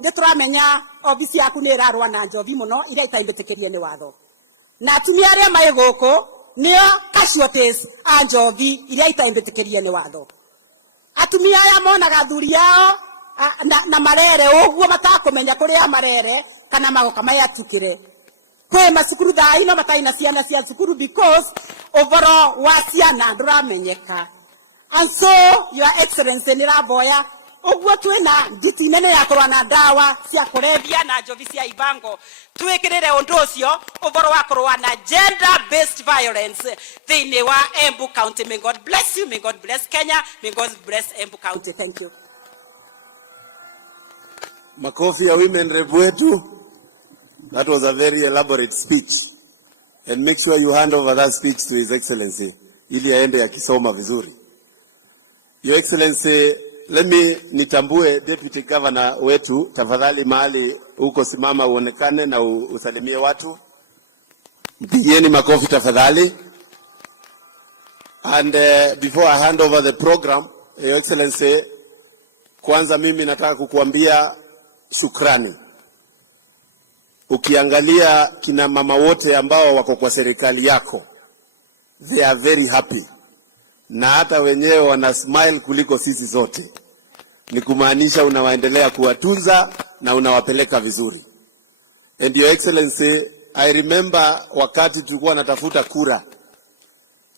Nituramenya obisi yaku ni irarwa na njovi muno ira itaimbetekerie ni watho. Na atumia aria mai guku nio casualties a njovi ira itaimbetekerie ni watho. Atumia aya monaga athuri yao na marere uguo matakumenya kuria marere kana magoka mayatukire. Kwe masukuru thai no mataina ciana cia sukuru because ovoro wa ciana nduramenyeka. And so your excellency niraboya uguo twina nditinene ya kurwa na dawa cia kurebia na njovi cia ibango twikirire undu ucio uvoro wa kurwa na gender based violence thiini wa Embu County. May God bless you, may God bless Kenya, may God bless Embu County. Thank you. Makofi ya women rep wetu. That was a very elaborate speech, and make sure you hand over that speech to His Excellency ili aende akisoma vizuri. Your Excellency, let me nitambue Deputy Governor wetu, tafadhali mahali uko simama uonekane na usalimie watu. Mpigieni makofi tafadhali. And before I hand over the program, Your Excellency, kwanza mimi nataka kukuambia shukrani. Ukiangalia kina mama wote ambao wako kwa serikali yako, they are very happy. Na hata wenyewe wana smile kuliko sisi zote. Ni kumaanisha unawaendelea kuwatunza na unawapeleka vizuri. And Your Excellency, I remember wakati tulikuwa natafuta kura,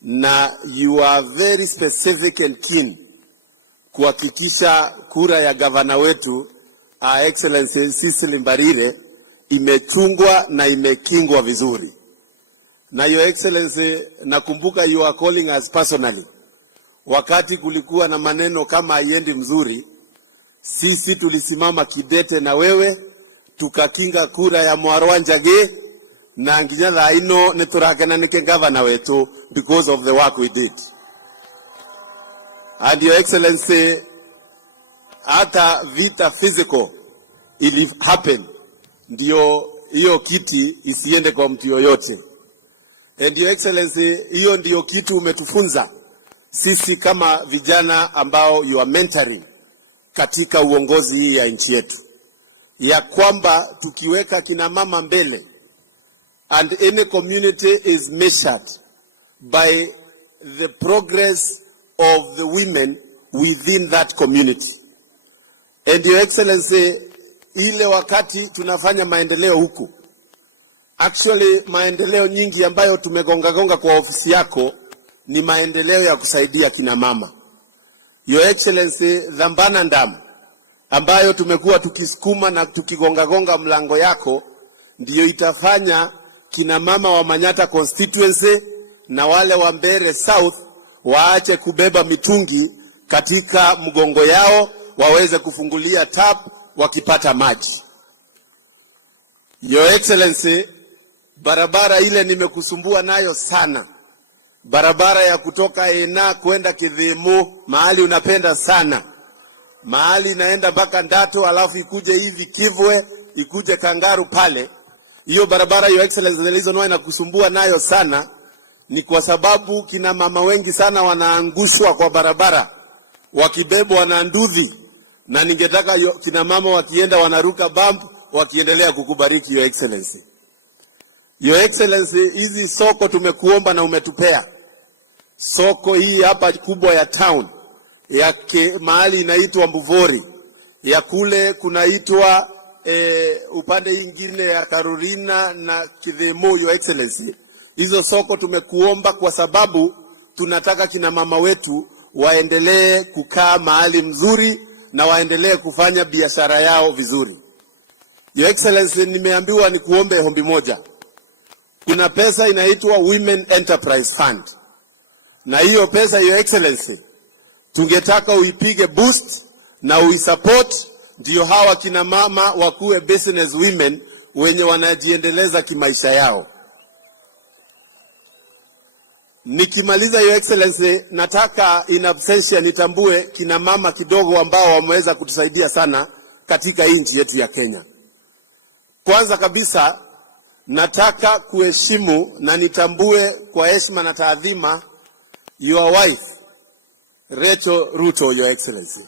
na you are very specific and keen kuhakikisha kura ya gavana wetu Excellency Cecily Mbarire imechungwa na imekingwa vizuri. Na Your Excellency, nakumbuka you are calling us personally. Wakati kulikuwa na maneno kama haiendi mzuri, sisi tulisimama kidete na wewe, tukakinga kura ya Mwarwa Njage, na nginya thaa ino niturakena nike governor wetu because of the work we did. And Your Excellency, hata vita physical ili happen ndio hiyo kiti isiende kwa mtu yoyote. And Your Excellency, hiyo ndio kitu umetufunza sisi kama vijana ambao you are mentoring katika uongozi hii ya nchi yetu, ya kwamba tukiweka kina mama mbele, and any community is measured by the progress of the women within that community. And Your Excellency, ile wakati tunafanya maendeleo huku, actually maendeleo nyingi ambayo tumegonga kwa ofisi yako ni maendeleo ya kusaidia kina mama. Your Excellency, Dhambana Dam ambayo tumekuwa tukisukuma na tukigonga mlango yako, ndiyo itafanya kina mama wa Manyata constituency na wale wa Mbere South waache kubeba mitungi katika mgongo yao, waweze kufungulia tap wakipata maji. Your Excellency, barabara ile nimekusumbua nayo sana. Barabara ya kutoka Ena kwenda Kidhimu, mahali unapenda sana. Mahali inaenda mpaka Ndato alafu ikuje hivi Kivwe, ikuje Kangaru pale. Hiyo barabara Your Excellency zilizonoa inakusumbua nayo sana, ni kwa sababu kina mama wengi sana wanaangushwa kwa barabara wakibebwa na nduthi, na ningetaka kina mama wakienda wanaruka bump wakiendelea kukubariki Your Excellency. Your Excellency, hizi soko tumekuomba na umetupea. Soko hii hapa kubwa ya town, ya mahali inaitwa Mbuvori, ya kule kunaitwa upande ingine ya Carolina na Kidhemo. Your Excellency, hizo soko tumekuomba kwa sababu tunataka kina mama wetu waendelee kukaa mahali mzuri na waendelee kufanya biashara yao vizuri. Your Excellency, nimeambiwa ni kuombe hombi moja. Kuna pesa inaitwa Women Enterprise Fund, na hiyo pesa Your Excellency tungetaka uipige boost na uisupport, ndio hawa kina mama wakuwe business women wenye wanajiendeleza kimaisha yao. Nikimaliza Your Excellency, nataka in absentia nitambue kina mama kidogo ambao wameweza kutusaidia sana katika nchi yetu ya Kenya. Kwanza kabisa nataka kuheshimu na nitambue kwa heshima na taadhima your wife Ruto, Your Excellency.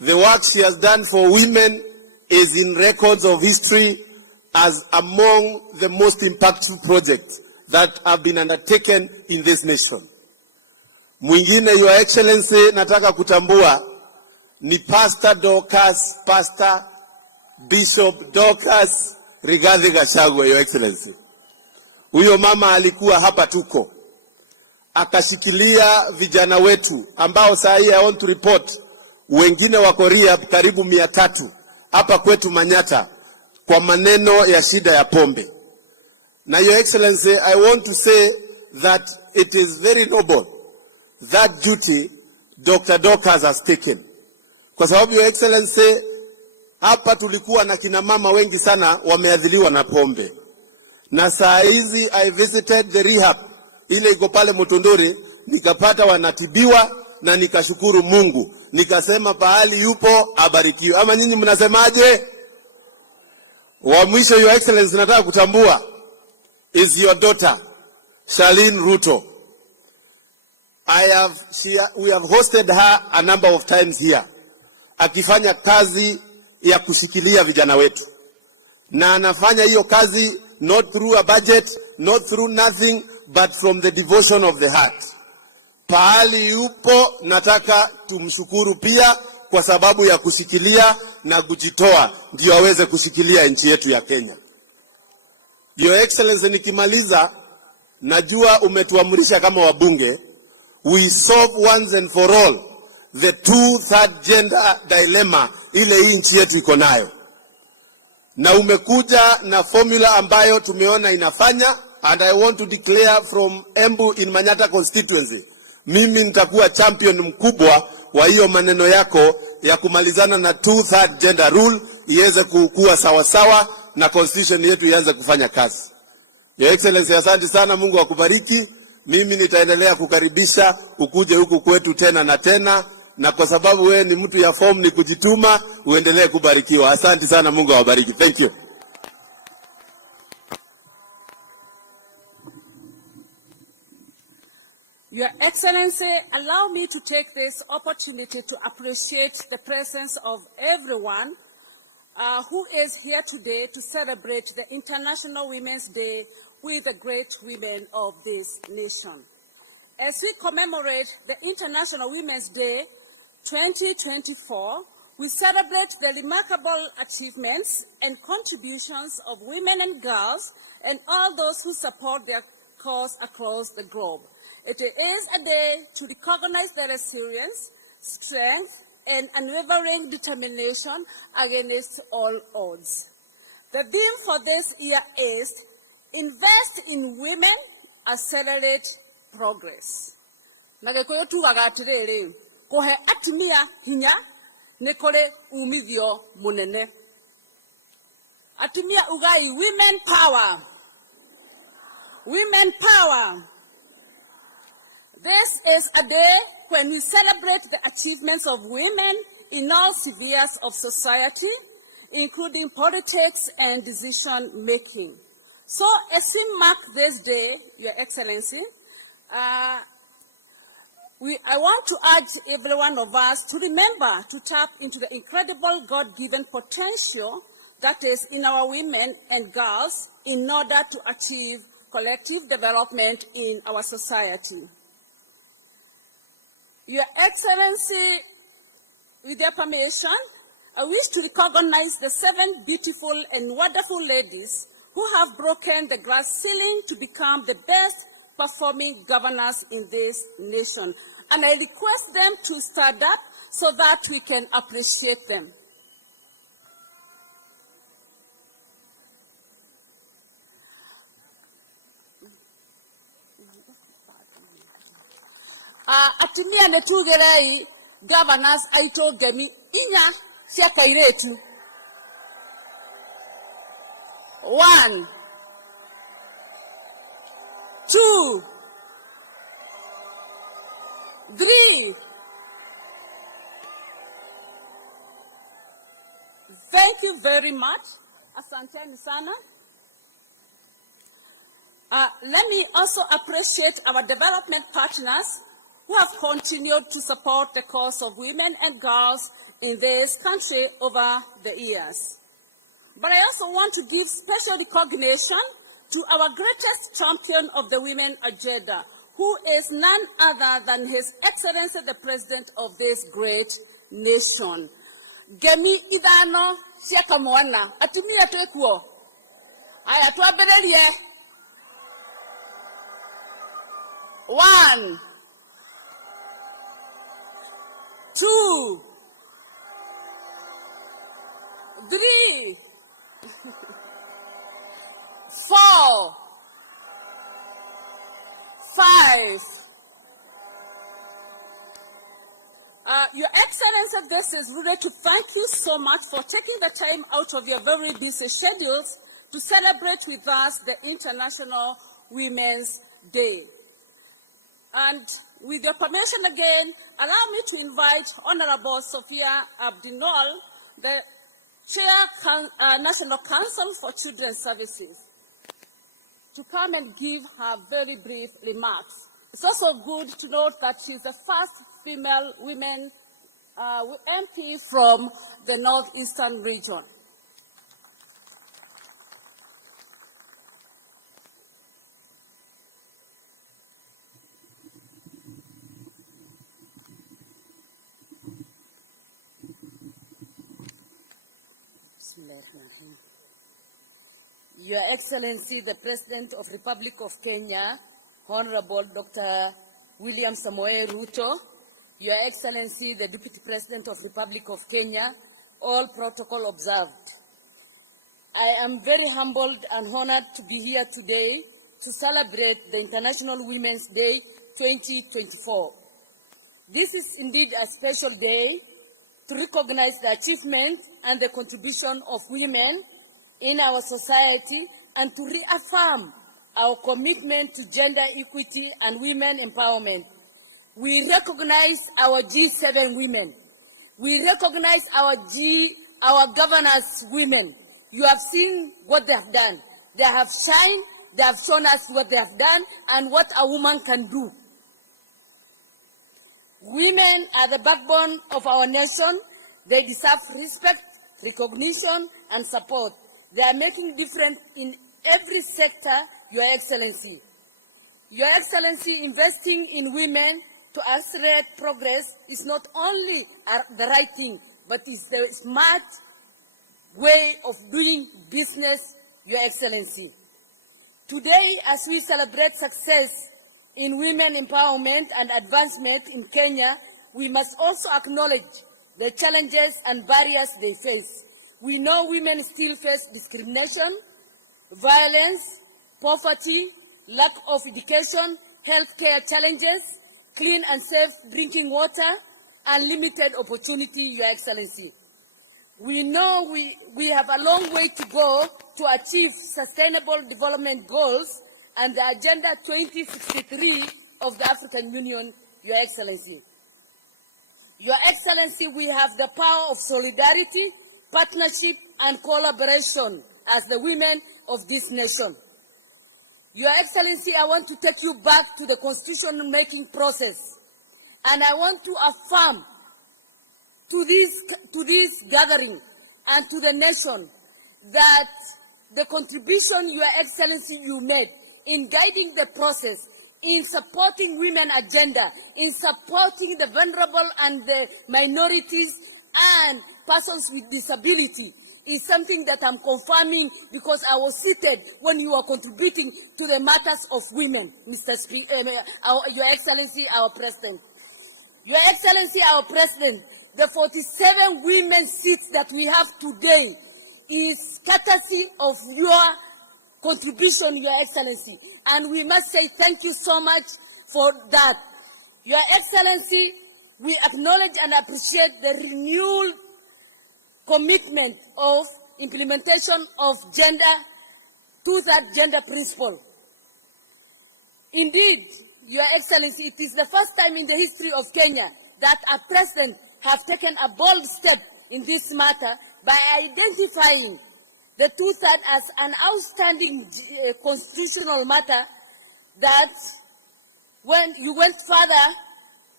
The work she has done for women is in records of history as among the most impactful projects that have been undertaken in this nation. Mwingine, Your Excellency, nataka kutambua ni Pastor Bishop Dorcas Rigathi Gachagua, Your Excellency. Huyo mama alikuwa hapa tuko, akashikilia vijana wetu ambao saa hii I want to report wengine wako rehab karibu 300 hapa kwetu Manyata kwa maneno ya shida ya pombe. Na Your Excellency, I want to say that it is very noble that duty Dr. Dorcas has taken. Kwa sababu Your Excellency, hapa tulikuwa na kina mama wengi sana wameadhiliwa na pombe. Na saa hizi I visited the rehab ile iko pale Mutunduri, nikapata wanatibiwa na nikashukuru Mungu. Nikasema pahali yupo abarikiwe. Ama nyinyi mnasemaje? Wa mwisho, Your Excellency, nataka kutambua is your daughter Charlene Ruto. We have hosted her a number of times here, akifanya kazi ya kushikilia vijana wetu, na anafanya hiyo kazi not through a budget, not through nothing, but from the devotion of the heart. Pahali yupo nataka tumshukuru pia kwa sababu ya kushikilia na kujitoa ndio aweze kushikilia nchi yetu ya Kenya. Your Excellency, nikimaliza, najua umetuamrisha kama wabunge we solve once and for all the 2/3 gender dilemma ile hii nchi yetu iko nayo, na umekuja na formula ambayo tumeona inafanya, and I want to declare from Embu in Manyata constituency, mimi nitakuwa champion mkubwa wa hiyo maneno yako ya kumalizana na 2/3 gender rule iweze kukua sawa sawa na constitution yetu ianze kufanya kazi. Your Excellency, asante sana, Mungu akubariki. Mimi nitaendelea kukaribisha ukuje huku kwetu tena na tena, na kwa sababu wewe ni mtu ya form ni kujituma, uendelee kubarikiwa. Asante sana, Mungu awabariki. Thank you. Your Excellency, allow me to take this opportunity to appreciate the presence of everyone who is here today to celebrate the International Women's Day with the great women of this nation. As we commemorate the International Women's Day 2024, we celebrate the remarkable achievements and contributions of women and girls and all those who support their cause across the globe. It is a day to recognize their resilience, strength, and unwavering determination against all odds. The theme for this year is Invest in Women, Accelerate Progress. Nagekuyo tugaga atiriri, kuhe atumia hinya ni kuri umithio munene. Atumia ugai, women power. Women power. This is a day when we celebrate the achievements of women in all spheres of society, including politics and decision making. So as we mark this day, Your Excellency, I want to urge every one of us to remember to tap into the incredible God-given potential that is in our women and girls in order to achieve collective development in our society. Your Excellency, with your permission, I wish to recognize the 7 beautiful and wonderful ladies who have broken the glass ceiling to become the best performing governors in this nation. And I request them to stand up so that we can appreciate them. Atumia netugerei governors aito gemi inya cia kairetu. 1, 2, 3. Thank you very much. Asanteni sana. Let me also appreciate our development partners who have continued to support the cause of women and girls in this country over the years. But I also want to give special recognition to our greatest champion of the women agenda, who is none other than His Excellency the President of this great nation. Gemi idano siaka mwana atumia twekuo aya twabererie 1 2 3 4 5 Your Excellency, this is really to thank you so much for taking the time out of your very busy schedules to celebrate with us the International Women's Day. And with your permission again, allow me to invite Honorable Sophia Abdinol, the National Council for Children's Services, to come and give her very brief remarks. It's also good to note that she's the first female women MP from the Northeastern region. Your Excellency, the President of the Republic of Kenya, Honorable Dr. William Samoei Ruto, Your Excellency, the Deputy President of the Republic of Kenya, all protocol observed. I am very humbled and honored to be here today to celebrate the International Women's Day 2024. This is indeed a special day to recognize the achievement and the contribution of women in our society and to reaffirm our commitment to gender equity and women empowerment. We recognize our G7 women. We recognize our governors women. You have seen what they have done. They have shined, they have shown us what they have done and what a woman can do. Women are the backbone of our nation. They deserve respect, recognition, and support. They are making difference in every sector, Your Excellency. Your Excellency, investing in women to accelerate progress is not only the right thing, but is the smart way of doing business, Your Excellency. Today, as we celebrate success in women empowerment and advancement in Kenya, we must also acknowledge the challenges and barriers they face. We know women still face discrimination, violence, poverty, lack of education, healthcare challenges, clean and safe drinking water, and limited opportunity, Your Excellency. We know we have a long way to go to achieve sustainable development goals and the Agenda 2063 of the African Union, Your Excellency. Your Excellency, we have the power of solidarity, partnership, and collaboration as the women of this nation. Your Excellency, I want to take you back to the constitution-making process, and I want to affirm to this gathering and to the nation that the contribution, Your Excellency, you made in guiding the process, in supporting women agenda, in supporting the vulnerable and the minorities and persons with disability is something that I'm confirming because I was seated when you were contributing to the matters of women, Your Excellency, our President. Your Excellency, our President, the 47 women seats that we have today is courtesy of your contribution, Your Excellency. And we must say thank you so much for that. Your Excellency, we acknowledge and appreciate the renewed commitment of implementation of two-thirds gender principle. Indeed, Your Excellency, it is the first time in the history of Kenya that a president has taken a bold step in this matter by identifying the two-thirds as an outstanding constitutional matter that when you went further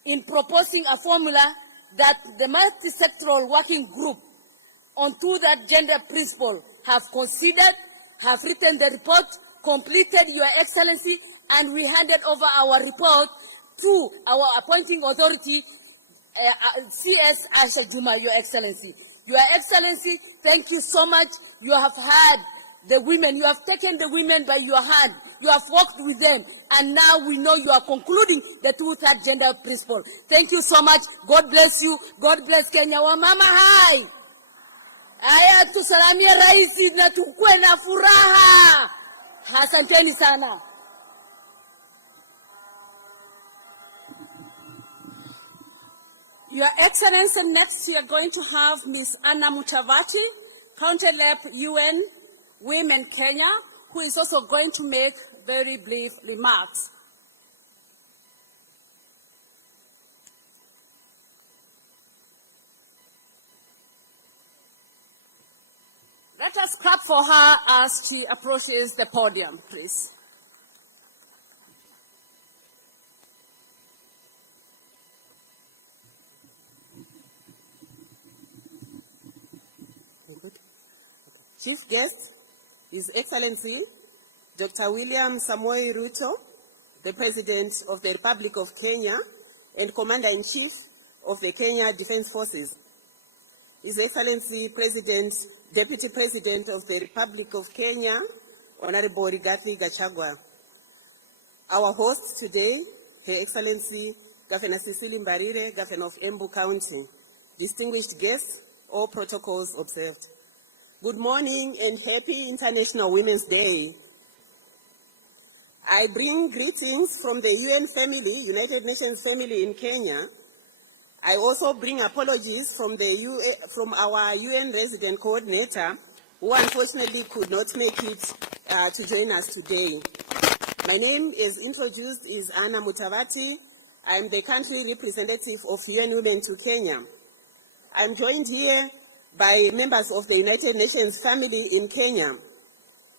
in proposing a formula that the multi-sectoral working group onto that gender principle have considered, have written the report, completed, Your Excellency, and we handed over our report to our appointing authority, CS Asha Juma, Your Excellency. Your Excellency, thank you so much. You have had the women, you have taken the women by your hand, you have worked with them, and now we know you are concluding the 2/3 gender principle. Thank you so much. God bless you. God bless Kenya. Wamama hai. Haya, tusalamie rais na tukue na furaha. Asanteni sana. Your Excellency, next we are going to have Ms. Anna Mutavati, County Rep UN Women Kenya, who is also going to make very brief remarks. Let us clap for her as she approaches the podium, please. Chief guest, His Excellency, Dr. William Samoei Ruto, the President of the Republic of Kenya and Commander-in-Chief of the Kenya Defense Forces. His Excellency, President, Deputy President of the Republic of Kenya, Honorable Rigathi Gachagua. Our host today, Her Excellency, Governor Cecily Mbarire, Governor of Embu County. Distinguished guests, all protocols observed. Good morning and happy International Women's Day. I bring greetings from the UN family, United Nations family in Kenya. I also bring apologies from our UN resident coordinator, who unfortunately could not make it to join us today. My name, as introduced, is Anna Mutavati. I'm the country representative of UN Women to Kenya. I'm joined here by members of the United Nations family in Kenya.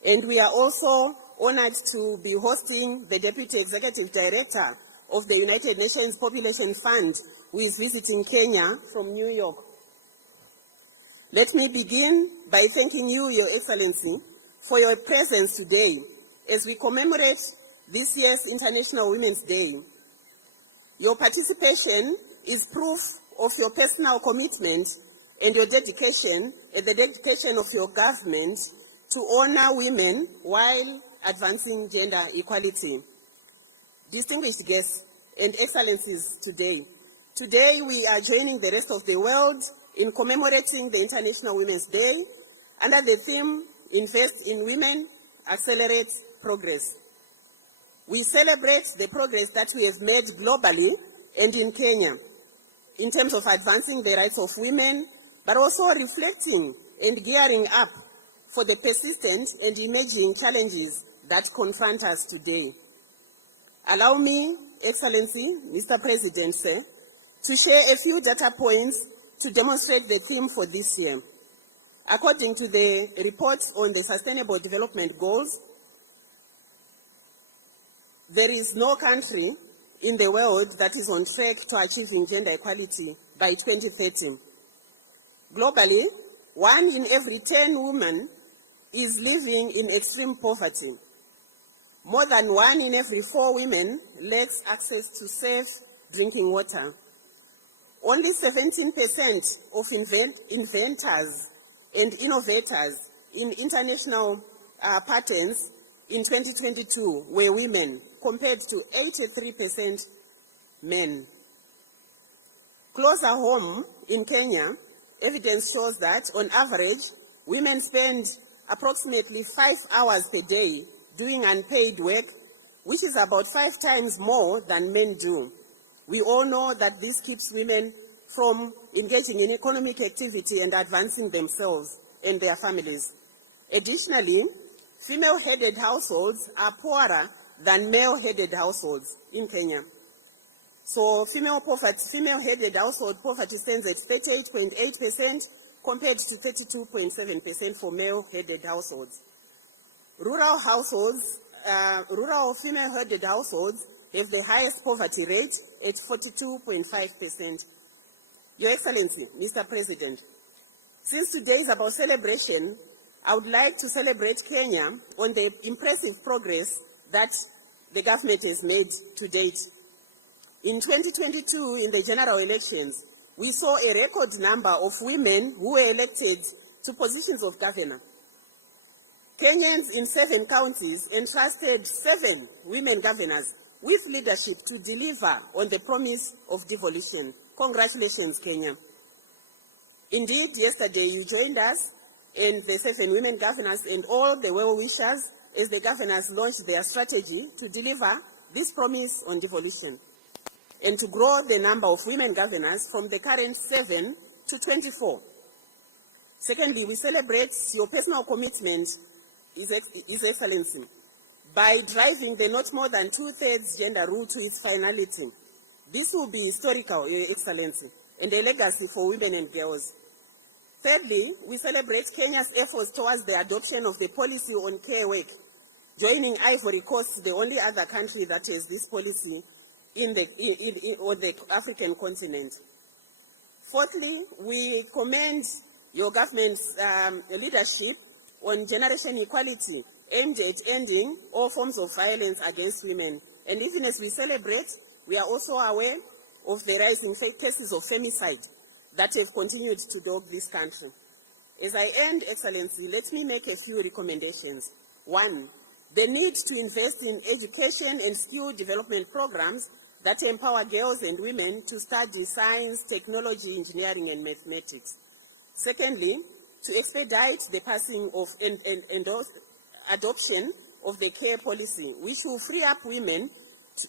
And we are also honored to be hosting the Deputy Executive Director of the United Nations Population Fund, who is visiting Kenya from New York. Let me begin by thanking you, Your Excellency, for your presence today as we commemorate this year's International Women's Day. Your participation is proof of your personal commitment and your dedication and the dedication of your government to honor women while advancing gender equality. Distinguished guests and excellencies today we are joining the rest of the world in commemorating the International Women's Day under the theme, Invest in Women, Accelerate Progress. We celebrate the progress that we have made globally and in Kenya in terms of advancing the rights of women, but also reflecting and gearing up for the persistent and emerging challenges that confront us today. Allow me, Excellency, Mr. President, sir, to share a few data points to demonstrate the theme for this year. According to the report on the Sustainable Development Goals, there is no country in the world that is on track to achieving gender equality by 2030. Globally, 1 in every 10 women is living in extreme poverty. More than 1 in every 4 women lacks access to safe drinking water. Only 17% of inventors and innovators in international patents in 2022 were women, compared to 83% men. Closer home in Kenya, evidence shows that, on average, women spend approximately 5 hours per day doing unpaid work, which is about 5 times more than men do. We all know that this keeps women from engaging in economic activity and advancing themselves and their families. Additionally, female-headed households are poorer than male-headed households in Kenya. So female-headed household poverty stands at 38.8% compared to 32.7% for male-headed households. Rural female-headed households have the highest poverty rate at 42.5%. Your Excellency, Mr. President, since today is about celebration, I would like to celebrate Kenya on the impressive progress that the government has made to date. In 2022, in the general elections, we saw a record number of women who were elected to positions of governor. Kenyans in 7 counties entrusted 7 women governors with leadership to deliver on the promise of devolution. Congratulations, Kenya. Indeed, yesterday you joined us and the 7 women governors and all the well-wishers as the governors launched their strategy to deliver this promise on devolution and to grow the number of women governors from the current 7 to 24. Secondly, we celebrate your personal commitment, His Excellency, by driving the not more than 2/3 gender rule to its finality. This will be historical, Your Excellency, and a legacy for women and girls. Thirdly, we celebrate Kenya's efforts towards the adoption of the policy on care work, joining Ivory Coast, the only other country that has this policy on the African continent. Fourthly, we commend your government's leadership on generation equality, aimed at ending all forms of violence against women. And even as we celebrate, we are also aware of the rising cases of femicide that have continued to dog this country. As I end, Excellency, let me make a few recommendations. 1, the need to invest in education and skill development programs that empower girls and women to study science, technology, engineering, and mathematics. Secondly, to expedite the passing of and adoption of the care policy, which will free up women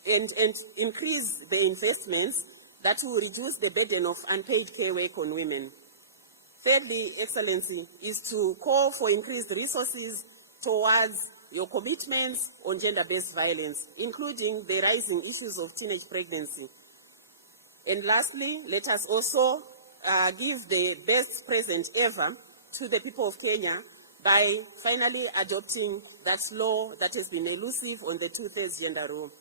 and increase the investments that will reduce the burden of unpaid care work on women. Thirdly, Excellency, is to call for increased resources towards your commitments on gender-based violence, including the rising issues of teenage pregnancy. And lastly, let us also give the best present ever to the people of Kenya by finally adopting that law that has been elusive on the 2/3 gender rule.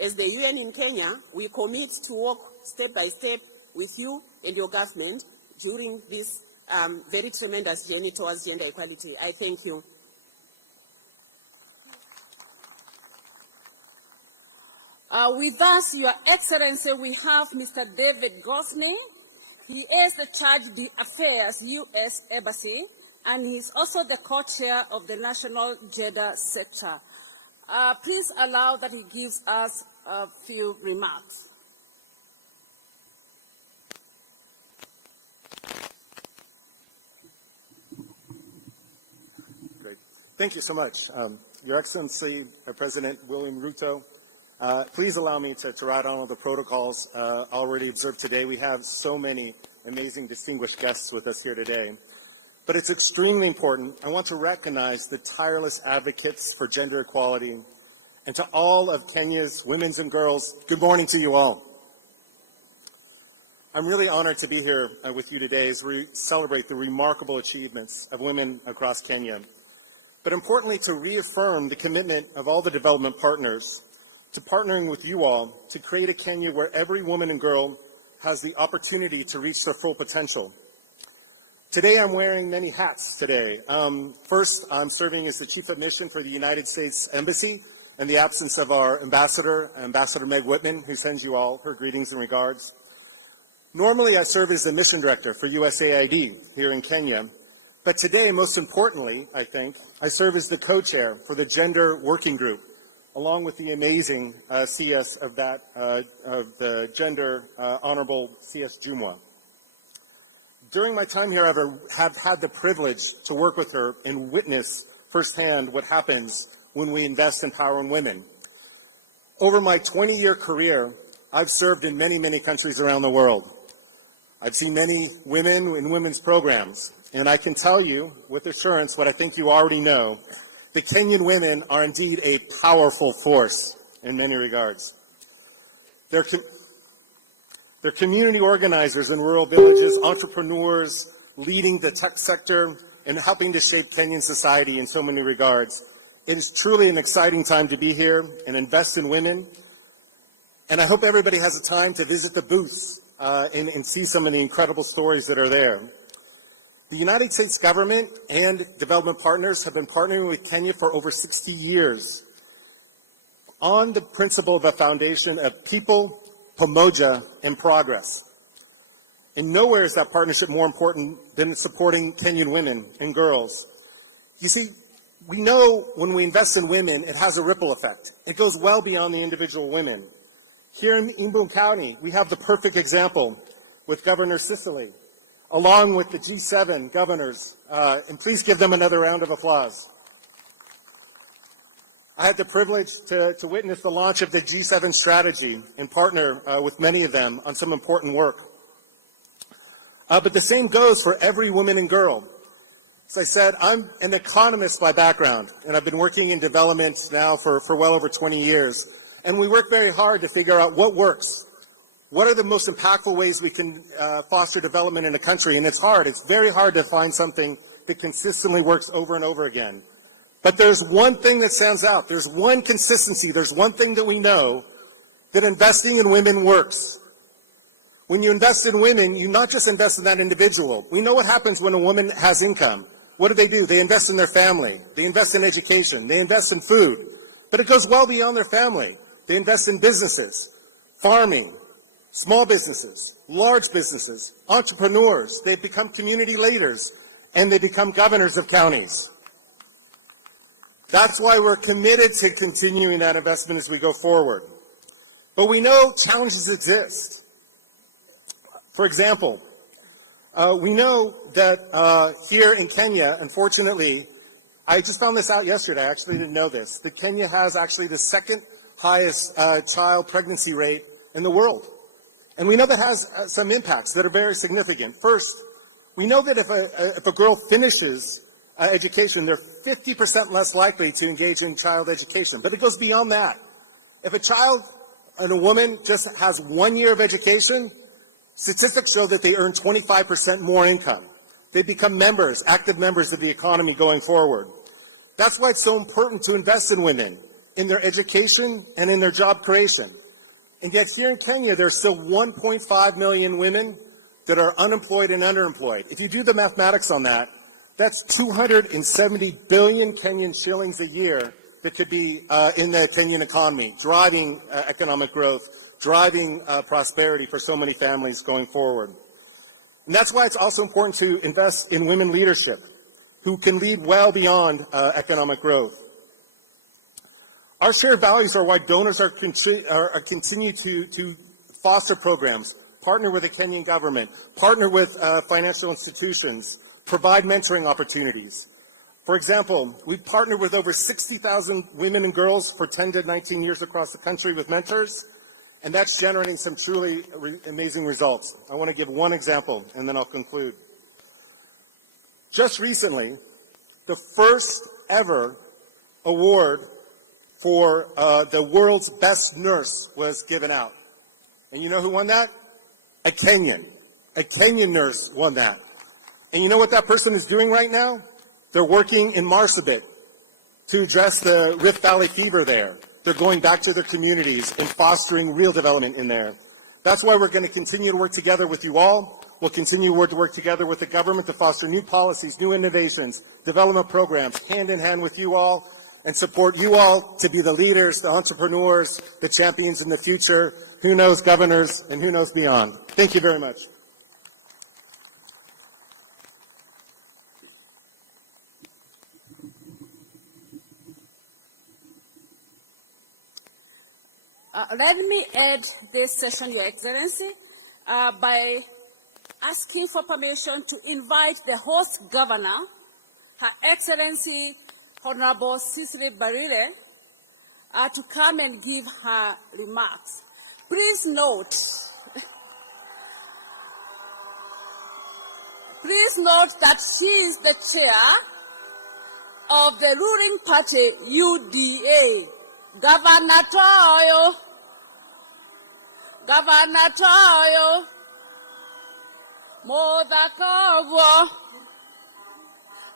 As the UN in Kenya, we commit to walk step by step with you and your government during this very tremendous journey towards gender equality. I thank you. With us, Your Excellency, we have Mr. David Goffney. He is the Charge d'Affaires U.S. Embassy, and he's also the co-chair of the National Gender Sector. Please allow that he gives us a few remarks. Great. Thank you so much. Your Excellency, President William Ruto, please allow me to write on all the protocols already observed today. We have so many amazing distinguished guests with us here today. But it's extremely important. I want to recognize the tireless advocates for gender equality. And to all of Kenya's women and girls, good morning to you all. I'm really honored to be here with you today as we celebrate the remarkable achievements of women across Kenya. But importantly, to reaffirm the commitment of all the development partners to partnering with you all to create a Kenya where every woman and girl has the opportunity to reach their full potential. Today, I'm wearing many hats today. First, I'm serving as the Chief of Mission for the United States Embassy in the absence of our Ambassador Meg Whitman, who sends you all her greetings and regards. Normally, I serve as the Mission Director for USAID here in Kenya. But today, most importantly, I think, I serve as the co-chair for the Gender Working Group, along with the amazing CS of the Gender Honorable CS Jumwa. During my time here, I have had the privilege to work with her and witness firsthand what happens when we invest in power in women. Over my 20-year career, I've served in many, many countries around the world. I've seen many women in women's programs, and I can tell you with assurance what I think you already know. The Kenyan women are indeed a powerful force in many regards. They're community organizers in rural villages, entrepreneurs, leading the tech sector, and helping to shape Kenyan society in so many regards. It is truly an exciting time to be here and invest in women. And I hope everybody has a time to visit the booths and see some of the incredible stories that are there. The United States government and development partners have been partnering with Kenya for over 60 years on the principle of a foundation of people, pamoja, and progress. And nowhere is that partnership more important than supporting Kenyan women and girls. You see, we know when we invest in women, it has a ripple effect. It goes well beyond the individual women. Here in Embu County, we have the perfect example with Governor Sicily, along with the G7 governors. And please give them another round of applause. I had the privilege to witness the launch of the G7 strategy and partner with many of them on some important work. But the same goes for every woman and girl. As I said, I'm an economist by background, and I've been working in development now for well over 20 years. And we work very hard to figure out what works. What are the most impactful ways we can foster development in a country? And it's hard. It's very hard to find something that consistently works over and over again. But there's one thing that stands out. There's one consistency. There's one thing that we know, that investing in women works. When you invest in women, you not just invest in that individual. We know what happens when a woman has income. What do? They invest in their family. They invest in education. They invest in food. But it goes well beyond their family. They invest in businesses, farming, small businesses, large businesses, entrepreneurs. They become community leaders, and they become governors of counties. That's why we're committed to continuing that investment as we go forward. But we know challenges exist. For example, we know that here in Kenya, unfortunately, I just found this out yesterday, I actually didn't know this, that Kenya has actually the second highest child pregnancy rate in the world. And we know that has some impacts that are very significant. First, we know that if a girl finishes education, they're 50% less likely to engage in child education. But it goes beyond that. If a child and a woman just has 1 year of education, statistics show that they earn 25% more income. They become members, active members of the economy going forward. That's why it's so important to invest in women, in their education and in their job creation. And yet here in Kenya, there's still 1.5 million women that are unemployed and underemployed. If you do the mathematics on that, that's 270 billion Kenyan shillings a year that could be in the Kenyan economy, driving economic growth, driving prosperity for so many families going forward. And that's why it's also important to invest in women leadership who can lead well beyond economic growth. Our shared values are why donors are continue to foster programs, partner with the Kenyan government, partner with financial institutions, provide mentoring opportunities. For example, we've partnered with over 60,000 women and girls for 10 to 19 years across the country with mentors, and that's generating some truly amazing results. I want to give one example, and then I'll conclude. Just recently, the first ever award for the world's best nurse was given out. And you know who won that? A Kenyan. A Kenyan nurse won that. And you know what that person is doing right now? They're working in Marsabit to address the Rift Valley fever there. They're going back to their communities and fostering real development in there. That's why we're going to continue to work together with you all. We'll continue to work together with the government to foster new policies, new innovations, development programs, hand in hand with you all, and support you all to be the leaders, the entrepreneurs, the champions in the future, who knows, governors, and who knows beyond. Thank you very much. Let me add this session, Your Excellency, by asking for permission to invite the host governor, Her Excellency Honorable Cicely Barile, to come and give her remarks. Please note that she is the chair of the ruling party UDA. Governor Toyo, Modakogwo,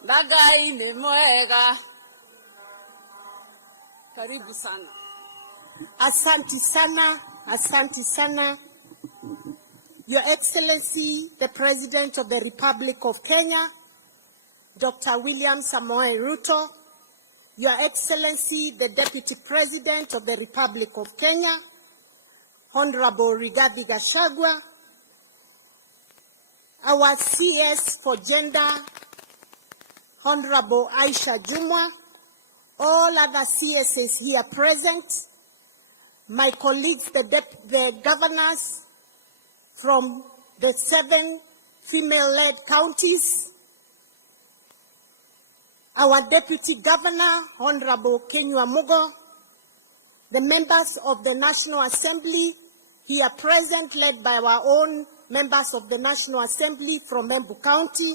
Dagaine Mwega. Karibu sana. Asanti sana, asanti sana. Your Excellency, the President of the Republic of Kenya, Dr. William Samoei Ruto, Your Excellency, the Deputy President of the Republic of Kenya, Honorable Rigathi Gachagua, our CS for Gender, Honorable Aisha Jumwa, all other CSs here present, my colleagues, the governors from the 7 female-led counties, our Deputy Governor, Honorable Kenyua Mugo, the members of the National Assembly here present, led by our own members of the National Assembly from Embu County,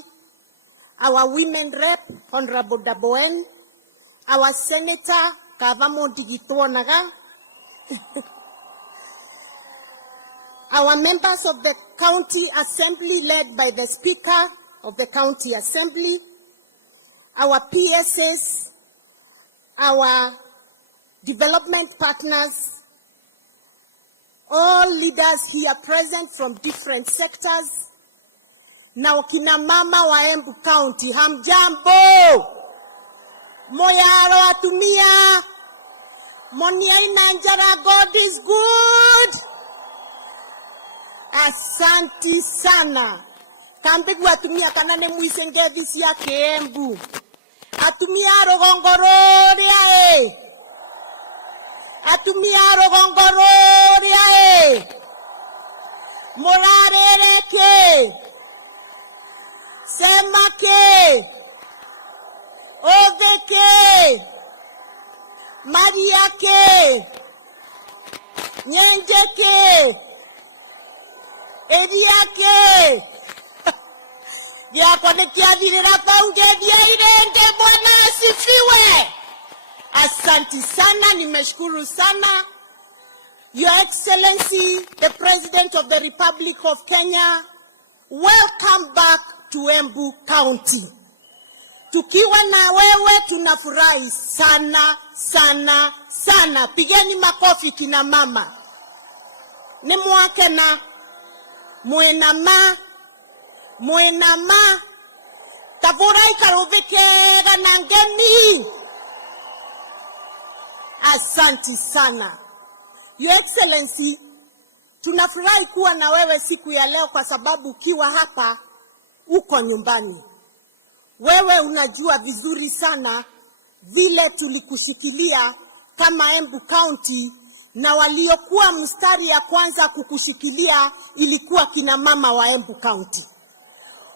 our women rep, Honorable Daboen, our Senator, Kavamo Digituonaga, our members of the County Assembly led by the Speaker of the County Assembly, our PSS, our development partners, all leaders here present from different sectors, na wakina mama wa Embu County, hamjambo, moyaro atumia, monia inanjara, God is good. Asanti sana. Kambigu atumia kanane muisengevisi ya Embu. Atumia rogongororia Atumia rogongororia Morarereke. Semake. Odeke. Mariake. Nyendeke. Ediake. Diakonekia dirira paunge dia irende Bwana asifiwe. Asanti sana, nimeshukuru sana. Your Excellency, the President of the Republic of Kenya, welcome back to Embu County. Tukiwa na wewe tunafurahi sana sana sana. Pigeni makofi kina mama. Ni mwake na Mwenama Tavurai karuvike ganangeni. Asanti sana. Your Excellency, tunafurahi kuwa na wewe siku ya leo kwa sababu ukiwa hapa uko nyumbani. Wewe unajua vizuri sana vile tulikushikilia kama Embu County, na waliokuwa mstari ya kwanza kukushikilia ilikuwa kina mama wa Embu County.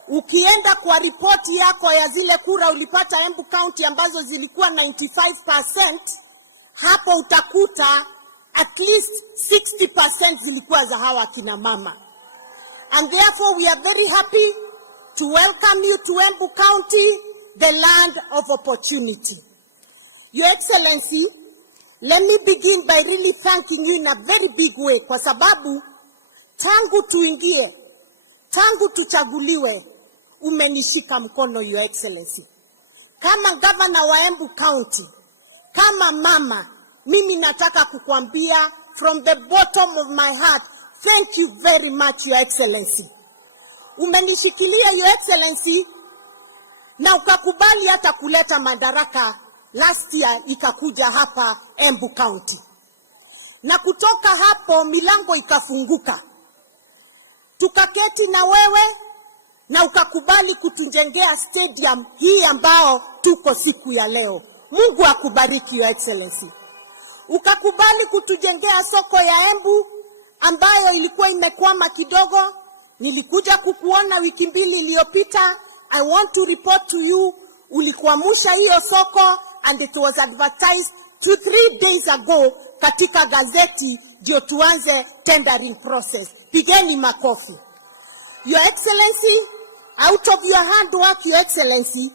Ukienda kwa ripoti yako ya zile kura ulipata Embu County ambazo zilikuwa 95%, hapo utakuta at least 60% zilikuwa za hawa kina mama. And therefore we are very happy to welcome you to Embu County, the land of opportunity. Your Excellency, let me begin by really thanking you in a very big way kwa sababu tangu tuingie, tangu tuchaguliwe, umenishika mkono Your Excellency. Kama governor wa Embu County, kama mama, mimi nataka kukuambia from the bottom of my heart, thank you very much Your Excellency. Umenishikilia Your Excellency, na ukakubali hata kuleta madaraka last year ikakuja hapa Embu County. Na kutoka hapo milango ikafunguka. Tukaketi na wewe na ukakubali kutujengea stadium hii ambao tuko siku ya leo. Mungu akubariki Your Excellency. Ukakubali kutujengea soko ya Embu ambayo ilikuwa imekwama kidogo. Nilikuja kukuona wiki 2 iliyopita. I want to report to you, ulikuamusha hiyo soko and it was advertised 3 days ago katika gazeti ndio tuanze tendering process. Pigeni makofi. Your Excellency, out of your hard work Your Excellency,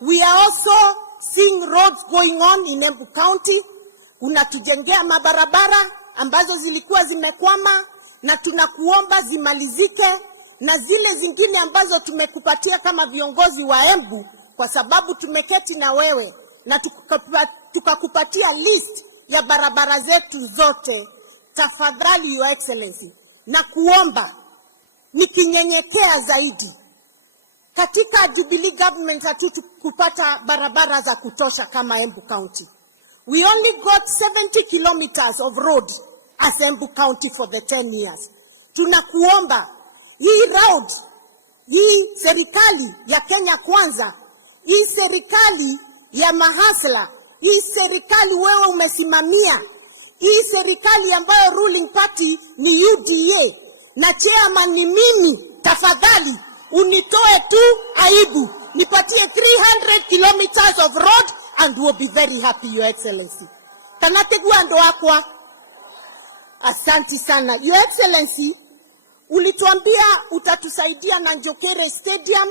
we are also seeing roads going on in Embu County. Unatujengea mabarabara ambazo zilikuwa zimekwama na tunakuomba zimalizike, na zile zingine ambazo tumekupatia kama viongozi wa Embu kwa sababu tumeketi na wewe na tukakupatia list ya barabara zetu zote. Tafadhali Your Excellency, na kuomba nikinyenyekea zaidi. Katika Jubilee government hatukupata barabara za kutosha kama Embu County. We only got 70 kilometers of road as Embu County for the 10 years. Tunakuomba hii road, hii serikali ya Kenya Kwanza, hii serikali ya mahasla, hii serikali wewe umesimamia, hii serikali ambayo ruling party ni UDA na chairman ni mimi, tafadhali unitoe tu aibu, nipatie 300 kilometers of road and we'll be very happy, Your Excellency. Kanategua ndo akwa. Asante sana. Your Excellency, ulituambia utatusaidia na Njokere Stadium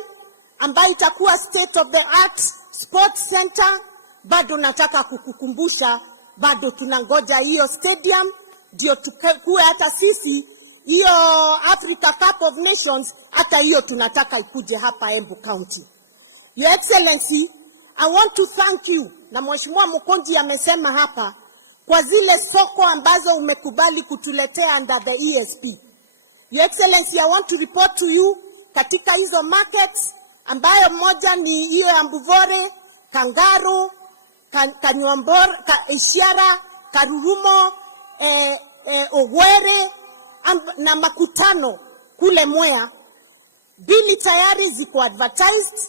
ambayo itakuwa state of the art sports center. Bado nataka kukukumbusha, bado tunangoja hiyo stadium ndio tukue hata sisi hiyo Africa Cup of Nations, hata hiyo tunataka ikuje hapa Embu County. Your Excellency, I want to thank you, na Mheshimiwa Mukonji amesema hapa, kwa zile soko ambazo umekubali kutuletea under the ESP. Your Excellency, I want to report to you, katika hizo markets ambayo moja ni hiyo ya Mbuvore, Kangaru, Kanywambor, Ishiara, Karurumo, Ogwere na Makutano kule Mwea, bili tayari ziko advertised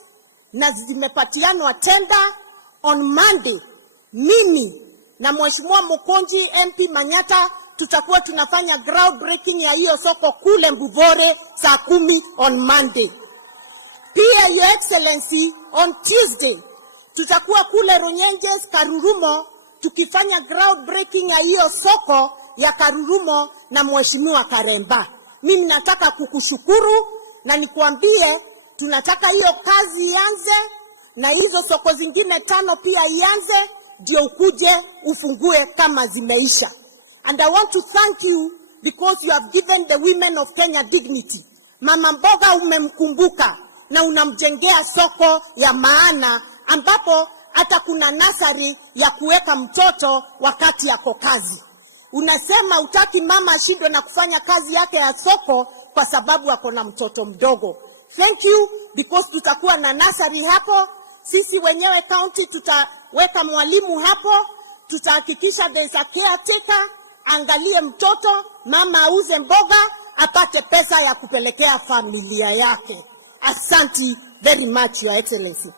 na zimepatianwa tender. On Monday, mimi na Mheshimiwa Mukonji MP Manyata tutakuwa tunafanya ground breaking ya hiyo soko kule Mbuvore saa 10 on Monday. Pia Your Excellency, on Tuesday tutakuwa kule Runyenjes, Karurumo, tukifanya ground breaking ya hiyo soko ya Karurumo na Mheshimiwa Karemba. Mimi nataka kukushukuru na nikuambie tunataka hiyo kazi ianze na hizo soko zingine 5 pia ianze ndio ukuje ufungue kama zimeisha. And I want to thank you because you have given the women of Kenya dignity. Mama mboga umemkumbuka na unamjengea soko ya maana ambapo hata kuna nasari ya kuweka mtoto wakati yako kazi. Unasema utaki mama ashindwe na kufanya kazi yake ya soko kwa sababu ako na mtoto mdogo. Thank you because tutakuwa na nasari hapo. Sisi wenyewe county tutaweka mwalimu hapo. Tutahakikisha there is a caretaker, angalie mtoto, mama auze mboga, apate pesa ya kupelekea familia yake. Asante very much, Your Excellency.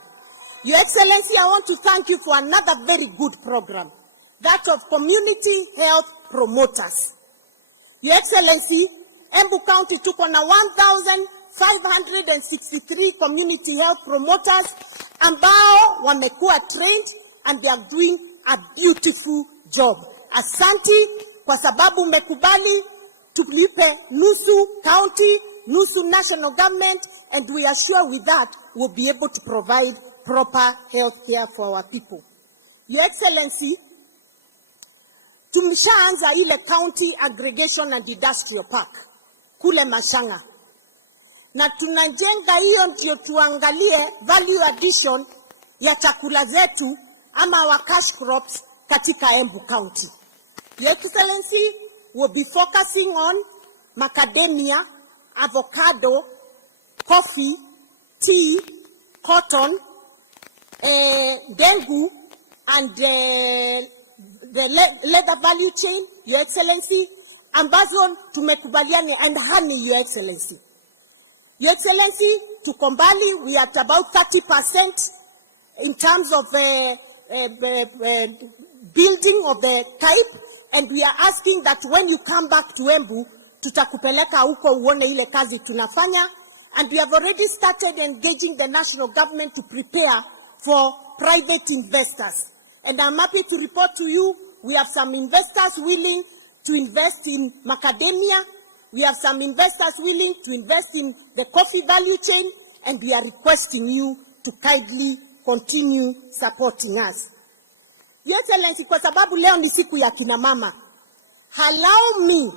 Your Excellency, I want to thank you for another very good program, that of community health promoters. Your Excellency, Embu County tuko na 1,563 community health promoters ambao wamekuwa trained and they are doing a beautiful job. Asante kwa sababu umekubali tulipe nusu county, nusu national government, and we are sure with that we'll be able to provide proper health care for our people. Your Excellency, tumeshaanza ile county aggregation and industrial park kule Mashanga, na tunajenga hiyo ndio tuangalie value addition ya chakula zetu ama wa cash crops katika Embu County. Your Excellency, will be focusing on macadamia, avocado, coffee, tea, cotton, dengu, and the leather value chain, Your Excellency, ambazo tumekubaliana, and honey, Your Excellency. Your Excellency, tuko mbali, we are at about 30% in terms of building of the type, and we are asking that when you come back to Embu, tutakupeleka huko uone ile kazi tunafanya, and we have already started engaging the national government to prepare for private investors. And I'm happy to report to you, we have some investors willing to invest in macadamia, we have some investors willing to invest in the coffee value chain, and we are requesting you to kindly continue supporting us. Your Excellency, kwa sababu leo ni siku ya kina mama, allow me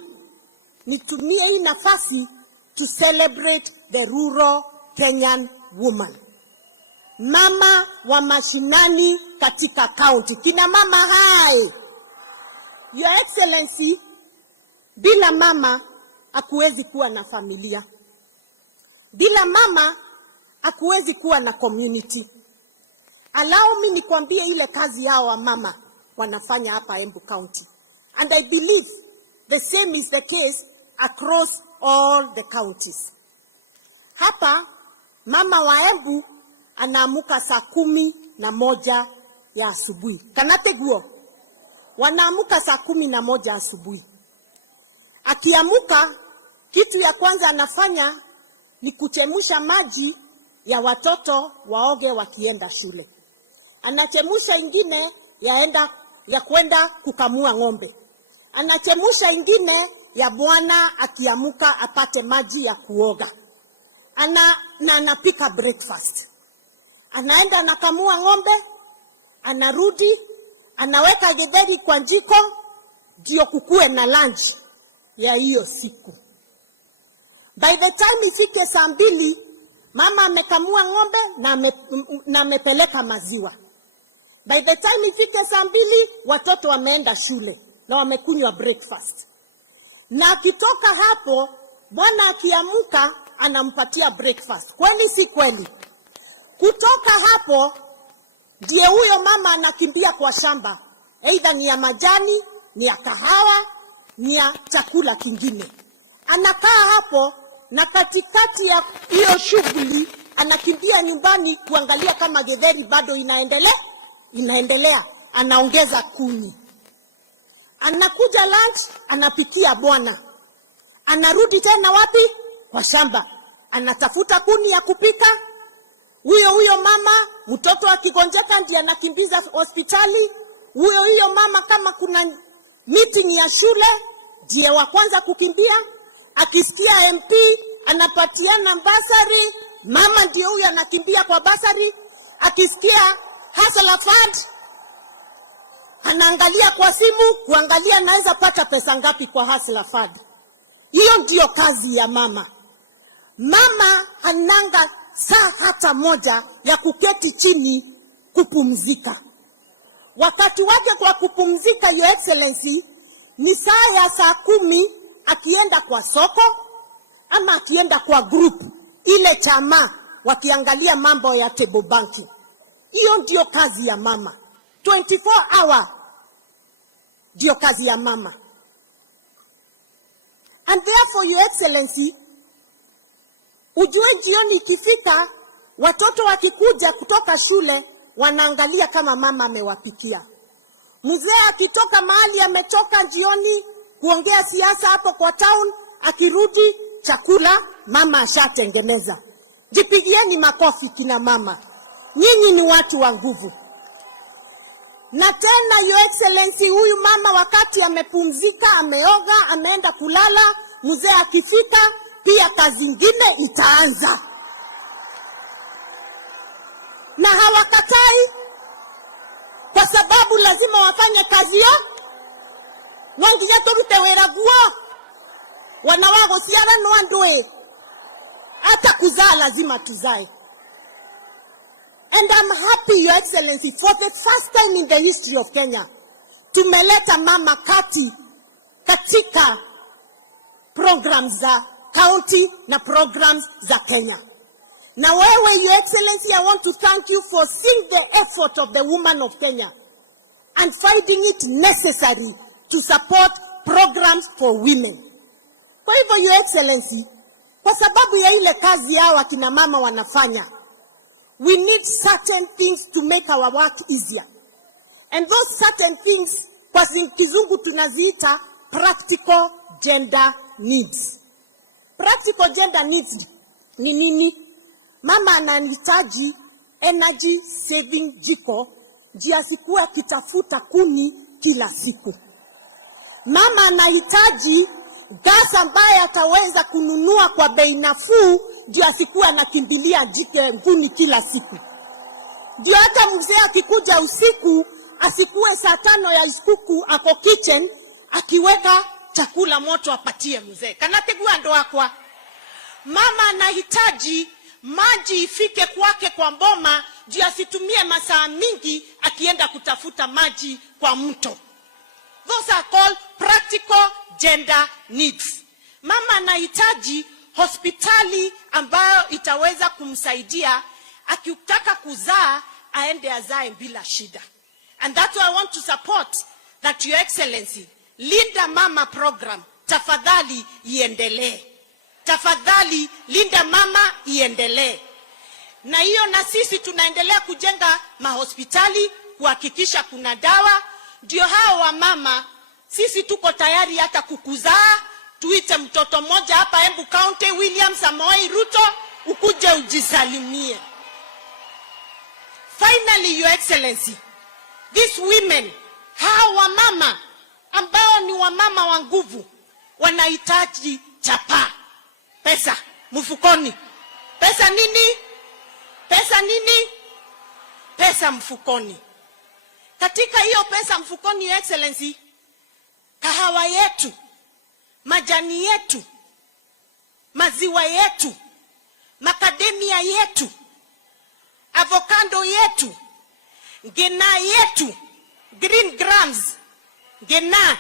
nitumie hii nafasi to celebrate the rural Kenyan woman. Mama wa mashinani katika county. Kina mama hai. Your Excellency, bila mama hakuwezi kuwa na familia. Bila mama hakuwezi kuwa na community. Allow me nikwambie ile kazi yao wa mama wanafanya hapa Embu County. And I believe the same is the case across all the counties. Hapa mama wa Embu anaamuka saa 11 ya asubuhi. Kanateguo. Wanaamuka saa 11 asubuhi. Akiamuka, kitu ya kwanza anafanya ni kuchemusha maji ya watoto waoge wakienda shule. Anachemusha ingine ya kwenda kukamua ng'ombe. Anachemusha ingine ya bwana akiamuka apate maji ya kuoga. Na anapika breakfast. Anaenda anakamua ng'ombe, anarudi, anaweka githeri kwa jiko, ndio kukue na lunch ya hiyo siku. By the time ifike saa 2, mama amekamua ng'ombe na amepeleka maziwa. By the time ifike saa 2, watoto wameenda shule na wamekunywa breakfast. Na akitoka hapo, bwana akiamuka anampatia breakfast. Kweli si kweli? Kutoka hapo, ndiye huyo mama anakimbia kwa shamba. Either ni ya majani, ni ya kahawa, ni ya chakula kingine. Anakaa hapo na katikati ya hiyo shughuli anakimbia nyumbani kuangalia kama githeri bado inaendelea. Anaongeza kuni. Anakuja lunch, anapikia bwana. Anarudi tena wapi? Kwa shamba. Anatafuta kuni ya kupika. Huyo mama, mtoto akigonjeka ndiye anakimbiza hospitali. Huyo mama kama kuna meeting ya shule, ndiye wa kwanza kukimbia. Akisikia MP anapatiana basari, mama ndiye huyo anakimbia kwa basari. Akisikia hustler fund, anaangalia kwa simu kuangalia anaweza pata pesa ngapi kwa hustler fund. Hiyo ndio kazi ya mama. Mama hananga saa hata moja ya kuketi chini kupumzika. Wakati wake kwa kupumzika, Your Excellency, ni saa ya saa 10 akienda kwa soko ama akienda kwa group ile chama wakiangalia mambo ya table banking. Hiyo ndio kazi ya mama. 24 hour ndio kazi ya mama. And therefore, Your Excellency, ujue jioni ikifika, watoto wakikuja kutoka shule wanaangalia kama mama amewapikia. Mzee akitoka mahali amechoka jioni kuongea siasa hapo kwa town, akirudi chakula mama ashatengeneza. Jipigieni makofi kina mama. Nyinyi ni watu wa nguvu. Na tena Your Excellency, huyu mama wakati amepumzika, ameoga, ameenda kulala, mzee akifika pia kazi nyingine itaanza. Na hawakatai kwa sababu lazima wafanye kazi yao. Wanginya turute wera guo. Wanawago siara no andoe. Hata kuzaa lazima tuzae. And I'm happy, Your Excellency, for the first time in the history of Kenya, tumeleta mama katika programs za county na programs za Kenya. Na wewe, Your Excellency, I want to thank you for seeing the effort of the woman of Kenya and finding it necessary to support programs for women. Kwa hivyo, Your Excellency, kwa sababu ya ile kazi yao akina mama wanafanya, we need certain things to make our work easier. And those certain things, kwa kizungu tunaziita practical gender needs. Practical gender needs ni nini? Mama anahitaji energy saving jiko, ndio asikuwe akitafuta kuni kila siku. Mama anahitaji gas ambaye ataweza kununua kwa bei nafuu, ndio asikuwe anakimbilia kuni kila siku. Ndio hata mzee akikuja usiku asikuwe saa 5 ya usiku ako kitchen akiweka chakula moto apatie mzee. Kanategua ndo akwa. Mama anahitaji maji ifike kwake kwa mboma, ndio asitumie masaa mingi akienda kutafuta maji kwa mto. Those are called practical gender needs. Mama anahitaji hospitali ambayo itaweza kumsaidia akitaka kuzaa aende azae bila shida. And that's why I want to support that, Your Excellency, Linda Mama program tafadhali iendelee. Tafadhali Linda Mama iendelee. Na hiyo na sisi tunaendelea kujenga mahospitali, kuhakikisha kuna dawa. Ndio hao wa mama, sisi tuko tayari hata kukuzaa. Tuite mtoto mmoja hapa Embu County, William Samoei Ruto, ukuje ujisalimie. Finally, Your Excellency, these women, hao wa mama ambao ni wa mama wa nguvu, wanahitaji chapa. Pesa mfukoni. Pesa nini? Pesa nini? Pesa mfukoni. Katika hiyo pesa mfukoni, Your Excellency, kahawa yetu, majani yetu, maziwa yetu, macadamia yetu, avocado yetu, ngena yetu, green grams, ngena,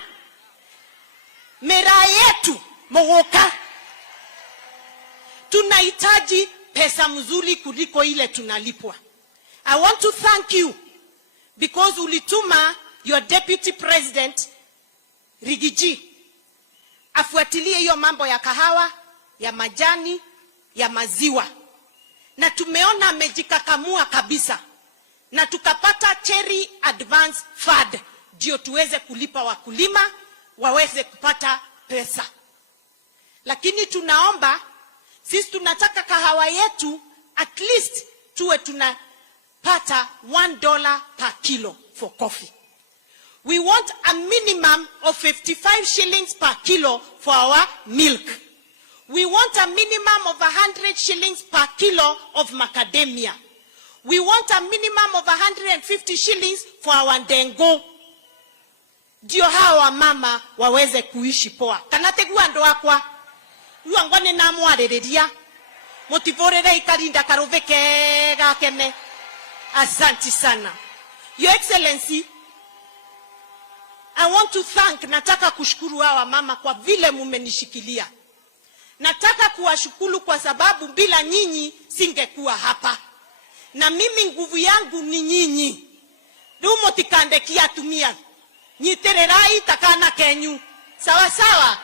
mera yetu, mogoka. Tunahitaji pesa mzuri kuliko ile tunalipwa. I want to thank you because ulituma your deputy president Rigiji afuatilie hiyo mambo ya kahawa, ya majani, ya maziwa. Na tumeona amejikakamua kabisa. Na tukapata cherry advance fund ndio tuweze kulipa wakulima waweze kupata pesa. Lakini tunaomba, sisi tunataka kahawa yetu at least tuwe tunapata $1 per kilo for coffee. We want a minimum of 55 shillings per kilo for our milk. We want a minimum of 100 shillings per kilo of macadamia. We want a minimum of 150 shillings for our ndengo. Ndio hawa mama waweze kuishi poa. Kanategua ndo akwa. Uangwane na mwarereria. Motivorere ikarinda karoveke gakene. Asante sana. Your Excellency, I want to thank, nataka kushukuru hawa mama kwa vile mumenishikilia. Nataka kuwashukuru kwa sababu bila nyinyi singekuwa hapa. Na mimi nguvu yangu ni nyinyi. Dumo tikandekia tumia. Nyitererai takana kenyu. Sawa sawa.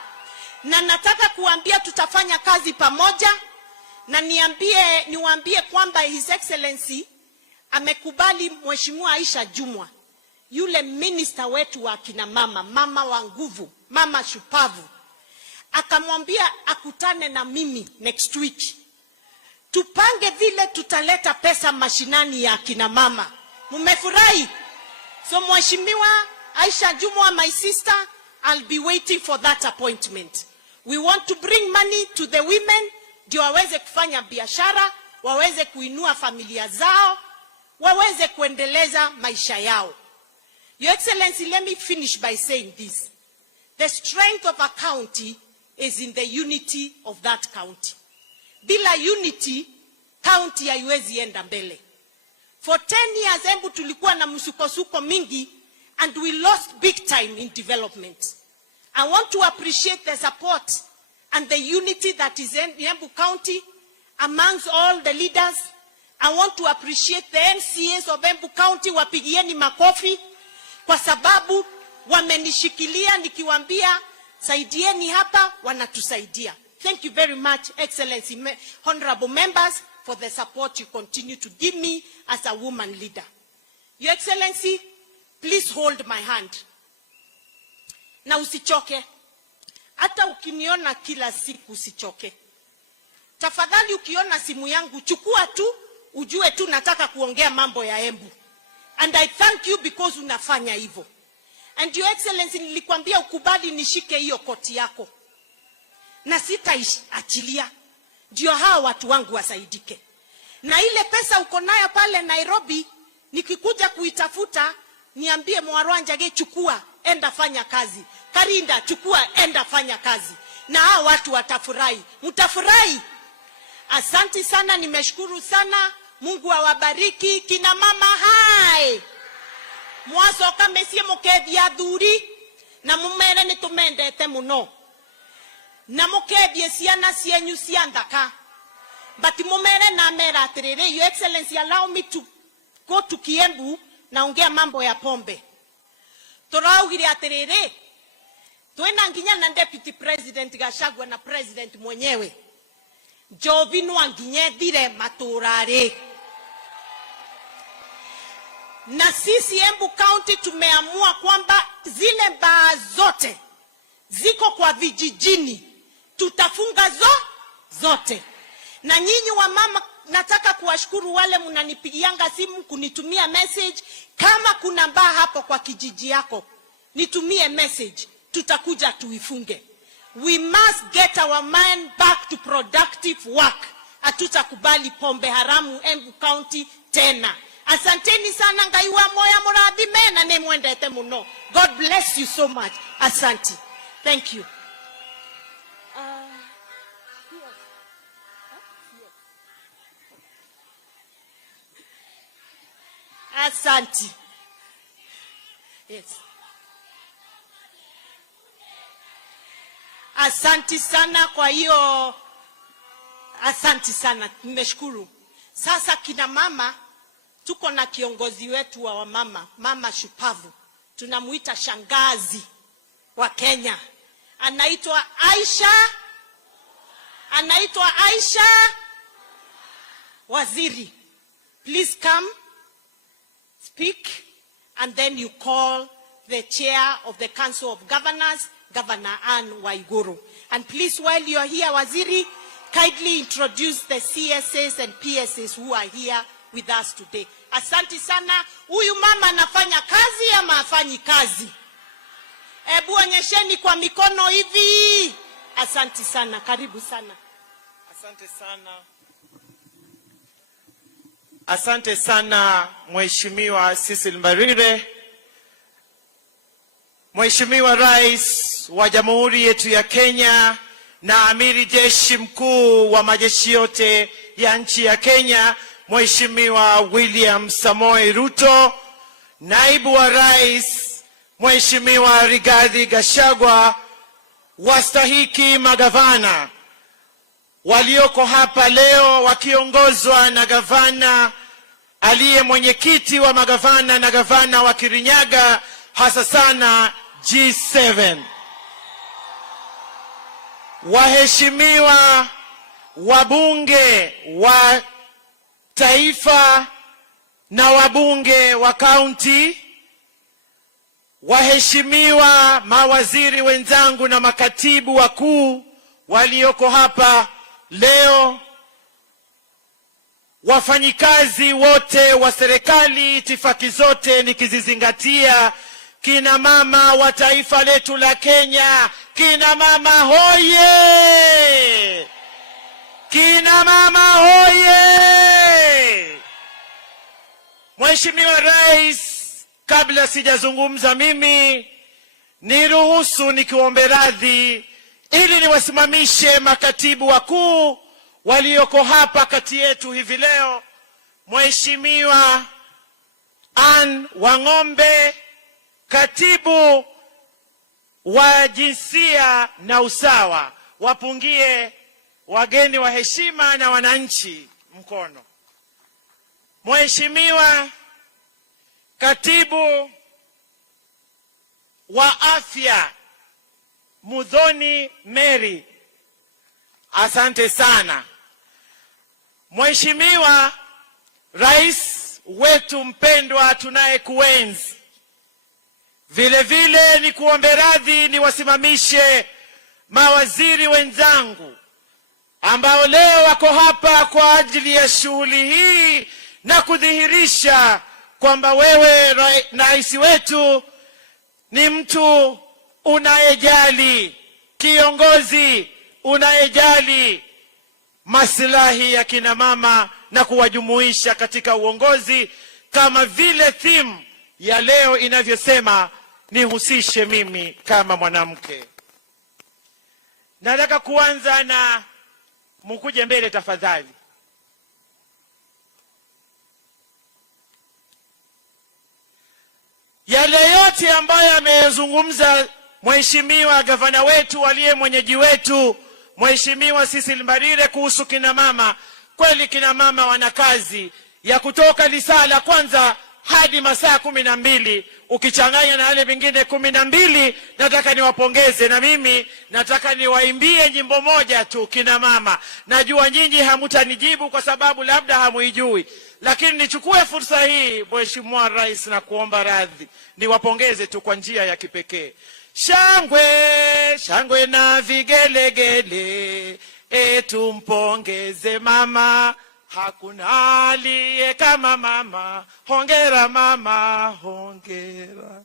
Na nataka kuambia tutafanya kazi pamoja. Na niwaambie kwamba His Excellency amekubali Mheshimiwa Aisha Jumwa, yule minister wetu wa kina mama, mama wa nguvu, mama shupavu. Akamwambia akutane na mimi next week. Tupange vile tutaleta pesa mashinani ya kina mama. Mumefurahi? So Mheshimiwa Aisha Jumwa, my sister, I'll be waiting for that appointment. We want to bring money to the women, ndio waweze kufanya biashara, waweze kuinua familia zao, waweze kuendeleza maisha yao. Your Excellency, let me finish by saying this. The strength of a county is in the unity of that county. Bila unity, county haiwezi enda mbele. For 10 years, Embu tulikuwa na msukosuko mingi, and we lost big time in development. I want to appreciate the support and the unity that is in Embu County amongst all the leaders. I want to appreciate the MCAs of Embu County, wapigieni makofi, kwa sababu wamenishikilia nikiwaambia saidieni hapa, wanatusaidia. Thank you very much, Excellency, honorable members, for the support you continue to give me as a woman leader. Your Excellency, please hold my hand. Na usichoke. Hata ukiniona kila siku usichoke. Tafadhali ukiona simu yangu, chukua tu, ujue tu nataka kuongea mambo ya Embu. And I thank you because unafanya hivyo. And Your Excellency, nilikwambia ukubali nishike hiyo koti yako. Na sitaachilia. Ndio hao watu wangu wasaidike. Na ile pesa uko nayo pale Nairobi, nikikuja kuitafuta, niambie Mwarwanja, chukua, enda fanya kazi. Karinda, chukua, enda fanya kazi. Na hao watu watafurahi. Mtafurahi. Asante sana, nimeshukuru sana. Mungu awabariki. Kina mama hai. Mwaso kamesie mukethia thuri. Na mumere nitumendete muno. na mukendie ciana cienyu cia ndaka. But mumere na mera atiriri, Your Excellency, allow me to go to Embu na ongea mambo ya pombe. Turaugire atiriri, twina nginya na Deputy President Gachagua na President mwenyewe. Njovi no nginye thire maturari. Na sisi Embu County tumeamua kwamba zile baa zote ziko kwa vijijini tutafunga zote. Na nyinyi wa mama, nataka kuwashukuru wale mnanipigianga simu kunitumia message. Kama kuna baa hapo kwa kijiji yako, nitumie message, tutakuja tuifunge. We must get our mind back to productive work. Hatutakubali pombe haramu Embu County tena. Asanteni sana, ngaiwa moya muradhime na nemwendete muno. God bless you so much. Asante. Thank you. Asante. Yes. Asante sana, kwa hiyo asante sana, nimeshukuru. Sasa kina mama, tuko na kiongozi wetu wa mama, mama shupavu. Tunamuita shangazi wa Kenya. Anaitwa Aisha Waziri. Please come, speak, and then you call the chair of the Council of Governors, Governor Anne Waiguru. And please, while you are here, Waziri, kindly introduce the CSAs and PSAs who are here with us today. Asante sana. Huyu mama anafanya kazi ama hafanyi kazi? Ebu onyesheni kwa mikono hivi. Asante sana. Karibu sana. Asante sana. Asante sana Mheshimiwa Cecil Mbarire, Mheshimiwa Rais wa Jamhuri yetu ya Kenya na Amiri Jeshi Mkuu wa majeshi yote ya nchi ya Kenya, Mheshimiwa William Samoei Ruto, Naibu wa Rais Mheshimiwa Rigathi Gachagua, wastahiki magavana walioko hapa leo wakiongozwa na gavana aliye mwenyekiti wa magavana na gavana wa Kirinyaga, hasa sana G7. Waheshimiwa wabunge wa taifa na wabunge wa kaunti, waheshimiwa mawaziri wenzangu na makatibu wakuu walioko hapa leo, wafanyikazi wote wa serikali, itifaki zote nikizizingatia, kina mama wa taifa letu la Kenya, kina mama hoye! Kina mama hoye! Mheshimiwa Rais, kabla sijazungumza mimi, niruhusu nikiombe radhi ili niwasimamishe makatibu wakuu walioko hapa kati yetu hivi leo. Mheshimiwa Anne Wang'ombe, katibu wa jinsia na usawa, wapungie wageni wa heshima na wananchi mkono. Mheshimiwa katibu wa afya Mudhoni Mary, asante sana. Mheshimiwa Rais wetu mpendwa tunayekuenzi, vile vile ni kuombe radhi niwasimamishe mawaziri wenzangu ambao leo wako hapa kwa ajili ya shughuli hii na kudhihirisha kwamba wewe rais wetu ni mtu unayejali, kiongozi unayejali maslahi ya kina mama na kuwajumuisha katika uongozi, kama vile theme ya leo inavyosema, nihusishe mimi kama mwanamke. Nataka kuanza na mkuje mbele tafadhali. Yale yote ambayo amezungumza Mheshimiwa gavana wetu aliye mwenyeji wetu Mheshimiwa Cecil Mbarire kuhusu kina mama. Kweli kina mama wana kazi ya kutoka lisaa la kwanza hadi masaa 12, ukichanganya na wale vingine 12. Nataka niwapongeze, na mimi nataka niwaimbie nyimbo moja tu kina mama. Najua nyinyi hamutanijibu kwa sababu labda hamuijui, lakini nichukue fursa hii Mheshimiwa Rais na kuomba radhi, niwapongeze tu kwa njia ya kipekee. Shangwe shangwe na vigelegele, tumpongeze mama. Hakuna aliye kama mama. Hongera mama, hongera.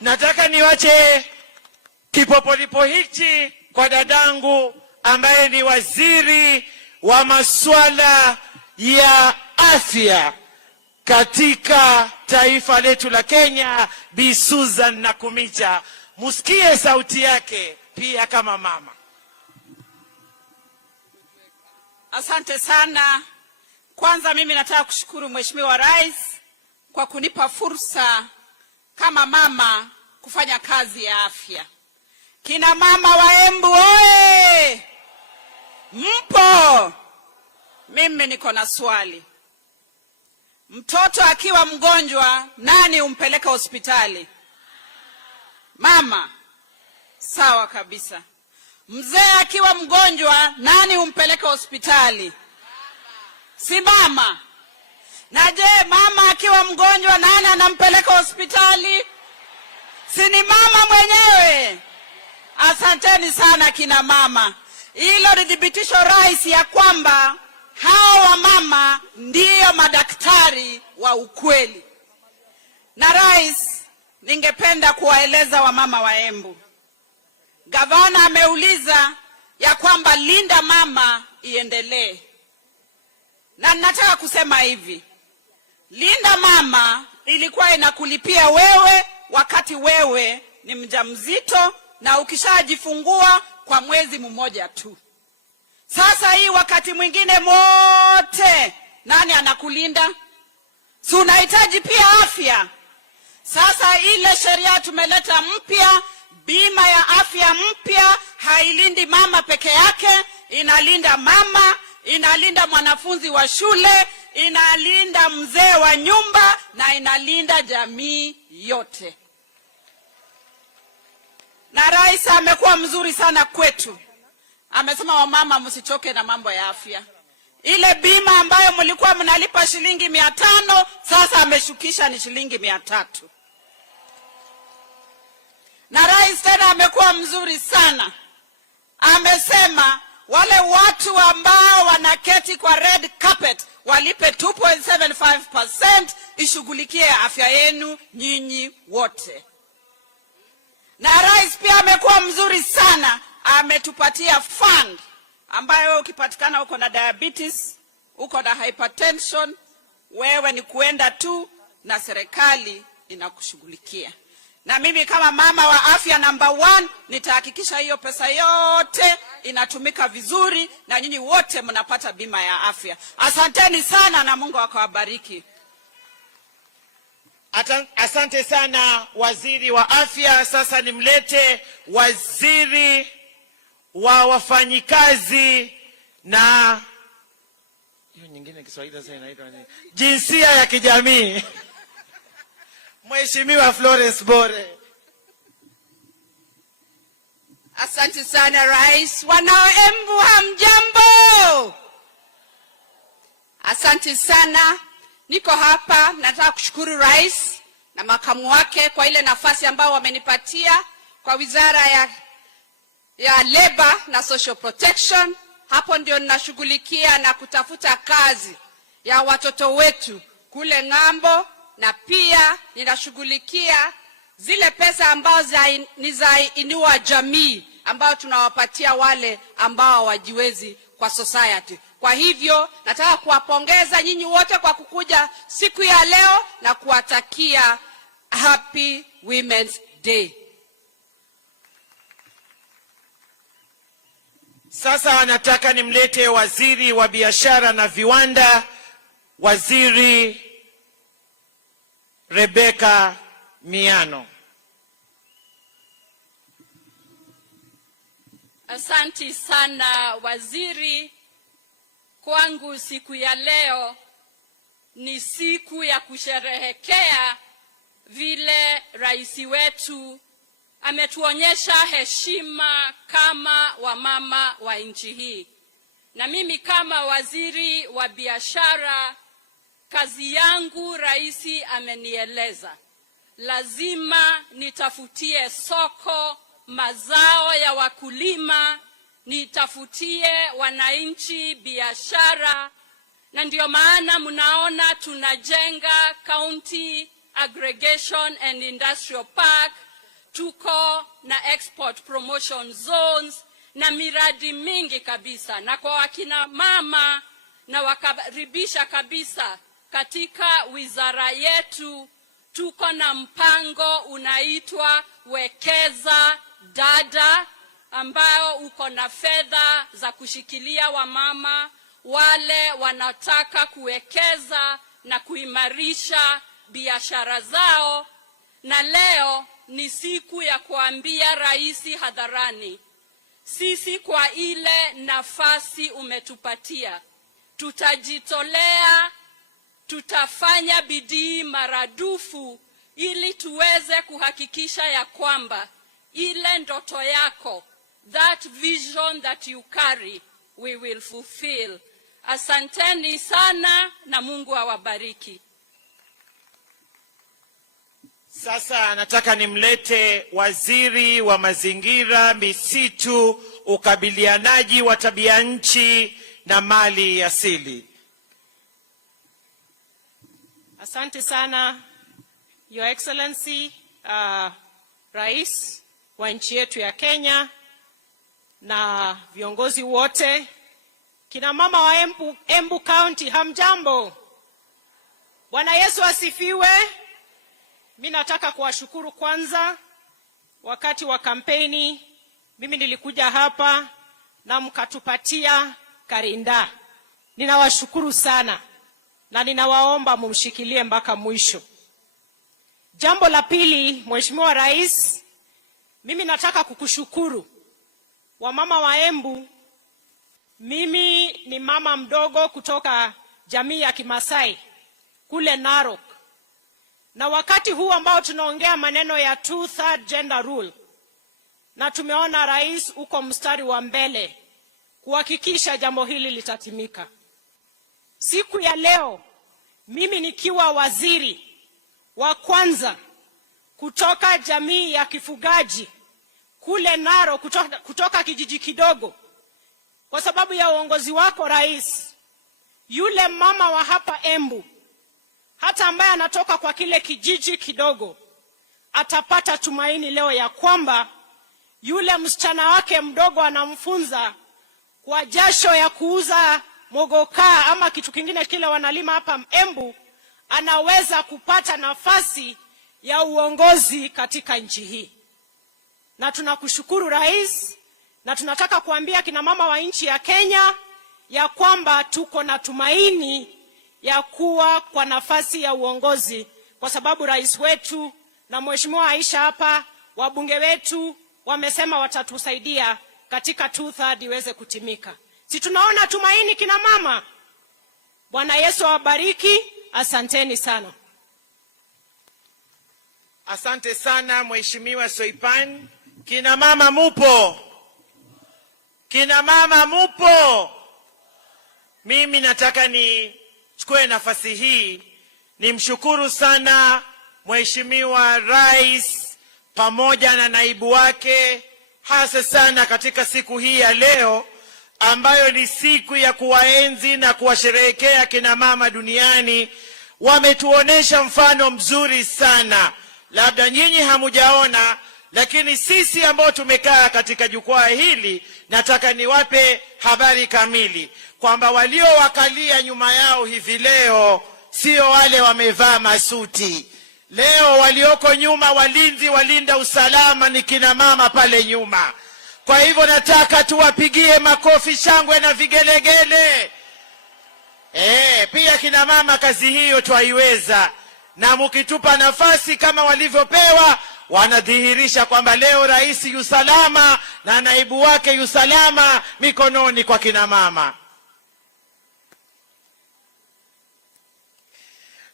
Nataka niwache kipopolipo hichi kwa dadangu ambaye ni waziri wa masuala ya afya katika taifa letu la Kenya, Bi Susan Nakumicha. Musikie sauti yake pia kama mama. Asante sana. Kwanza mimi nataka kushukuru Mheshimiwa Rais kwa kunipa fursa kama mama kufanya kazi ya afya. Kina mama wa Embu oye! Mpo? Mimi niko na swali. Mtoto akiwa mgonjwa, nani umpeleka hospitali? Mama. Sawa kabisa. Mzee akiwa mgonjwa, nani umpeleka hospitali? Si mama. Na je, mama akiwa mgonjwa, nani anampeleka hospitali? Si ni mama mwenyewe? Asanteni sana kina mama. Hilo ni thibitisho rais ya kwamba hao wa mama ndiyo madaktari wa ukweli. Na rais, ningependa kuwaeleza wamama wa Embu. Gavana ameuliza ya kwamba linda mama iendelee. Na nataka kusema hivi. Linda mama ilikuwa inakulipia wewe wakati wewe ni mjamzito na ukishajifungua kwa mwezi mmoja tu. Sasa hii wakati mwingine mote nani anakulinda? Si unahitaji pia afya. Sasa ile sheria tumeleta mpya, bima ya afya mpya, hailindi mama peke yake, inalinda mama, inalinda mwanafunzi wa shule, inalinda mzee wa nyumba na inalinda jamii yote. Na rais amekuwa mzuri sana kwetu. Amesema wamama msichoke na mambo ya afya. Ile bima ambayo mlikuwa mnalipa shilingi 500, sasa ameshukisha ni shilingi 300. Na rais tena amekuwa mzuri sana. Amesema wale watu ambao wanaketi kwa red carpet walipe 2.75%, ishughulikie afya yenu nyinyi wote. Na rais pia amekuwa mzuri sana. Ametupatia fund ambayo ukipatikana uko na diabetes, uko na hypertension, wewe ni kuenda tu na serikali inakushughulikia. Na mimi kama mama wa afya number 1 nitahakikisha hiyo pesa yote inatumika vizuri na nyinyi wote mnapata bima ya afya. Asanteni sana na Mungu akawabariki. Asante sana waziri wa afya. Sasa nimlete waziri wa wafanyikazi na hiyo nyingine Kiswahili sasa inaitwa nini? Jinsia ya kijamii. Mheshimiwa Florence Bore. Asante sana rais. Wanao Embu hamjambo? Asante sana. Niko hapa nataka kushukuru rais na makamu wake kwa ile nafasi ambayo wamenipatia kwa wizara ya Labor na Social Protection. Hapo ndio ninashughulikia na kutafuta kazi ya watoto wetu kule ng'ambo, na pia ninashughulikia zile pesa ambazo ni za inua jamii ambao tunawapatia wale ambao hawajiwezi kwa society. Kwa hivyo nataka kuwapongeza nyinyi wote kwa kukuja siku ya leo na kuwatakia Happy Women's Day. Sasa nataka nimlete waziri wa biashara na viwanda, waziri Rebecca Miano. Asanti sana waziri. Kwangu siku ya leo ni siku ya kusherehekea vile rais wetu ametuonyesha heshima kama wamama wa nchi hii. Na mimi kama waziri wa biashara, kazi yangu rais amenieleza, lazima nitafutie soko mazao ya wakulima, nitafutie wananchi biashara, na ndio maana mnaona tunajenga County Aggregation and Industrial Park, tuko na Export Promotion Zones na miradi mingi kabisa. Na kwa wakina mama na wakaribisha kabisa katika wizara yetu, tuko na mpango unaitwa Wekeza Dada, ambao uko na fedha za kushikilia wamama wale wanataka kuwekeza na kuimarisha biashara zao. Na leo ni siku ya kuambia rais hadharani, sisi kwa ile nafasi umetupatia, tutajitolea, tutafanya bidii maradufu ili tuweze kuhakikisha ya kwamba ile ndoto yako, that vision that you carry, we will fulfill. Asanteni sana na Mungu awabariki. Sasa nataka nimlete waziri wa mazingira, misitu, ukabilianaji wa tabia nchi na mali asili. Asante sana Your Excellency, Rais wa nchi yetu ya Kenya na viongozi wote. Kina mama wa Embu County, hamjambo? Bwana Yesu asifiwe. Mimi nataka kuwashukuru kwanza. Wakati wa kampeni mimi nilikuja hapa na mkatupatia karinda. Ninawashukuru sana na ninawaomba mumshikilie mpaka mwisho. Jambo la pili, Mheshimiwa Rais, mimi nataka kukushukuru. Wamama wa Embu, mimi ni mama mdogo kutoka jamii ya Kimasai kule Narok. Na wakati huu ambao tunaongea maneno ya 2/3 gender rule, na tumeona rais uko mstari wa mbele kuhakikisha jambo hili litatimika. Siku ya leo mimi nikiwa waziri wa kwanza kutoka jamii ya kifugaji kule Narok, kutoka kijiji kidogo, kwa sababu ya uongozi wako rais, yule mama wa hapa Embu hata ambaye anatoka kwa kile kijiji kidogo atapata tumaini leo ya kwamba yule msichana wake mdogo anamfunza kwa jasho ya kuuza mogoka ama kitu kingine kile wanalima hapa Embu, anaweza kupata nafasi ya uongozi katika nchi hii. Na tunakushukuru rais, na tunataka kuambia kina mama wa nchi ya Kenya ya kwamba tuko na tumaini ya kuwa kwa nafasi ya uongozi, kwa sababu rais wetu na Mheshimiwa Aisha hapa, wabunge wetu wamesema watatusaidia katika 2/3 iweze kutimika. Si tunaona tumaini kina mama? Bwana Yesu awabariki. Asanteni sana. Asante sana Mheshimiwa Soipan. Kina mama mupo? Kina mama mupo? Mimi nataka nichukue nafasi hii nimshukuru sana Mheshimiwa Rais pamoja na naibu wake, hasa sana katika siku hii ya leo ambayo ni siku ya kuwaenzi na kuwasherehekea kina mama duniani. Wametuonesha mfano mzuri sana. Labda nyinyi hamujaona, lakini sisi ambao tumekaa katika jukwaa hili, nataka niwape habari kamili kwamba waliowakalia nyuma yao hivi leo sio wale wamevaa masuti. Leo walioko nyuma, walinzi walinda usalama, ni kina mama pale nyuma. Kwa hivyo nataka tuwapigie makofi, shangwe na vigelegele. Pia kina mama kazi hiyo twaiweza. na mkitupa nafasi kama walivyopewa, wanadhihirisha kwamba leo rais yusalama na naibu wake yusalama mikononi kwa kina mama.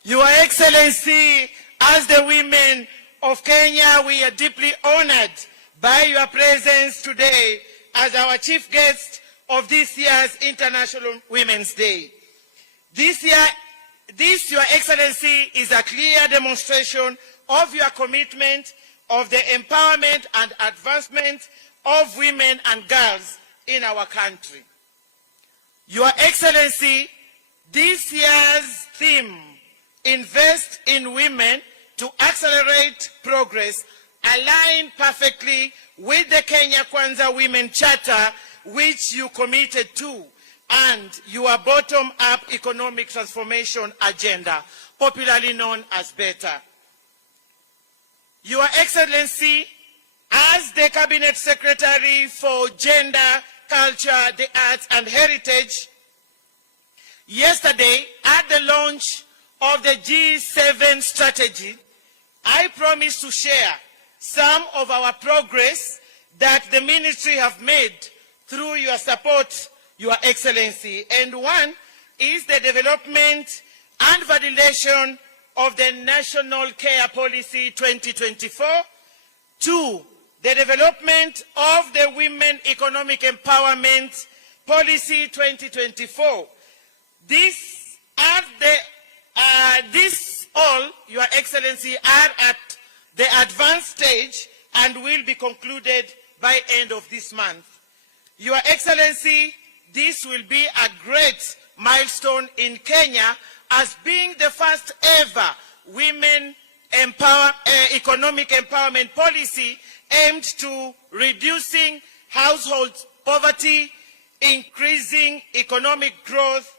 Your Excellency, as the women of Kenya, we are deeply honored by your presence today as our chief guest of this year's International Women's Day. This, Your Excellency, is a clear demonstration of your commitment of the empowerment and advancement of women and girls in our country. Your Excellency, this year's theme, Invest in Women to Accelerate Progress, align perfectly with the Kenya Kwanza Women Charter, which you committed to, and your bottom-up economic transformation agenda, popularly known as BETA. Your Excellency, as the Cabinet Secretary for Gender, Culture, the Arts and Heritage, yesterday at the launch of the G7 strategy, I promised to share some of our progress that the ministry have made through your support, Your Excellency. And one is the development and validation of the National Care Policy 2024. Two, the development of the Women Economic Empowerment Policy 2024. This all, Your Excellency, are at the advanced stage and will be concluded by end of this month. Your Excellency, this will be a great milestone in Kenya as being the first ever women economic empowerment policy aimed to reducing household poverty, increasing economic growth,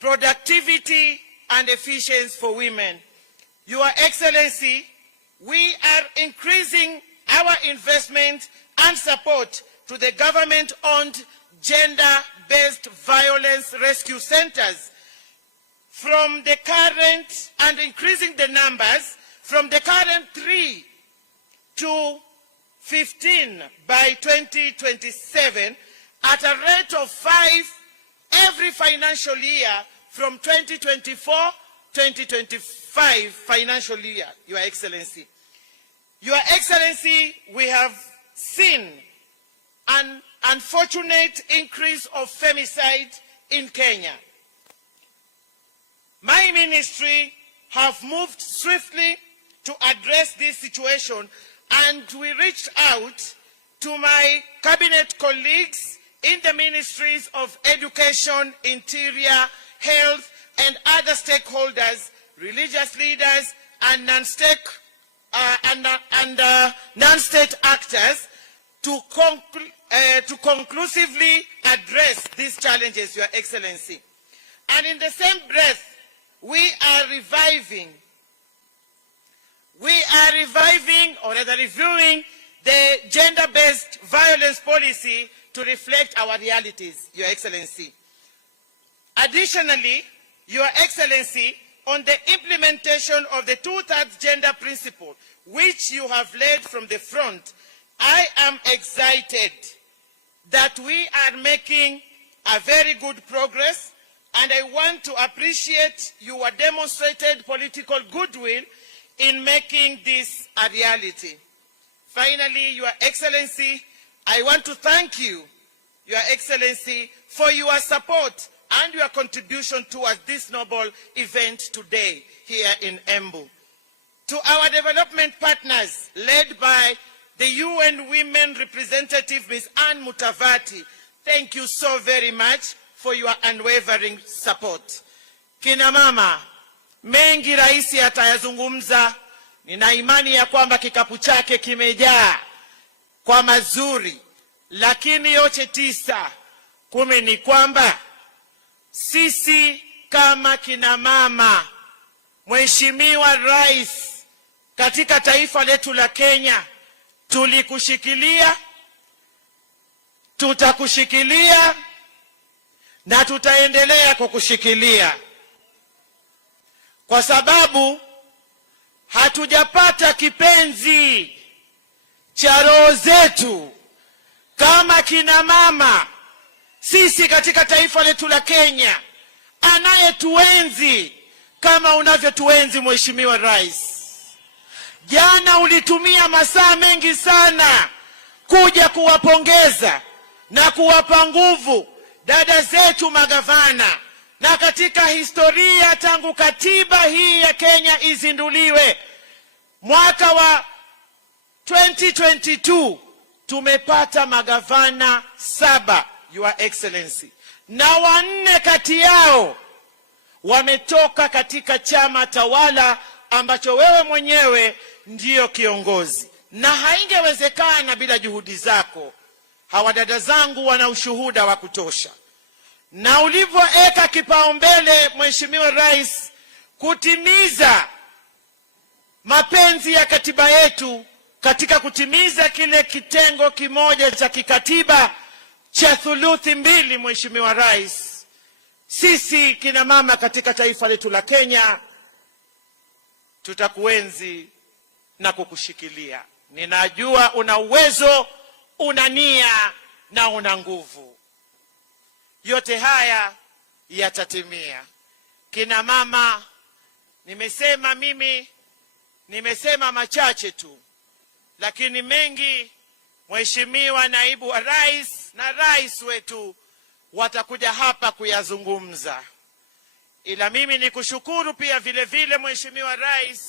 productivity, and efficiency for women. Your Excellency, we are increasing our investment and support to the government-owned gender-based violence rescue centers from the current, and increasing the numbers from the current 3 to 15 by 2027 at a rate of 5 every financial year from 2024-2025 financial year, Your Excellency. Your Excellency, we have seen an unfortunate increase of femicide in Kenya. My ministry have moved swiftly to address this situation, and we reached out to my cabinet colleagues in the ministries of Education, Interior, Health, and other stakeholders, religious leaders, and non-state actors to conclusively address these challenges, Your Excellency. And in the same breath, we are reviewing or rather reviewing the gender-based violence policy to reflect our realities, Your Excellency. Additionally, Your Excellency, on the implementation of the 2/3 gender principle, which you have led from the front, I am excited that we are making a very good progress, and I want to appreciate your demonstrated political goodwill in making this a reality. Finally, Your Excellency, I want to thank you, Your Excellency, for your support and your contribution towards this noble event today here in Embu. To our development partners, led by the UN Women Representative, Ms. Anne Mutavati, thank you so very much for your unwavering support. Kina mama, mengi raisi atayazungumza. Nina imani ya kwamba kikapu chake kimejaa kwa mazuri, lakini yote 9, 10 ni kwamba sisi kama kina mama, Mheshimiwa Rais, katika taifa letu la Kenya, tulikushikilia, tutakushikilia na tutaendelea kukushikilia, kwa sababu hatujapata kipenzi cha roho zetu kama kina mama sisi katika taifa letu la Kenya, anayetuenzi kama unavyotuenzi Mheshimiwa Rais. Jana ulitumia masaa mengi sana kuja kuwapongeza na kuwapa nguvu dada zetu magavana, na katika historia tangu katiba hii ya Kenya izinduliwe mwaka wa 2022 tumepata magavana 7, Your Excellency, na 4 kati yao wametoka katika chama tawala ambacho wewe mwenyewe ndiyo kiongozi, na haingewezekana bila juhudi zako. Hawa dada zangu wana ushuhuda wa kutosha, na ulivyoweka kipaumbele Mheshimiwa Rais kutimiza mapenzi ya katiba yetu katika kutimiza kile kitengo kimoja cha kikatiba cha thuluthi 2, Mheshimiwa Rais, sisi kina mama katika taifa letu la Kenya tutakuenzi na kukushikilia. Ninajua una uwezo, una nia na una nguvu. Yote haya yatatimia. Kina mama, nimesema machache tu, lakini mengi Mheshimiwa Naibu wa Rais na Rais wetu watakuja hapa kuyazungumza. Ila mimi nikushukuru pia vile vile Mheshimiwa Rais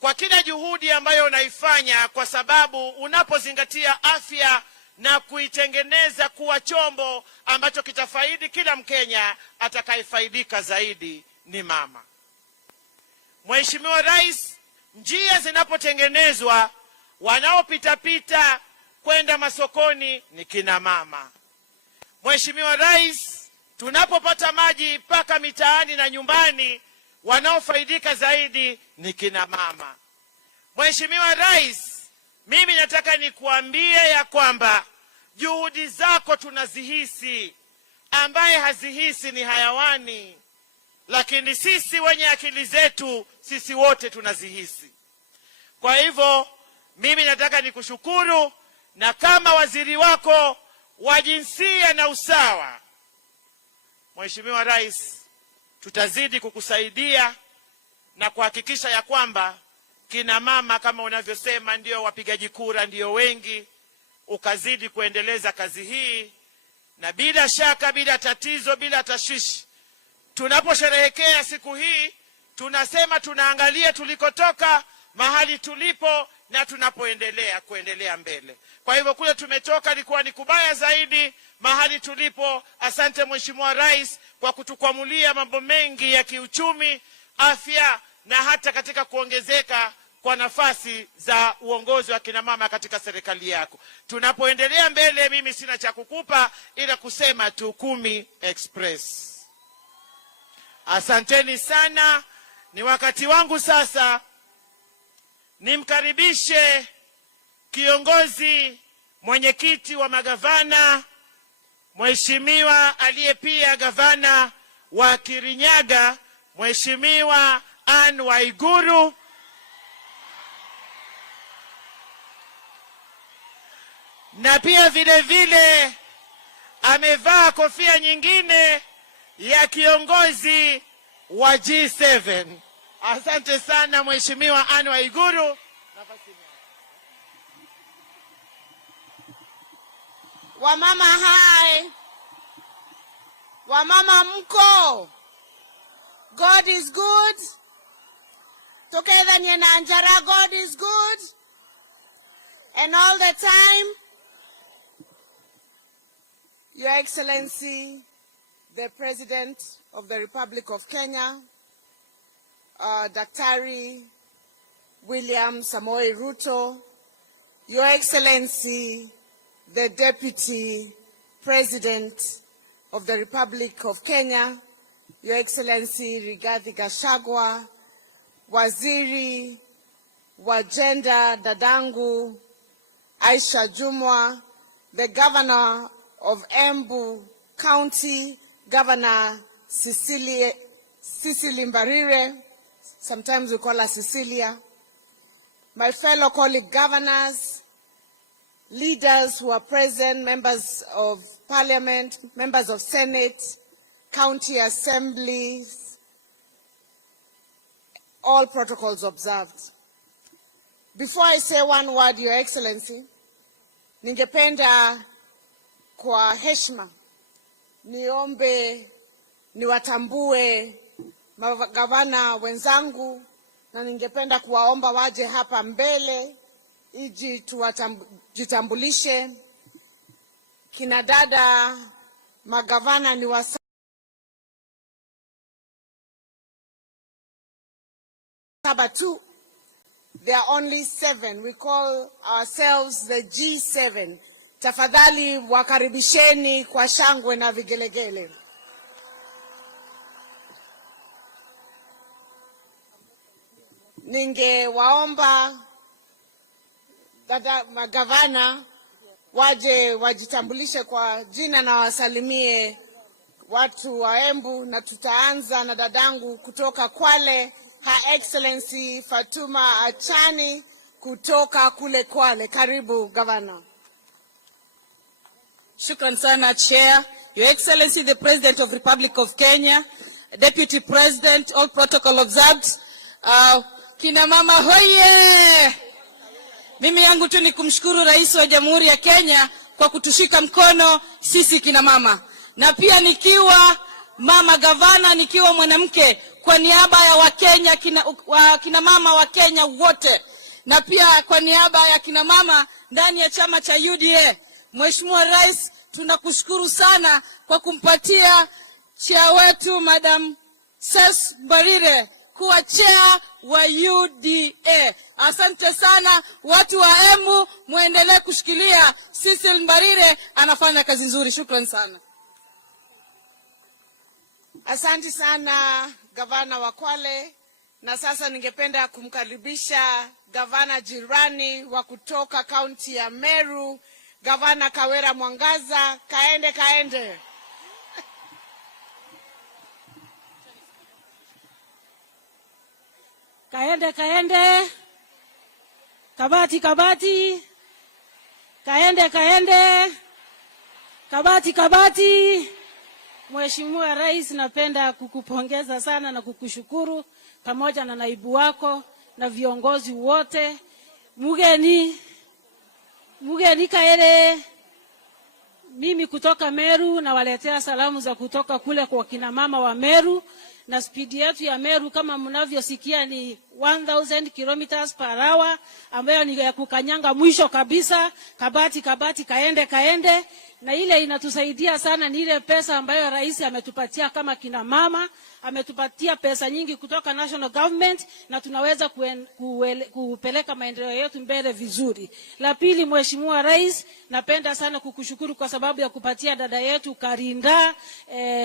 kwa kila juhudi ambayo unaifanya, kwa sababu unapozingatia afya na kuitengeneza kuwa chombo ambacho kitafaidi kila Mkenya, atakayefaidika zaidi ni mama. Mheshimiwa Rais, njia zinapotengenezwa, wanaopita kwenda masokoni ni kina mama. Mheshimiwa Rais, tunapopata maji mpaka mitaani na nyumbani, wanaofaidika zaidi ni kina mama. Mheshimiwa Rais, mimi nataka nikuambie ya kwamba juhudi zako tunazihisi, ambaye hazihisi ni hayawani, lakini sisi wenye akili zetu, sisi wote tunazihisi. Kwa hivyo mimi nataka nikushukuru, na kama waziri wako wa jinsia na usawa, Mheshimiwa Rais, tutazidi kukusaidia na kuhakikisha ya kwamba kina mama kama unavyosema ndio wapigaji kura, ndio wengi, ukazidi kuendeleza kazi hii, na bila shaka, bila tatizo, bila tashwishi, tunaposherehekea siku hii tunasema tunaangalia tulikotoka, mahali tulipo na kuendelea mbele. Kwa hivyo kule tumetoka ilikuwa ni kubaya zaidi, mahali tulipo. Asante Mheshimiwa Rais kwa kutukwamulia mambo mengi ya kiuchumi, afya na hata katika kuongezeka kwa nafasi za uongozi wa kina mama katika serikali yako. Tunapoendelea mbele, mimi sina cha kukupa ila kusema tu 10 Express. Asanteni sana. Ni wakati wangu sasa nimkaribishe kiongozi mwenyekiti wa magavana, Mheshimiwa aliye pia gavana wa Kirinyaga, Mheshimiwa Anne Waiguru, na pia vile vile amevaa kofia nyingine ya kiongozi wa G7. Asante sana Mheshimiwa Anne Waiguru. Wamama hai, wamama mko, God is good. Together nyena anjara, God is good, and all the time. Your Excellency, the President of the Republic of Kenya, Daktari William Samoei Ruto, Your Excellency, the Deputy President of the Republic of Kenya, Your Excellency Rigathi Gachagua, Waziri wa Gender dadangu Aisha Jumwa, the Governor of Embu County, Governor Cecily Mbarire, sometimes we call her Cecilia, my fellow colleague governors, leaders who are present, members of parliament, members of Senate, county assemblies, all protocols observed. Before I say one word, Your Excellency, ningependa kwa heshima niombe niwatambue magavana wenzangu, na ningependa kuwaomba waje hapa mbele ili tujitambulishe. Kina dada magavana ni wa saba tu. There are only 7. We call ourselves the G7. Tafadhali wakaribisheni kwa shangwe na vigelegele. Ningewaomba dada magavana waje wajitambulishe kwa jina na wasalimie watu wa Embu, na tutaanza na dadangu kutoka Kwale, Her Excellency Fatuma Achani kutoka kule Kwale. Karibu gavana. Shukran sana Chair. Your Excellency the President of Republic of Kenya, Deputy President, all protocol observed. Kina mama hoye! Mimi yangu tu ni kumshukuru Rais wa Jamhuri ya Kenya kwa kutushika mkono sisi kina mama. Na pia nikiwa mama gavana, nikiwa mwanamke, kwa niaba ya Wakenya, kina mama wa Kenya wote, na pia kwa niaba ya kina mama ndani ya chama cha UDA, Mheshimiwa Rais, tunakushukuru sana kwa kumpatia chair wetu Madam Ses Mbarire kuwa chair wa UDA. Asante sana watu wa Embu, muendelee kushikilia. Cecil Mbarire anafanya kazi nzuri. Shukrani sana. Asante sana gavana wa Kwale. Na sasa ningependa kumkaribisha gavana jirani wa kutoka kaunti ya Meru, Gavana Kawera Mwangaza. Kaende. Kaende. Kabati. Kaende. Kabati. Mheshimiwa Rais, napenda kukupongeza sana na kukushukuru pamoja na naibu wako na viongozi wote. Mugeni kaere. Mimi kutoka Meru na waletea salamu za kutoka kule kwa kina mama wa Meru, na speed yetu ya Meru kama mnavyosikia ni 1000 kilometers per hour, ambayo ni ya kukanyanga mwisho kabisa. Kabati, kaende. Na ile inatusaidia sana ni ile pesa ambayo rais ametupatia kama kina mama. Ametupatia pesa nyingi kutoka national government, na tunaweza kupeleka maendeleo yetu mbele vizuri. La pili, Mheshimiwa Rais, napenda sana kukushukuru kwa sababu ya kupatia dada yetu Karinda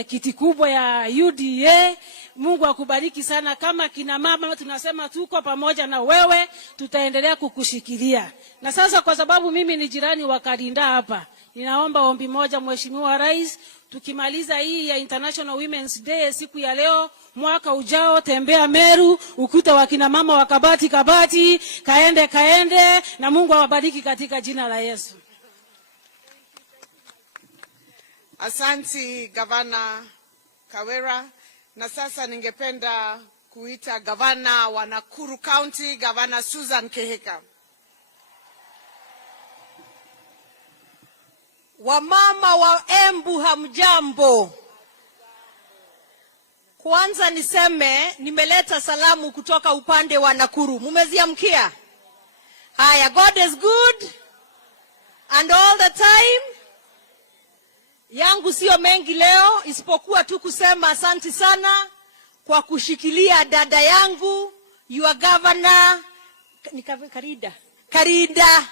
kiti kubwa ya UDA. Mungu akubariki sana. Kama kina mama tunasema tuko pamoja na wewe, tutaendelea kukushikilia. Na sasa kwa sababu mimi ni jirani wa Karinda hapa, ninaomba ombi moja Mheshimiwa Rais. Tukimaliza hii ya International Women's Day siku ya leo, mwaka ujao tembea Meru, ukuta wa kina mama wa Kabati, kaende, na Mungu awabariki katika jina la Yesu. Asante Gavana Kawera. Na sasa ningependa kuita gavana wa Nakuru County, Gavana Susan Kehika. Wamama wa Embu hamjambo. Kwanza niseme nimeleta salamu kutoka upande wa Nakuru. Mumeziamkia? Haya, God is good and all the time. Yangu sio mengi leo isipokuwa tu kusema asante sana kwa kushikilia dada yangu, your governor Karida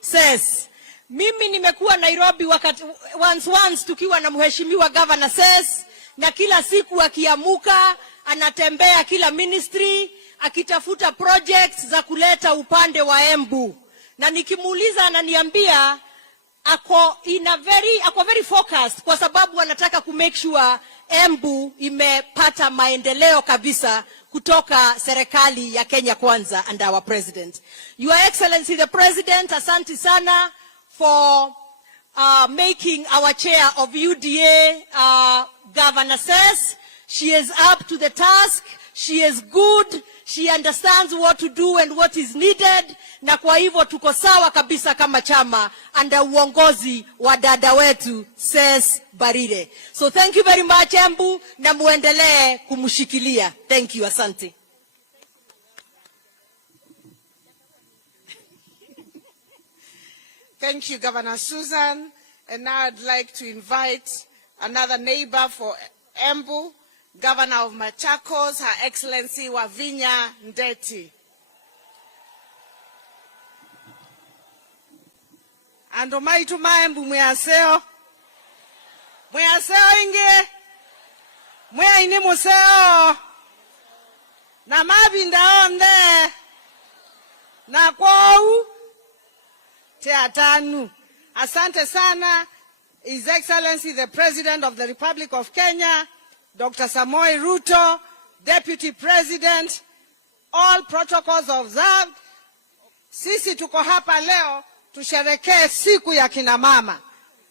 Ses. Mimi nimekuwa Nairobi wakati once tukiwa na mheshimiwa Governor Ses, na kila siku akiamuka anatembea kila ministry akitafuta projects za kuleta upande wa Embu. Na nikimuuliza ananiambia ako very focused kwa sababu anataka ku make sure Embu imepata maendeleo kabisa kutoka serikali ya Kenya Kwanza and our president. Your Excellency the President, asante sana for making our chair of UDA Governor Says. She is up to the task. She is good. She understands what to do and what is needed. Na kwa hivyo tuko sawa kabisa kama chama under uongozi wa dada wetu Says Barire. So thank you very much Embu, na muendelee kumshikilia. Thank you, asante. Thank you, Governor Susan. And now I'd like to invite another neighbor for Embu, Governor of Machakos, Her Excellency Wavinya Ndeti. Ando maitu maembu mwaseo. Mwaseo inge. Mwa ini museo. Na mabinda onde. Na kwau. Teatanu. Asante sana, His Excellency the President of the Republic of Kenya, Dr. Samoei Ruto, Deputy President, all protocols observed. Sisi tuko hapa leo tusherekee siku ya kina mama.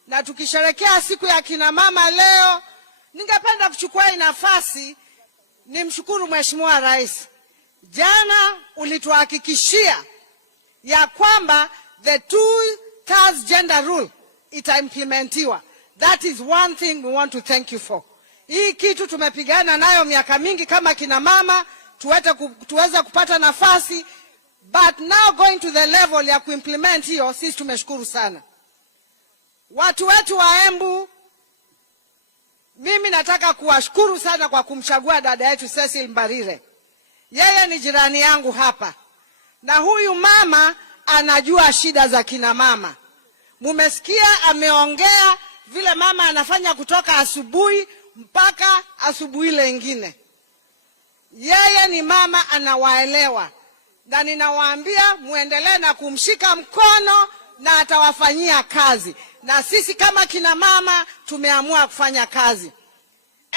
Na tukisherekea siku ya kina mama leo, ningependa kuchukua nafasi nimshukuru Mheshimiwa Rais. Jana ulituhakikishia ya kwamba the 2/3 gender rule itaimplementiwa. That is one thing we want to thank you for. Hii kitu tumepigana nayo miaka mingi kama kina mama, tuweze kupata nafasi, but now going to the level ya kuimplement hiyo, sisi tumeshukuru sana. Watu wetu wa Embu, mimi nataka kuwashukuru sana kwa kumchagua dada yetu Cecil Mbarire. Yeye ni jirani yangu hapa. Na huyu mama anajua shida za kina mama. Mumesikia ameongea vile mama anafanya kutoka asubuhi mpaka asubuhi lengine. Yeye ni mama anawaelewa. Na ninawaambia muendelee na kumshika mkono na atawafanyia kazi. Na sisi kama kina mama tumeamua kufanya kazi.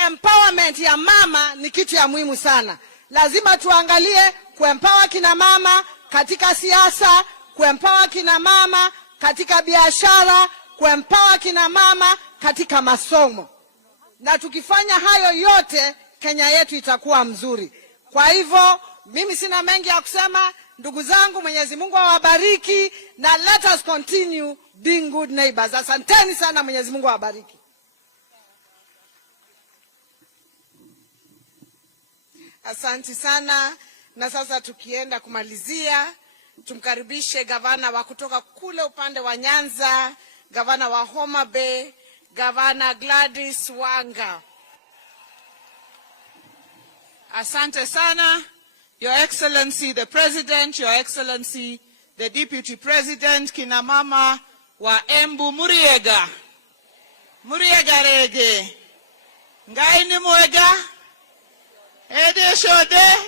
Empowerment ya mama ni kitu ya muhimu sana. Lazima tuangalie kuempower kina mama katika siasa, kuempower kina mama katika biashara, kuempower kina mama katika masomo. Na tukifanya hayo yote, Kenya yetu itakuwa mzuri. Kwa hivyo, mimi sina mengi ya kusema. Ndugu zangu, Mwenyezi Mungu awabariki, na let us continue being good neighbors. Asanteni sana, Mwenyezi Mungu awabariki. Asante sana. Na sasa tukienda kumalizia, tumkaribishe gavana wa kutoka kule upande wa Nyanza, gavana wa Homa Bay, Gavana Gladys Wanga. Asante sana, Your Excellency the President, Your Excellency the Deputy President, kina mama wa Embu, Muriega. Muriega rege. Ngai ni mwega. Ede shode.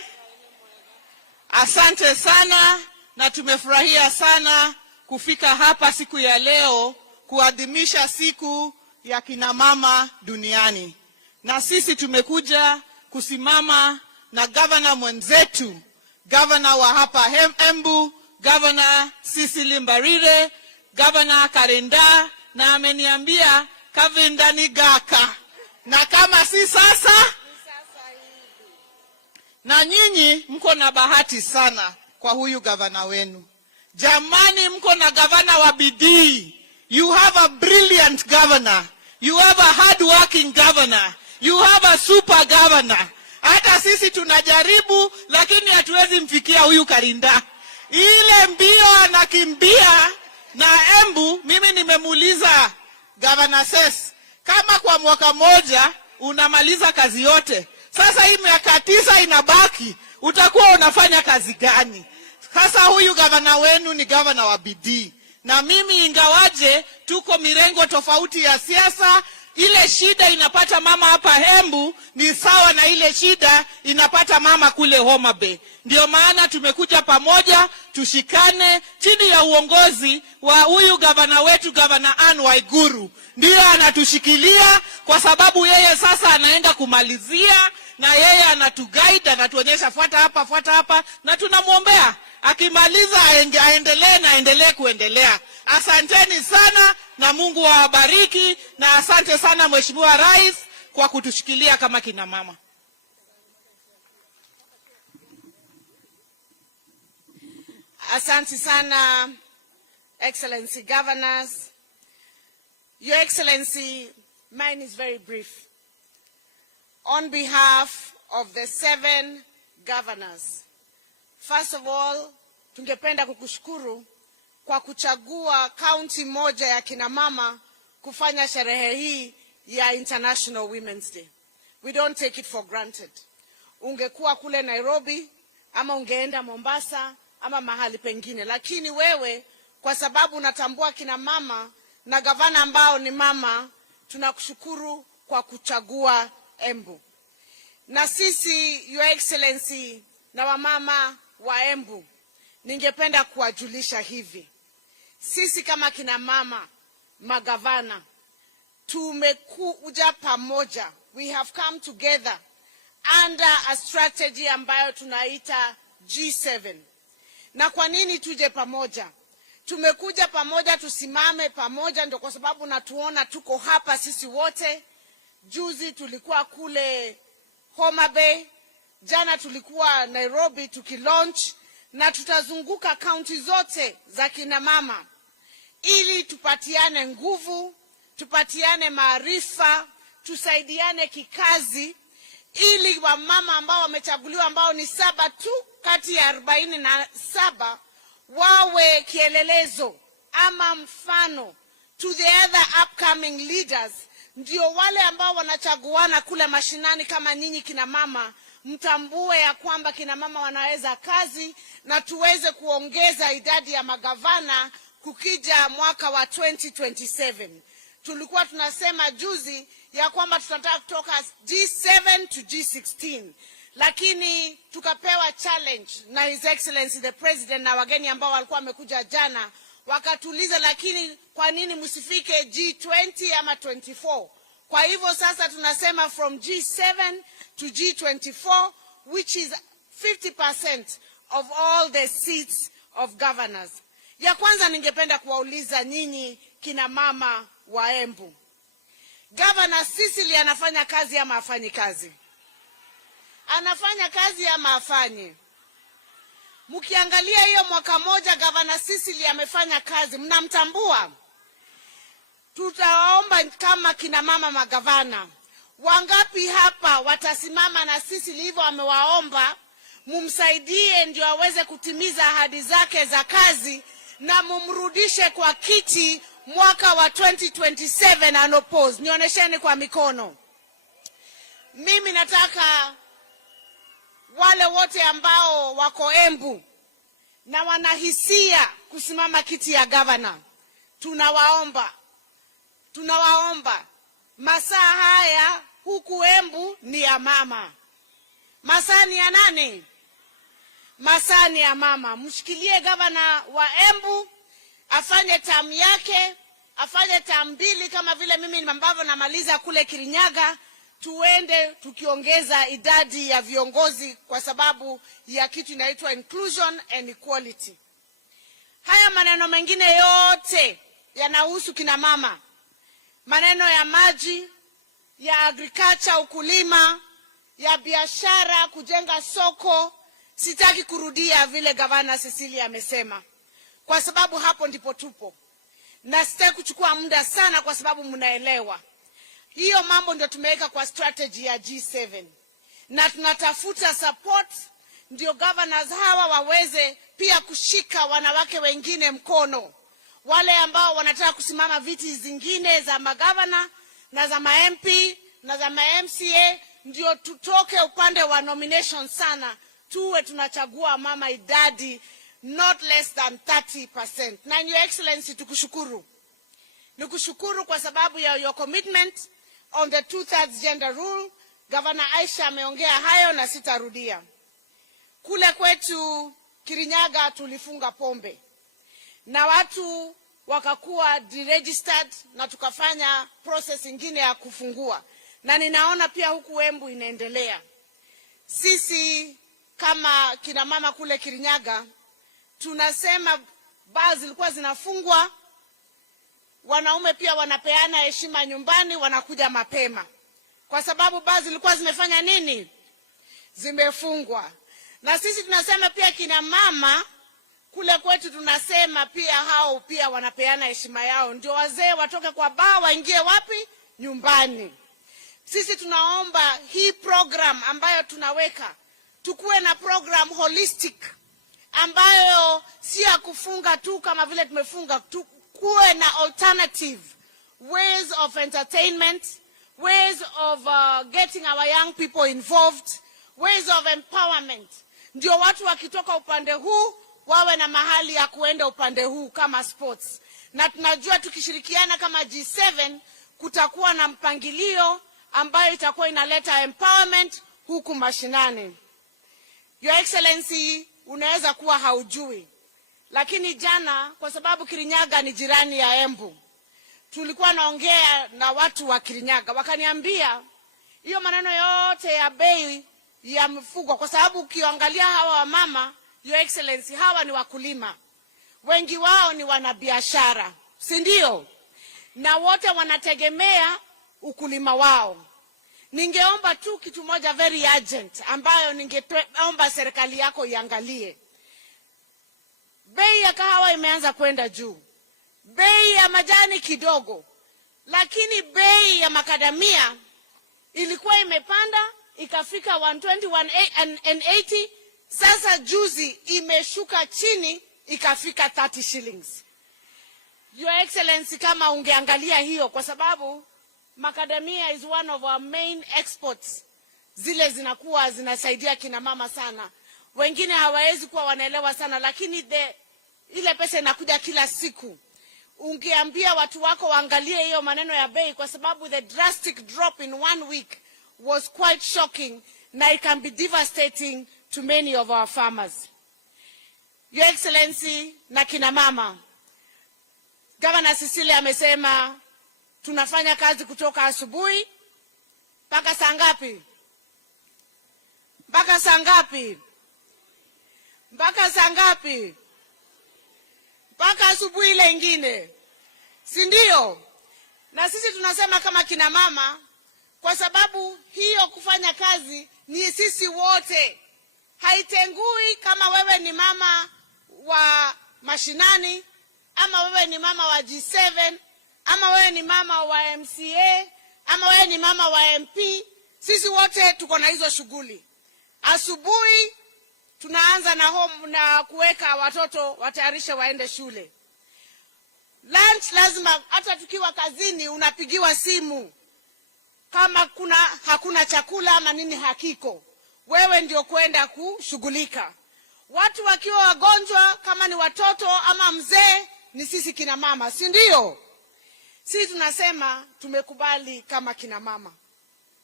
Asante sana, na tumefurahia sana kufika hapa siku ya leo kuadhimisha siku ya kina mama duniani. Na sisi tumekuja kusimama na governor mwenzetu, governor wa hapa Embu, Governor Cecil Mbarire, Governor Karinda, na ameniambia Kavinda ni gaka. Na kama si sasa, na nyinyi mko na bahati sana kwa huyu gavana wenu. Jamani, mko na gavana wa bidii. You have a brilliant governor. You have a hard-working governor. You have a super governor. Hata sisi tunajaribu, lakini hatuwezi mfikia huyu Karinda. Ile mbio anakimbia na Embu, mimi nimemuuliza Governor Ses, kama kwa mwaka moja unamaliza kazi yote, sasa hii miaka 9 inabaki, utakuwa unafanya kazi gani? Sasa huyu gavana wenu ni gavana wa bidii. Na mimi ingawaje tuko mirengo tofauti ya siasa, ile shida inapata mama hapa Embu ni sawa na ile shida inapata mama kule Homa Bay. Ndio maana tumekuja pamoja, tushikane chini ya uongozi wa huyu gavana wetu, Gavana Anne Waiguru. Ndio anatushikilia kwa sababu yeye sasa anaenda kumalizia, na yeye anatuguide, anatuonyesha fuata hapa, na tunamuombea akimaliza aendelee kuendelea. Asanteni sana na Mungu awabariki, na asante sana Mheshimiwa Rais kwa kutushikilia kama kina mama. Asante sana, Excellency Governors. Your Excellency, mine is very brief. On behalf of the 7 governors, first of all, tungependa kukushukuru kwa kuchagua kaunti moja ya kina mama kufanya sherehe hii ya International Women's Day. We don't take it for granted. Ungekuwa kule Nairobi, ama ungeenda Mombasa, ama mahali pengine. Lakini wewe, kwa sababu unatambua kina mama na gavana ambao ni mama, tunakushukuru kwa kuchagua Embu. Na sisi, Your Excellency, na wamama wa Embu, ningependa kuwajulisha hivi. Sisi kama kina mama magavana tumekuja pamoja. We have come together under a strategy ambayo tunaita G7. Na kwa nini tuje pamoja? Tumekuja pamoja, tusimame pamoja, ndio kwa sababu natuona tuko hapa sisi wote. Juzi tulikuwa kule Homa Bay, jana tulikuwa Nairobi tukilaunch, na tutazunguka kaunti zote za kina mama ili tupatiane nguvu, tupatiane maarifa, tusaidiane kikazi, ili wamama ambao wamechaguliwa ambao ni 7 tu kati ya 47 wawe kielelezo ama mfano to the other upcoming leaders. Ndio wale ambao wanachaguana kule mashinani kama nyinyi kina mama, mtambue ya kwamba kina mama wanaweza kazi, na tuweze kuongeza idadi ya magavana kukija mwaka wa 2027. Tulikuwa tunasema juzi ya kwamba tunataka kutoka G7 to G16. Lakini tukapewa challenge na His Excellency the President na wageni ambao walikuwa wamekuja jana, wakatuliza, lakini kwa nini msifike G20 ama 24? Kwa hivyo sasa tunasema from G7 to G24, which is 50% of all the seats of governors. Ya kwanza ningependa kuwauliza nyinyi kina mama wa Embu. Governor Cecily anafanya kazi ama hafanyi kazi? Anafanya kazi ama afanye? Mkiangalia hiyo mwaka moja Governor Cecily amefanya kazi, mnamtambua? Tutaomba kama kina mama magavana, wangapi hapa watasimama na Cecily hivyo amewaomba, mumsaidie ndio aweze kutimiza ahadi zake za kazi, na mumrudishe kwa kiti mwaka wa 2027 anopose. Nionyesheni kwa mikono. Mimi nataka wale wote ambao wako Embu na wanahisia kusimama kiti ya governor, tunawaomba masaa haya huku Embu ni ya mama. Masaa ni ya nani? Masaa ni ya mama. Mshikilie governor wa Embu afanye term yake, afanye term 2 kama vile mimi ambavyo namaliza kule Kirinyaga. Tuende tukiongeza idadi ya viongozi kwa sababu ya kitu inaitwa inclusion and equality. Haya maneno mengine yote yanahusu kina mama. Maneno ya maji, ya agriculture, ukulima, ya biashara, kujenga soko. Sitaki kurudia vile Gavana Cecilia amesema, kwa sababu hapo ndipo tupo. Na sitaki kuchukua muda sana kwa sababu mnaelewa. Hiyo mambo ndio tumeweka kwa strategy ya G7. Na tunatafuta support ndio governors hawa waweze pia kushika wanawake wengine mkono. Wale ambao wanataka kusimama viti zingine za magavana na za ma-MP na za ma-MCA, ndio tutoke upande wa nomination sana. Tuwe tunachagua mama idadi not less than 30%. Na Your Excellency tukushukuru. Nikushukuru kwa sababu ya your commitment on the 2/3 gender rule. Governor Aisha ameongea hayo na sitarudia. Kule kwetu Kirinyaga tulifunga pombe na watu wakakuwa deregistered na tukafanya process ingine ya kufungua, na ninaona pia huku Embu inaendelea. Sisi kama kina mama kule Kirinyaga tunasema baa zilikuwa zinafungwa, wanaume pia wanapeana heshima nyumbani, wanakuja mapema, kwa sababu baa zilikuwa zimefanya nini? Zimefungwa. Na sisi tunasema pia kina mama kule kwetu tunasema pia hao pia wanapeana heshima yao, ndio wazee watoke kwa baa waingie wapi? Nyumbani. Sisi tunaomba hii program ambayo tunaweka, tukuwe na program holistic ambayo si ya kufunga tu kama vile tumefunga, tukuwe na alternative ways of entertainment, ways of getting our young people involved, ways of empowerment. Ndio watu wakitoka upande huu wawe na mahali ya kuenda upande huu kama sports. Na tunajua tukishirikiana kama G7 kutakuwa na mpangilio ambayo itakuwa inaleta empowerment huku mashinani. Your Excellency, unaweza kuwa haujui, lakini jana kwa sababu Kirinyaga ni jirani ya Embu, tulikuwa naongea na watu wa Kirinyaga, wakaniambia hiyo maneno yote ya bei ya mifugo, kwa sababu ukiangalia hawa wamama, Your Excellency, hawa ni wakulima, wengi wao ni wanabiashara, si ndio? Na wote wanategemea ukulima wao. Ningeomba tu kitu moja very urgent ambayo ningeomba serikali yako iangalie. Bei ya kahawa imeanza kwenda juu, bei ya majani kidogo, lakini bei ya makadamia ilikuwa imepanda ikafika 120, 180. Sasa juzi imeshuka chini ikafika 30 shillings. Your Excellency, kama ungeangalia hiyo, kwa sababu macadamia is one of our main exports, zile zinakuwa zinasaidia kina mama sana. Wengine hawawezi kuwa wanaelewa sana, lakini ile pesa inakuja kila siku. Ungeambia watu wako waangalie hiyo maneno ya bei, kwa sababu the drastic drop in 1 week was quite shocking, na it can be devastating to many of our farmers. Your Excellency na kina mama, Governor Cecilia amesema tunafanya kazi kutoka asubuhi mpaka saa ngapi? Mpaka saa ngapi? Mpaka saa ngapi? Mpaka asubuhi ile ingine, si ndio? Na sisi tunasema kama kina mama, kwa sababu hiyo kufanya kazi ni sisi wote, haitengui kama wewe ni mama wa mashinani, ama wewe ni mama wa G7, ama wewe ni mama wa MCA, ama wewe ni mama wa MP. Sisi wote tuko na hizo shughuli. Asubuhi tunaanza na home na kuweka watoto watayarishe waende shule. Lunch lazima, hata tukiwa kazini unapigiwa simu kama hakuna chakula ama nini hakiko, wewe ndio kwenda kushughulika. Watu wakiwa wagonjwa, kama ni watoto ama mzee, ni sisi kina mama, si ndio? Sisi tunasema tumekubali kama kina mama.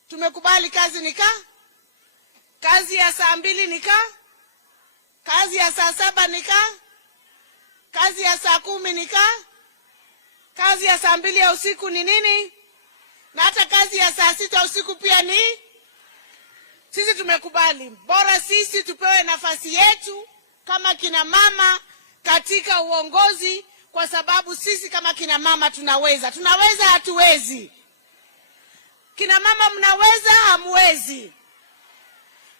Tumekubali kazi kazi ya saa 2 kazi ya saa 7 kazi ya saa 10 kazi ya saa 2 ya usiku ni nini? Na hata kazi ya saa 6 usiku pia ni. Sisi tumekubali, bora sisi tupewe nafasi yetu kama kina mama katika uongozi, kwa sababu sisi kama kina mama tunaweza. Tunaweza, hatuwezi? Kina mama mnaweza, hamwezi?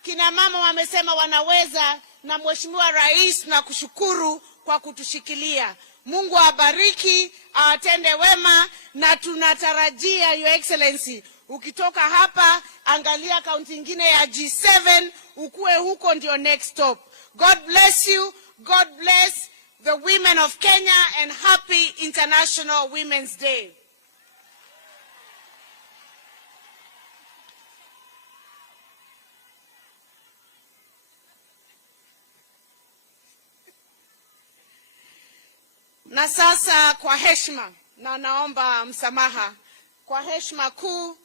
Kina mama wamesema wanaweza, na Mheshimiwa Rais na kushukuru kwa kutushikilia. Mungu awabariki, awatende wema, na tunatarajia Your Excellency, ukitoka hapa angalia kaunti nyingine ya G7, ukue huko ndio next stop. God bless you. God bless the women of Kenya, and happy International Women's Day. Na sasa kwa heshima, na naomba msamaha, kwa heshima kuu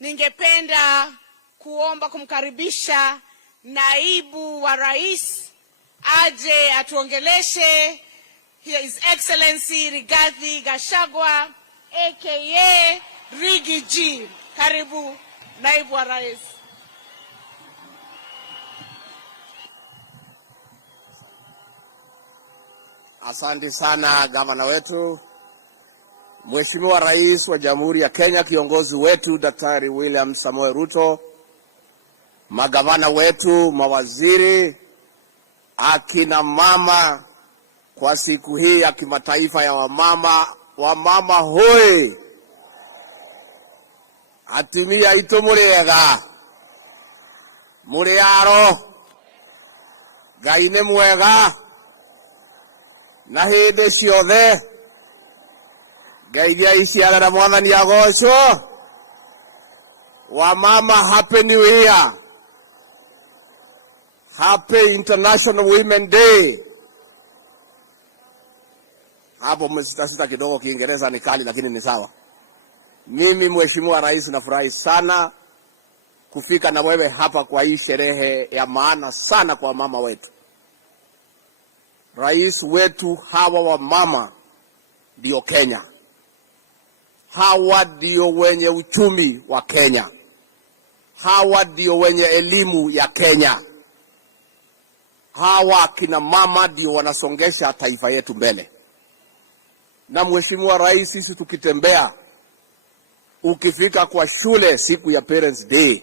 ningependa kuomba kumkaribisha naibu wa rais aje atuongeleshe, His Excellency Rigathi Gachagua aka Rigi G. Karibu naibu wa rais. Asante sana gavana wetu, Mheshimiwa Rais wa Jamhuri ya Kenya, kiongozi wetu Daktari William Samoei Ruto, magavana wetu, mawaziri, akina mama, kwa siku hii ya kimataifa ya wamama hoi, atumia itu muriega, muriaro, Ngai nĩ mwega, na hĩndĩ ciothe, Ngai nĩaiciarĩra Mwathani agocwo. Wamama, Happy New Year, Happy International Women Day. Hapo msitasita kidogo, Kiingereza ni kali lakini ni sawa. Mimi Mheshimiwa Rais nafurahi sana kufika na wewe hapa kwa hii sherehe ya maana sana kwa mama wetu. Rais wetu, hawa wa mama ndio Kenya. Hawa ndio wenye uchumi wa Kenya. Hawa ndio wenye elimu ya Kenya. Hawa kina mama ndio wanasongesha taifa yetu mbele. Na Mheshimiwa Rais, sisi tukitembea, ukifika kwa shule siku ya Parents Day,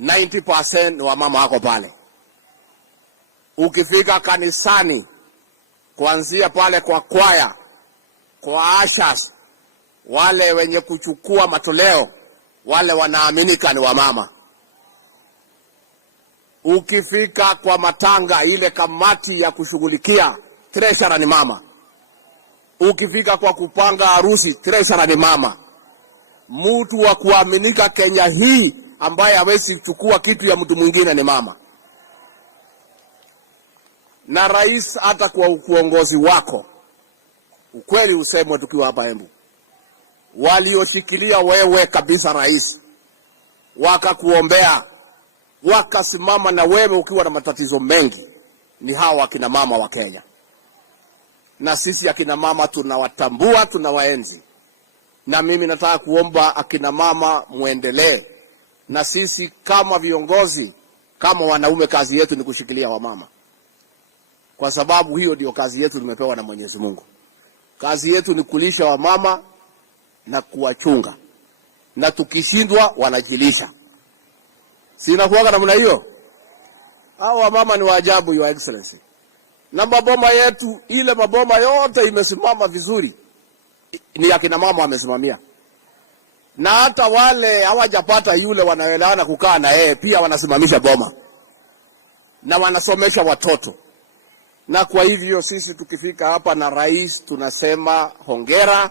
90% wa mama wako pale. Ukifika kanisani, kuanzia pale kwa kwaya, kwa ashas, wale wenye kuchukua matoleo, wale wanaaminika ni wamama. Ukifika kwa matanga, ile kamati ya kushughulikia, treasurer ni mama. Ukifika kwa kupanga harusi, treasurer ni mama. Mtu wa kuaminika Kenya hii ambaye hawezi kuchukua kitu ya mtu mwingine ni mama. Na rais, hata kwa uongozi wako, ukweli usemwe tukiwa hapa Embu, walioshikilia wewe kabisa rais, wakakuombea, wakasimama na wewe ukiwa na matatizo mengi, ni hawa akina mama wa Kenya. Na sisi akina mama tunawatambua, tunawaenzi. Na mimi nataka kuomba akina mama muendelee. Na sisi kama viongozi, kama wanaume, kazi yetu ni kushikilia wamama. Kwa sababu hiyo ndio kazi yetu tumepewa na Mwenyezi Mungu. Kazi yetu ni kulisha wamama na kuwachunga. Na tukishindwa wanajilisha. Sina kuwaga namna hiyo. Hao wamama ni waajabu, Your Excellency. Na maboma yetu, ile maboma yote imesimama vizuri, ni akina mama wamesimamia. Na hata wale hawajapata yule wanaelewana kukaa na yeye, pia wanasimamisha boma. Na wanasomesha watoto. Na kwa hivyo sisi tukifika hapa na rais tunasema hongera,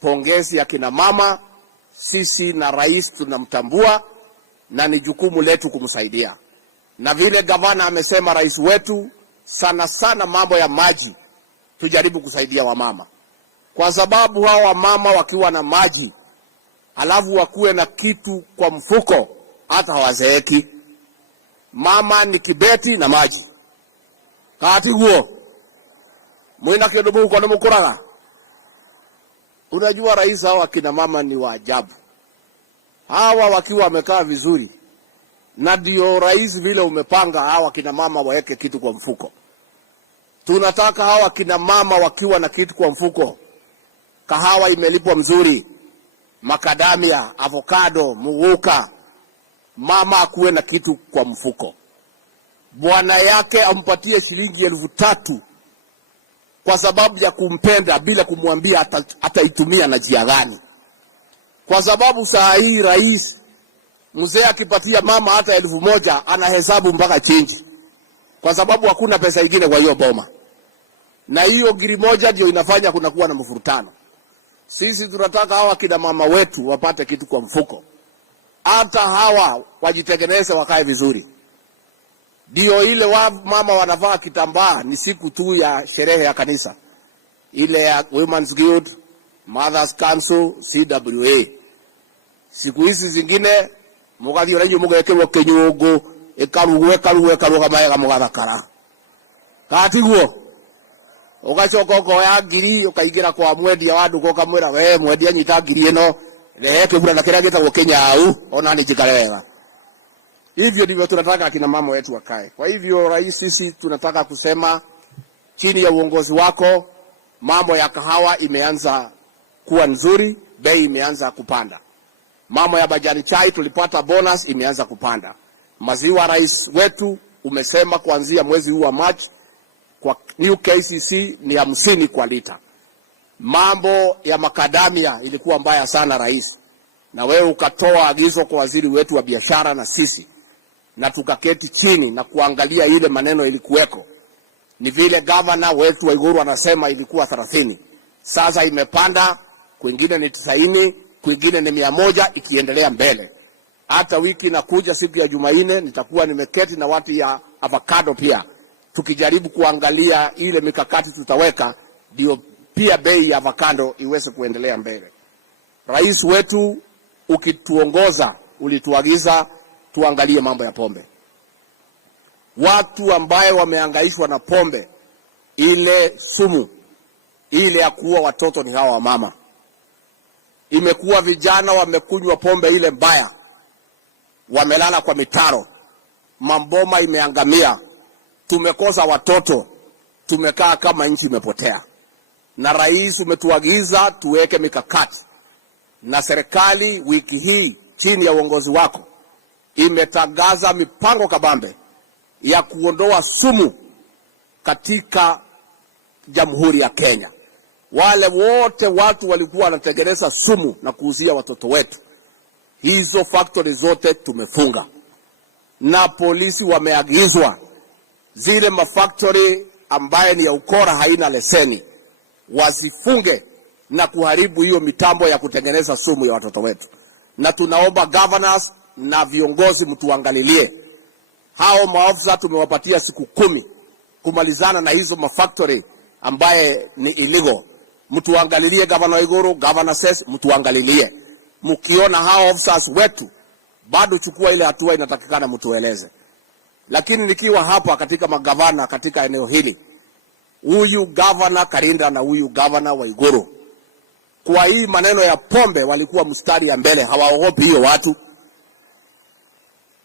pongezi ya kina mama. Sisi na rais tunamtambua na ni jukumu letu kumsaidia. Na vile gavana amesema, rais wetu, sana sana mambo ya maji tujaribu kusaidia wamama. Kwa sababu hawa wamama wakiwa na maji, alafu wakuwe na kitu kwa mfuko, hata hawazeeki. Mama ni kibeti na maji. Kati huo, mwina kidogo kwa mukuraga. Unajua rais, hawa kina mama ni waajabu. Hawa wakiwa wamekaa vizuri, na ndio rais vile umepanga hawa kina mama waweke kitu kwa mfuko. Tunataka hawa kina mama wakiwa na kitu kwa mfuko. Kahawa imelipwa mzuri, makadamia, avocado, muguka. Mama akuwe na kitu kwa mfuko. Bwana yake ampatie shilingi 3,000 kwa sababu ya kumpenda, bila kumwambia ataitumia na njia gani. Kwa sababu saa hii rais, mzee akipatia mama hata 1,000 anahesabu mpaka change. Kwa sababu hakuna pesa nyingine kwa hiyo boma. Na hiyo giri moja ndio inafanya kunakuwa na mfurutano. Sisi tunataka hawa kina mama wetu wapate kitu kwa mfuko. Hata hawa wajitengeneze, wakae vizuri. Ndio ile mama wanavaa kitambaa ni siku tu ya sherehe ya kanisa. Ile ya Women's Guild, Mothers Council, CWA. Siku hizi zingine mugathio ranyu mugekerwo kinyungu ikarugwe karuga maega mugathakara. Katiguo ugacoka ukoya ngiri ukaingira kwa mwendia wa ndugu ukamwira we mwendia nyita ngiri ino rehe kigura na kiria gitagwo kinyau ona ni njikare wega. Hivyo ndivyo tunataka akina mama wetu wakae. Kwa hivyo rais, sisi tunataka kusema chini ya uongozi wako mambo ya kahawa imeanza kuwa nzuri, bei imeanza kupanda. Mambo ya majani chai tulipata bonus imeanza kupanda. Maziwa rais wetu umesema kuanzia mwezi huu wa March kwa new KCC ni 50 kwa lita. Mambo ya makadamia ilikuwa mbaya sana rais, na wewe ukatoa agizo kwa waziri wetu wa biashara na sisi, na tukaketi chini na kuangalia ile maneno ilikuweko. Ni vile governor wetu wa Iguru anasema ilikuwa 30. Sasa imepanda, kwingine ni 90, kwingine ni 100 ikiendelea mbele. Hata wiki nakuja siku ya Jumanne nitakuwa nimeketi na watu ya avocado pia, tukijaribu kuangalia ile mikakati tutaweka ndio pia bei ya avocado iweze kuendelea mbele. Rais wetu ukituongoza ulituagiza tuangalie mambo ya pombe. Watu ambaye wamehangaishwa na pombe, ile sumu ile ya kuua watoto ni hawa mama. Imekuwa vijana wamekunywa pombe ile mbaya, wamelala kwa mitaro, mamboma imeangamia, tumekosa watoto, tumekaa kama nchi imepotea. Na rais umetuagiza tuweke mikakati, na serikali wiki hii chini ya uongozi wako imetangaza mipango kabambe ya kuondoa sumu katika Jamhuri ya Kenya. Wale wote watu walikuwa wanatengeneza sumu na kuuzia watoto wetu, hizo factory zote tumefunga, na polisi wameagizwa zile mafactory ambaye ni ya ukora haina leseni wasifunge na kuharibu hiyo mitambo ya kutengeneza sumu ya watoto wetu. Na tunaomba governors na viongozi mtuangalilie hao maofisa, tumewapatia siku 10 kumalizana na hizo mafactory ambaye ni illegal. Mtuangalilie, governor Iguru, governor says mtuangalilie. Mkiona hao officers wetu bado chukua ile hatua inatakikana mtueleze. Lakini nikiwa hapa katika magavana katika eneo hili, huyu governor Karinda na huyu governor wa Iguru, kwa hii maneno ya pombe walikuwa mstari ya mbele, hawaogopi hiyo watu.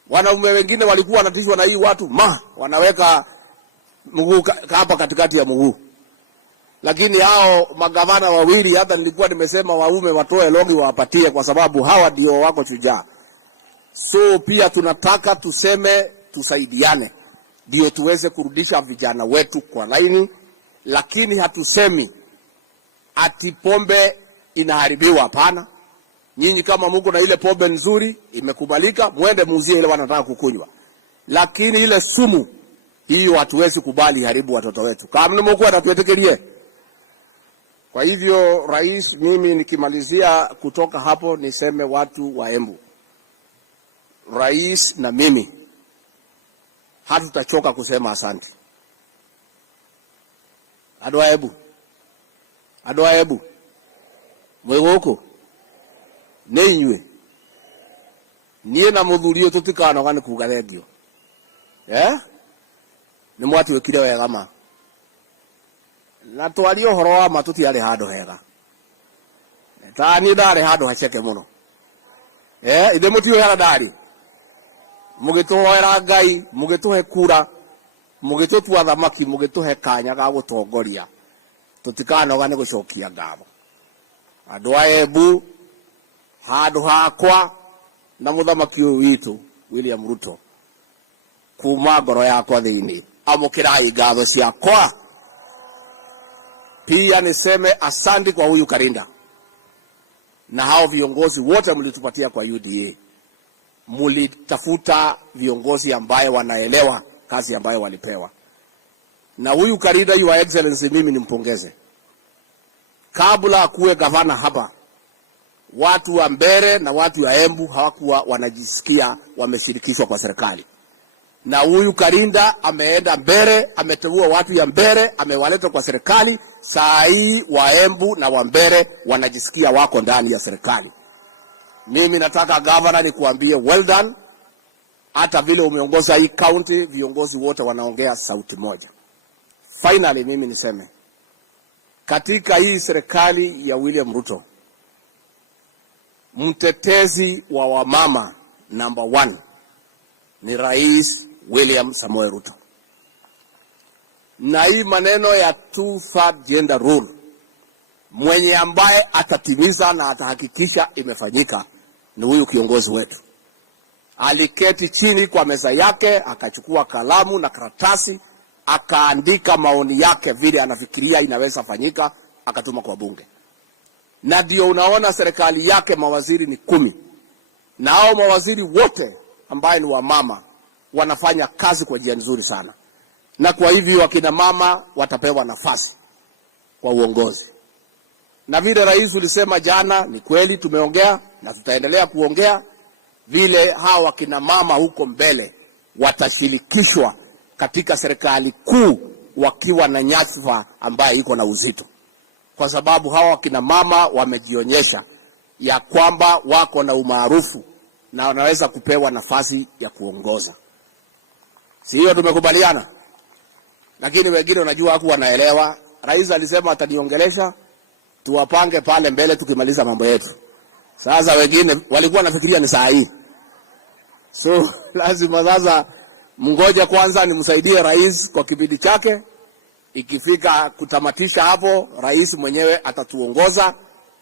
Wanaume wengine walikuwa wanatishwa na hii watu, wanaweka mguu hapa katikati ya mguu. Lakini hao magavana wawili, hata nilikuwa nimesema waume watoe longi wapatie, kwa sababu hawa ndio wako shujaa. So pia tunataka tuseme tusaidiane ndio tuweze kurudisha vijana wetu kwa laini, lakini hatusemi ati pombe inaharibiwa, hapana. Nyinyi kama mko na ile pombe nzuri imekubalika, muende muuzie ile wanataka kukunywa. Lakini ile sumu hiyo hatuwezi kubali haribu watoto wetu. Kama mko anatuetekelie. Kwa hivyo rais, mimi nikimalizia kutoka hapo niseme watu wa Embu, rais na mimi hatutachoka kusema asante. Adwa Embu mwegoko neinywe niye na muthurio tutikanoga ni kuga thengio ni mwatiwikire wega ma na twari uhoro wa ma tutiari handu hega tani ndari handu haceke muno ithe mutiohera ndari mugituhoera Ngai, mugituhe kura, mugitutua thamaki, mugituhe kanya ga gutongoria, tutikanoga ni gucokia ngatho. Andu a Embu, handu hakwa na muthamaki uyu witu William Ruto, kuma ngoro yakwa thiini, amukirai ngatho ciakwa. Pia niseme asante kwa huyu Karinda na hao viongozi wote mlitupatia kwa UDA. Mulitafuta viongozi ambaye wanaelewa kazi ambayo walipewa. Na huyu Karinda, Your Excellency, mimi nimpongeze. Kabla akuwe gavana hapa, watu wa Mbere na watu wa Embu hawakuwa wanajisikia wameshirikishwa kwa serikali. Na huyu Karinda ameenda Mbere, ameteua watu ya Mbere, amewaleta kwa serikali. Saa hii wa Embu na wa Mbere wanajisikia wako ndani ya serikali. Mimi nataka governor nikuambie well done. Hata vile umeongoza hii county, viongozi wote wanaongea sauti moja. Finally mimi niseme, katika hii serikali ya William Ruto, mtetezi wa wamama number 1 ni Rais William Samoei Ruto. Na hii maneno ya 2/3 gender rule, mwenye ambaye atatimiza na atahakikisha imefanyika ni huyu kiongozi wetu. Aliketi chini kwa meza yake, akachukua kalamu na karatasi, akaandika maoni yake vile anafikiria inaweza fanyika, akatuma kwa bunge. Na ndio unaona serikali yake mawaziri ni 10. Na hao mawaziri wote ambaye ni wamama wanafanya kazi kwa njia nzuri sana. Na kwa hivyo wakina mama watapewa nafasi kwa uongozi. Na vile rais ulisema jana ni kweli, tumeongea na tutaendelea kuongea vile hawa wakina mama huko mbele watashirikishwa katika serikali kuu wakiwa na nyadhifa ambaye iko na uzito. Kwa sababu hawa wakina mama wamejionyesha ya kwamba wako na umaarufu na wanaweza kupewa nafasi ya kuongoza. Si hiyo tumekubaliana? Lakini wengine unajua haku wanaelewa. Rais alisema ataniongelesha, tuwapange pale mbele tukimaliza mambo yetu. Sasa wengine walikuwa nafikiria ni saa hii. So lazima sasa mngoja kwanza nimsaidie rais kwa kipindi chake. Ikifika kutamatisha hapo, rais mwenyewe atatuongoza,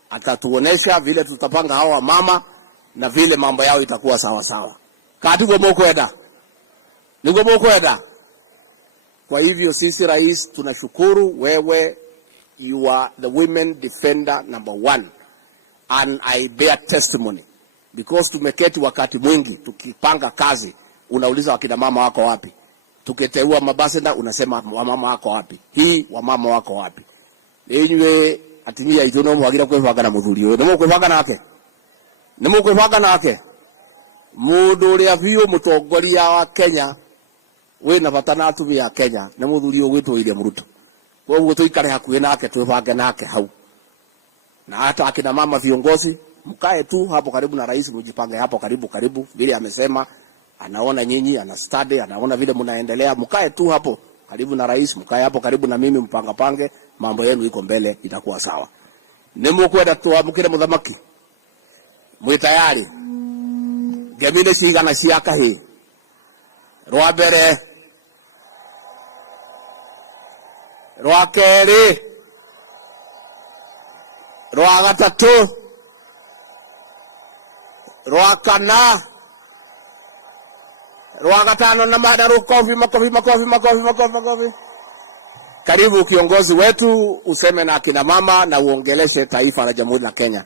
atatuonesha vile tutapanga hawa mama na vile mambo yao itakuwa sawa sawa. Katigo mokwenda. Nigo mokwenda. Kwa hivyo sisi rais tunashukuru wewe, you are the women defender number 1 and I bear testimony because tumeketi wakati mwingi tukipanga kazi, unauliza wakina mama wako wapi? Tukiteua mabasenda unasema wamama wako wapi? Hii wamama wako wapi? Enywe atinia ijono mwagira kwevanga na muthuri uyu nimo kwevanga nake, nimo kwevanga nake mundu uria biu mutongoria wa Kenya wina bata na atumia ya Kenya na muthuri uyu gwitwo William Ruto. Kwa hiyo tuikare hakuhi nake, tuibange nake hau. Na hata akina mama viongozi mkae tu hapo karibu na rais, mjipange hapo karibu vile amesema. Anaona nyinyi, ana study, anaona vile mnaendelea, mkae tu hapo karibu na rais, mkae hapo karibu na mimi, pange mambo yenu iko mbele, itakuwa sawa. Nemo kwenda tuamukire muthamaki. Mwi tayari? Gemile cigana ciaka hi. Rwa mbere, rwa keri, rwa gatatu, rwa kana, rwa gatano na madaru makofi. Karibu kiongozi wetu, useme na akina mama na uongeleshe taifa la Jamhuri la Kenya.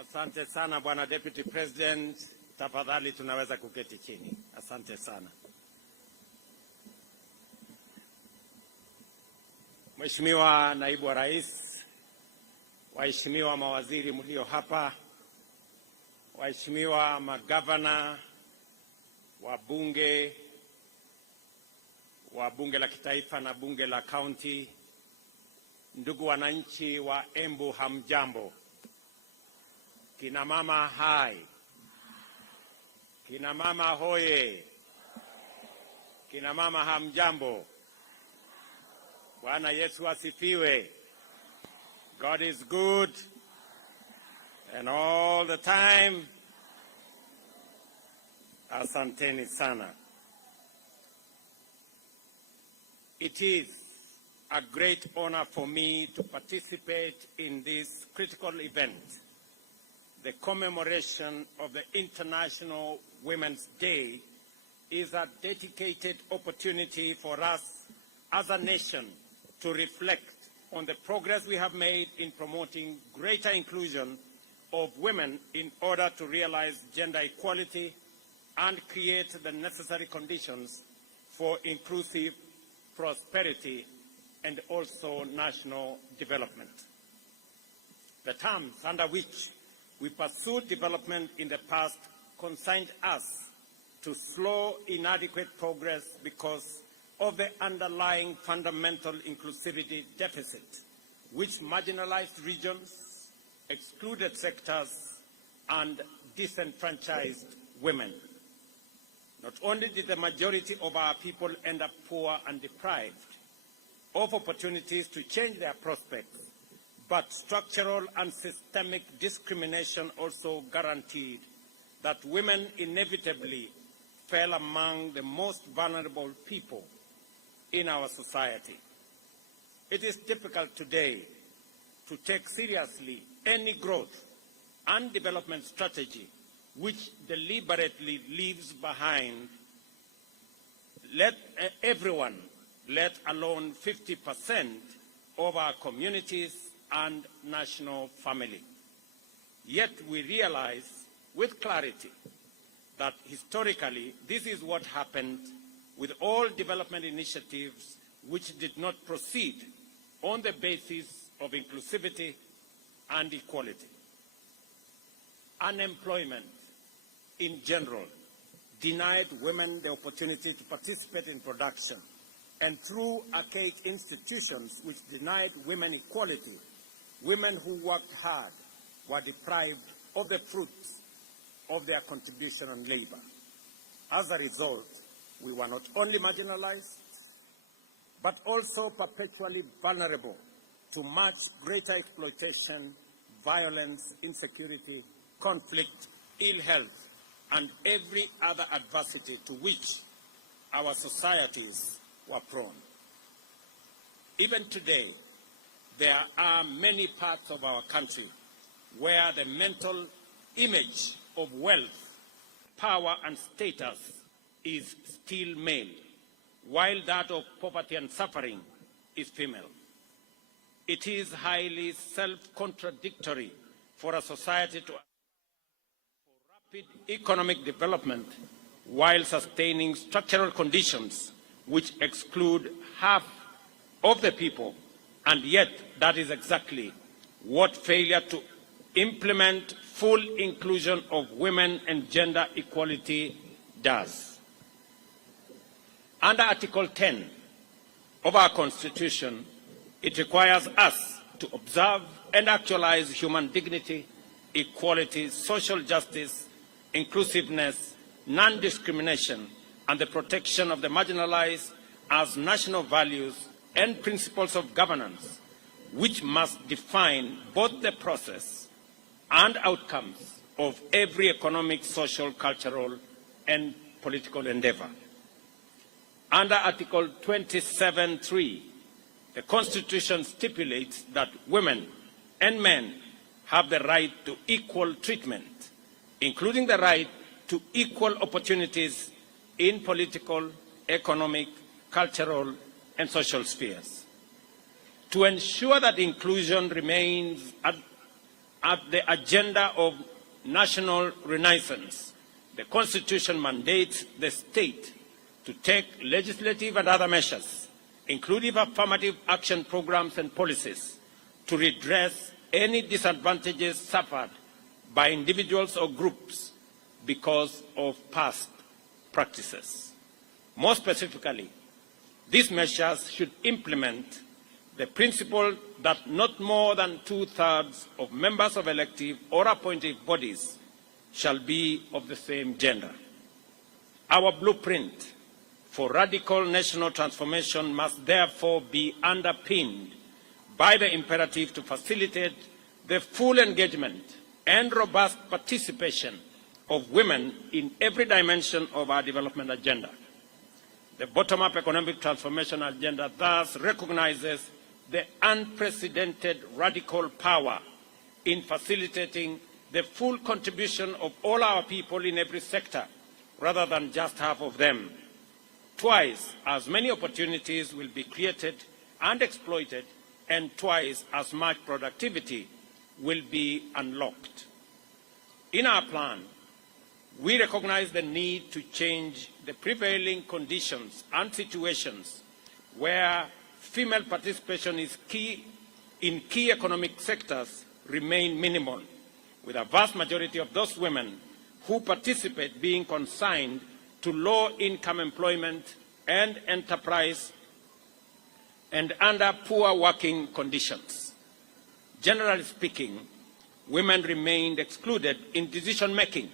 Asante sana Bwana Deputy President, tafadhali tunaweza kuketi chini. Asante sana. Mheshimiwa Naibu wa Rais, waheshimiwa mawaziri mlio hapa, waheshimiwa magavana, wabunge wa bunge la kitaifa na bunge la kaunti, ndugu wananchi wa Embu, hamjambo. Kina mama hai, kina mama hoye, kina mama hamjambo. Bwana Yesu asifiwe. God is good and all the time. Asanteni sana. It is a great honor for me to participate in this critical event, the commemoration of the International Women's Day is a dedicated opportunity for us as a nation to reflect on the progress we have made in promoting greater inclusion of women in order to realize gender equality and create the necessary conditions for inclusive prosperity and also national development. The terms under which we pursued development in the past consigned us to slow, inadequate progress because of the underlying fundamental inclusivity deficit, which marginalized regions, excluded sectors, and disenfranchised women. Not only did the majority of our people end up poor and deprived of opportunities to change their prospects, but structural and systemic discrimination also guaranteed that women inevitably fell among the most vulnerable people in our society. It is difficult today to take seriously any growth and development strategy which deliberately leaves behind everyone, let alone 50% of our communities and national family. Yet we realize with clarity that historically this is what happened with all development initiatives which did not proceed on the basis of inclusivity and equality. Unemployment in general denied women the opportunity to participate in production, and through archaic institutions which denied women equality, women who worked hard were deprived of the fruits of their contribution and labor. As a result, we were not only marginalized, but also perpetually vulnerable to much greater exploitation, violence, insecurity, conflict, ill health, and every other adversity to which our societies were prone. Even today, there are many parts of our country where the mental image of wealth, power, and status is still male, while that of poverty and suffering is female. It is highly self-contradictory for a society to rapid economic development while sustaining structural conditions which exclude half of the people, and yet that is exactly what failure to implement full inclusion of women and gender equality does. Under Article 10 of our Constitution, it requires us to observe and actualize human dignity, equality, social justice, inclusiveness, non-discrimination, and the protection of the marginalized as national values and principles of governance, which must define both the process and outcomes of every economic, social, cultural, and political endeavor. Under Article 27(3), the Constitution stipulates that women and men have the right to equal treatment, including the right to equal opportunities in political, economic, cultural, and social spheres. To ensure that inclusion remains at the agenda of national renaissance, the Constitution mandates the state to take legislative and other measures, including affirmative action programs and policies, to redress any disadvantages suffered by individuals or groups because of past practices. More specifically, these measures should implement the principle that not more than 2/3 of members of elective or appointive bodies shall be of the same gender. Our blueprint for radical national transformation must therefore be underpinned by the imperative to facilitate the full engagement and robust participation of women in every dimension of our development agenda. The bottom-up economic transformation agenda thus recognizes the unprecedented radical power in facilitating the full contribution of all our people in every sector, rather than just half of them. Twice as many opportunities will be created and exploited, and twice as much productivity will be unlocked. In our plan, we recognize the need to change the prevailing conditions and situations where female participation is key in key economic sectors remain minimal, with a vast majority of those women who participate being consigned to low-income employment and enterprise and under poor working conditions. Generally speaking, women remained excluded in decision-making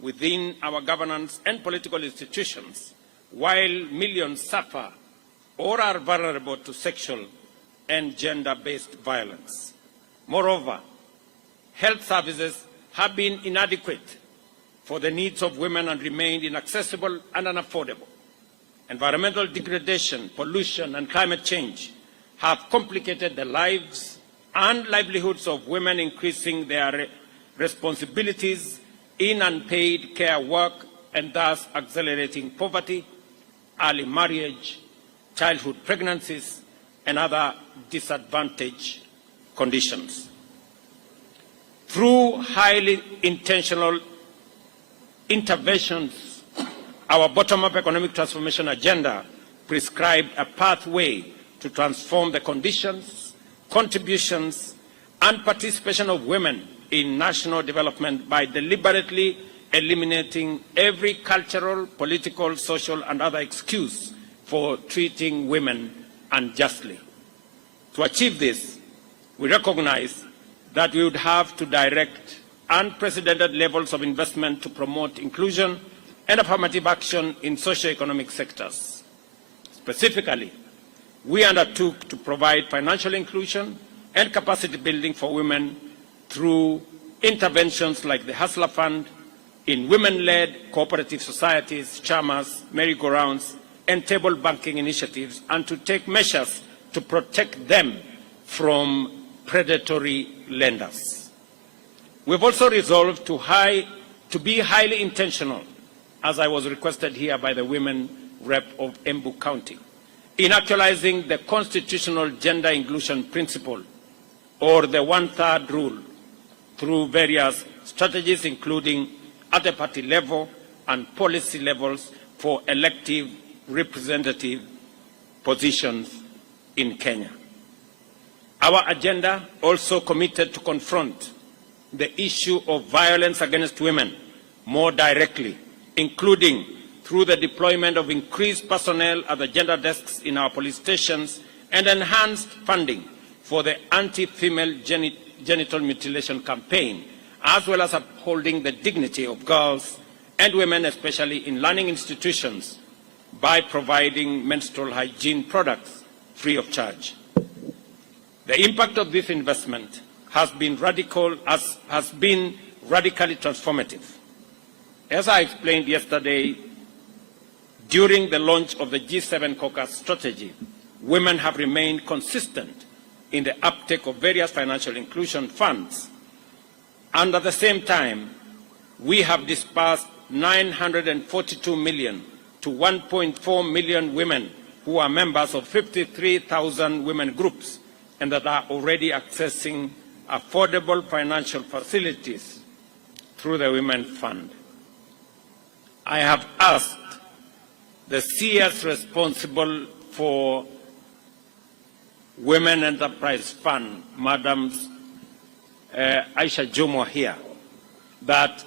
within our governance and political institutions, while millions suffer or are vulnerable to sexual and gender-based violence. Moreover, health services have been inadequate for the needs of women and remained inaccessible and unaffordable. Environmental degradation, pollution, and climate change have complicated the lives and livelihoods of women, increasing their responsibilities in unpaid care work and thus accelerating poverty, early marriage, childhood pregnancies, and other disadvantaged conditions. Through highly intentional interventions, our bottom-up economic transformation agenda prescribed a pathway to transform the conditions, contributions, and participation of women in national development by deliberately eliminating every cultural, political, social, and other excuse for treating women unjustly. To achieve this, we recognize that we would have to direct unprecedented levels of investment to promote inclusion and affirmative action in socio-economic sectors. Specifically, we undertook to provide financial inclusion and capacity building for women through interventions like the Hustler Fund in women-led cooperative societies, chamas, merry-go-rounds, and table banking initiatives, and to take measures to protect them from predatory lenders. We've also resolved to be highly intentional, as I was requested here by the women rep of Embu County, in actualizing the constitutional gender inclusion principle, or the one-third rule, through various strategies, including at the party level and policy levels for elective representative positions in Kenya. Our agenda also committed to confront the issue of violence against women more directly, including through the deployment of increased personnel at the gender desks in our police stations and enhanced funding for the anti-female genital mutilation campaign, as well as upholding the dignity of girls and women, especially in learning institutions, by providing menstrual hygiene products free of charge. The impact of this investment has been radically transformative. As I explained yesterday, during the launch of the G7 caucus strategy, women have remained consistent in the uptake of various financial inclusion funds. And at the same time, we have disbursed 942 million to 1.4 million women who are members of 53,000 women groups and that are already accessing affordable financial facilities through the Women Fund. I have asked the CS responsible for Women Enterprise Fund, Madam Aisha Jomo here, that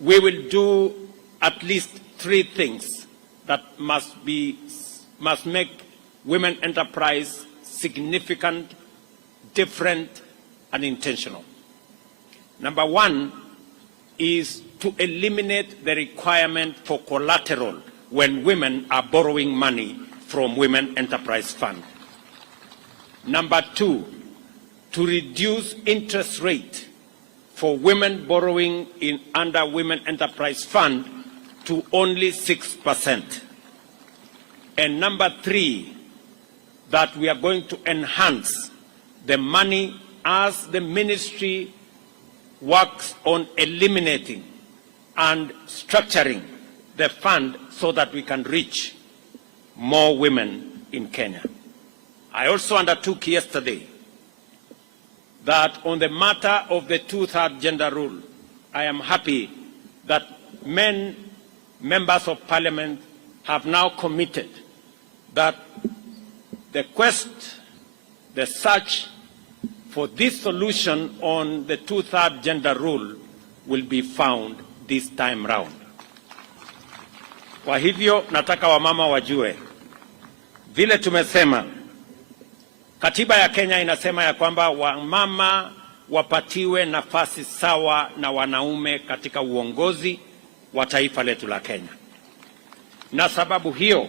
we will do at least 3 things that must make women enterprise significant, different, and intentional. Number 1 is to eliminate the requirement for collateral when women are borrowing money from Women Enterprise Fund. Number 2, to reduce interest rate for women borrowing under Women Enterprise Fund to only 6%. And number 3, that we are going to enhance the money as the ministry works on eliminating and structuring the fund so that we can reach more women in Kenya. I also undertook yesterday that on the matter of the 2/3 gender rule, I am happy that members of parliament have now committed that the search for this solution on the 2/3 gender rule will be found this time round. Kwa hivyo nataka wamama wajue vile tumesema, katiba ya Kenya inasema ya kwamba wamama wapatiwe nafasi sawa na wanaume katika uongozi wa taifa letu la Kenya. Na sababu hiyo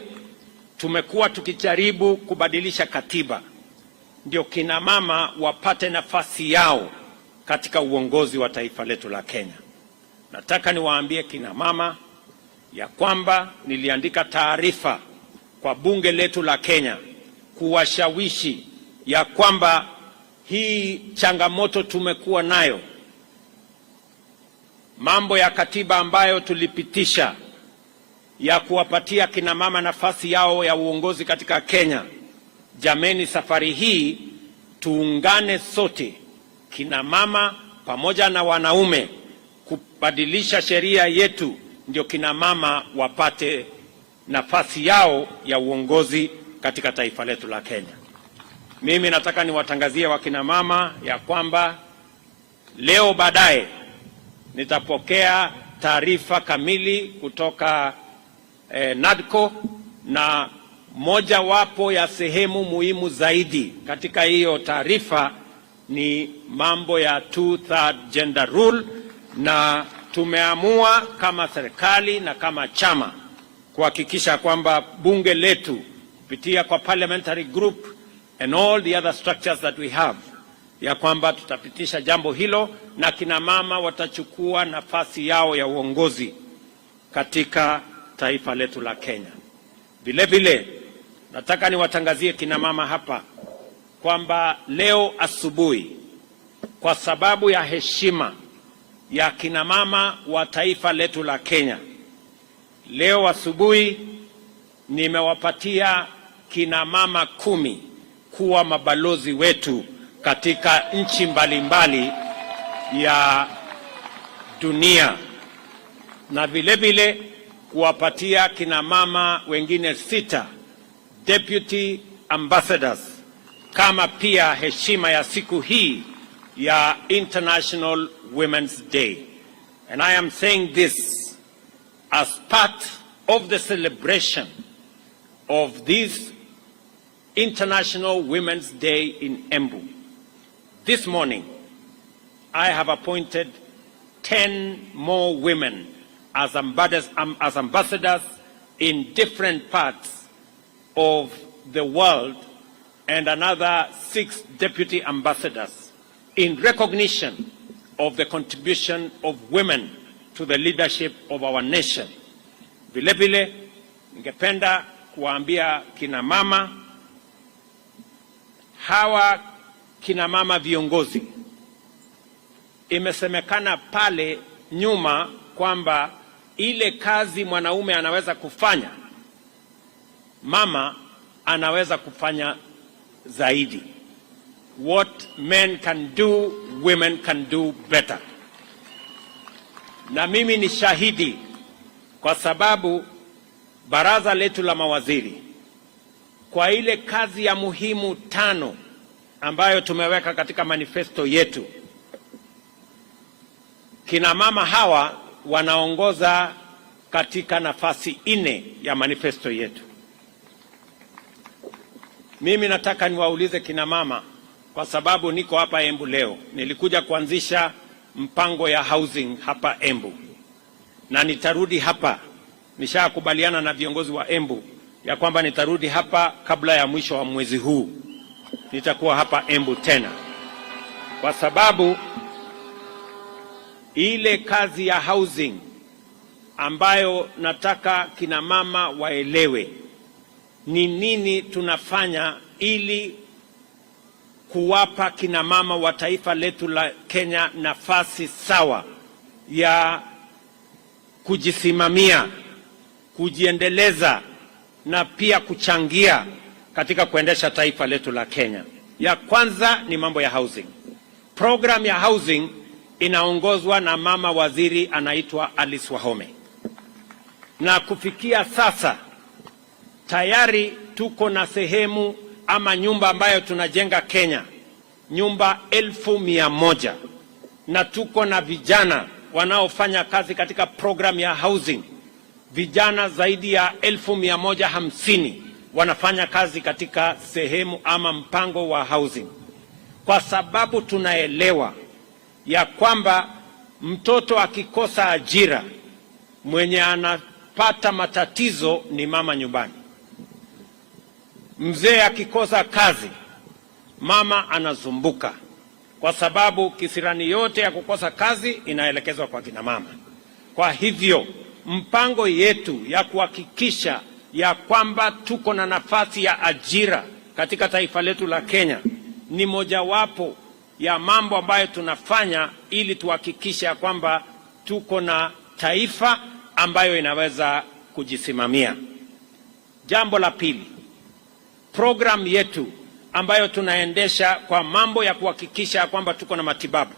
tumekuwa tukijaribu kubadilisha katiba ndio kina mama wapate nafasi yao katika uongozi wa taifa letu la Kenya. Nataka niwaambie kina mama ya kwamba niliandika taarifa kwa bunge letu la Kenya kuwashawishi ya kwamba hii changamoto tumekuwa nayo, mambo ya katiba ambayo tulipitisha ya kuwapatia kina mama nafasi yao ya uongozi katika Kenya. Jameni, safari hii tuungane sote, kina mama pamoja na wanaume, kubadilisha sheria yetu ndio kina mama wapate nafasi yao ya uongozi katika taifa letu la Kenya. Mimi nataka niwatangazie wakina mama ya kwamba leo baadaye nitapokea taarifa kamili kutoka NADCO, na moja wapo ya sehemu muhimu zaidi katika hiyo taarifa ni mambo ya 2/3 gender rule, na tumeamua kama serikali na kama chama kuhakikisha kwamba bunge letu kupitia kwa parliamentary group and all the other structures that we have, ya kwamba tutapitisha jambo hilo na kina mama watachukua nafasi yao ya uongozi katika taifa letu la Kenya. Vile vile nataka niwatangazie kina mama hapa kwamba leo asubuhi, kwa sababu ya heshima ya kina mama wa taifa letu la Kenya, leo asubuhi nimewapatia kina mama 10 kuwa mabalozi wetu katika nchi mbalimbali ya dunia, na vile vile kuwapatia kina mama wengine 6 deputy ambassadors kama pia heshima ya siku hii ya International Women's Day. And I am saying this as part of the celebration of this International Women's Day in Embu. This morning, I have appointed 10 more women as ambassadors in different parts of the world, and another 6 deputy ambassadors in recognition of the contribution of women to the leadership of our nation. Vile vile, ningependa kuwaambia kina mama hawa, kina mama viongozi, imesemekana pale nyuma kwamba ile kazi mwanaume anaweza kufanya, mama anaweza kufanya zaidi. What men can do, women can do better. Na mimi ni shahidi, kwa sababu baraza letu la mawaziri, kwa ile kazi ya muhimu 5 ambayo tumeweka katika manifesto yetu, kina mama hawa wanaongoza katika nafasi 4 ya manifesto yetu. Mimi nataka niwaulize kina mama, kwa sababu niko hapa Embu leo. Nilikuja kuanzisha mpango ya housing hapa Embu, na nitarudi hapa. Nishakubaliana na viongozi wa Embu ya kwamba nitarudi hapa kabla ya mwisho wa mwezi huu. Nitakuwa hapa Embu tena, kwa sababu ile kazi ya housing ambayo nataka kina mama waelewe ni nini tunafanya ili kuwapa kina mama wa taifa letu la Kenya nafasi sawa ya kujisimamia, kujiendeleza na pia kuchangia katika kuendesha taifa letu la Kenya. Ya kwanza ni mambo ya housing. Program ya housing inaongozwa na mama waziri anaitwa Alice Wahome, na kufikia sasa tayari tuko na sehemu ama nyumba ambayo tunajenga Kenya, nyumba 1,100, na tuko na vijana wanaofanya kazi katika program ya housing, vijana zaidi ya 1,150 wanafanya kazi katika sehemu ama mpango wa housing, kwa sababu tunaelewa ya kwamba mtoto akikosa ajira, mwenye anapata matatizo ni mama nyumbani. Mzee akikosa kazi, mama anazumbuka, kwa sababu kisirani yote ya kukosa kazi inaelekezwa kwa kina mama. Kwa hivyo mpango yetu ya kuhakikisha ya kwamba tuko na nafasi ya ajira katika taifa letu la Kenya ni mojawapo ya mambo ambayo tunafanya ili tuhakikishe ya kwamba tuko na taifa ambayo inaweza kujisimamia. Jambo la pili, program yetu ambayo tunaendesha kwa mambo ya kuhakikisha kwamba tuko na matibabu.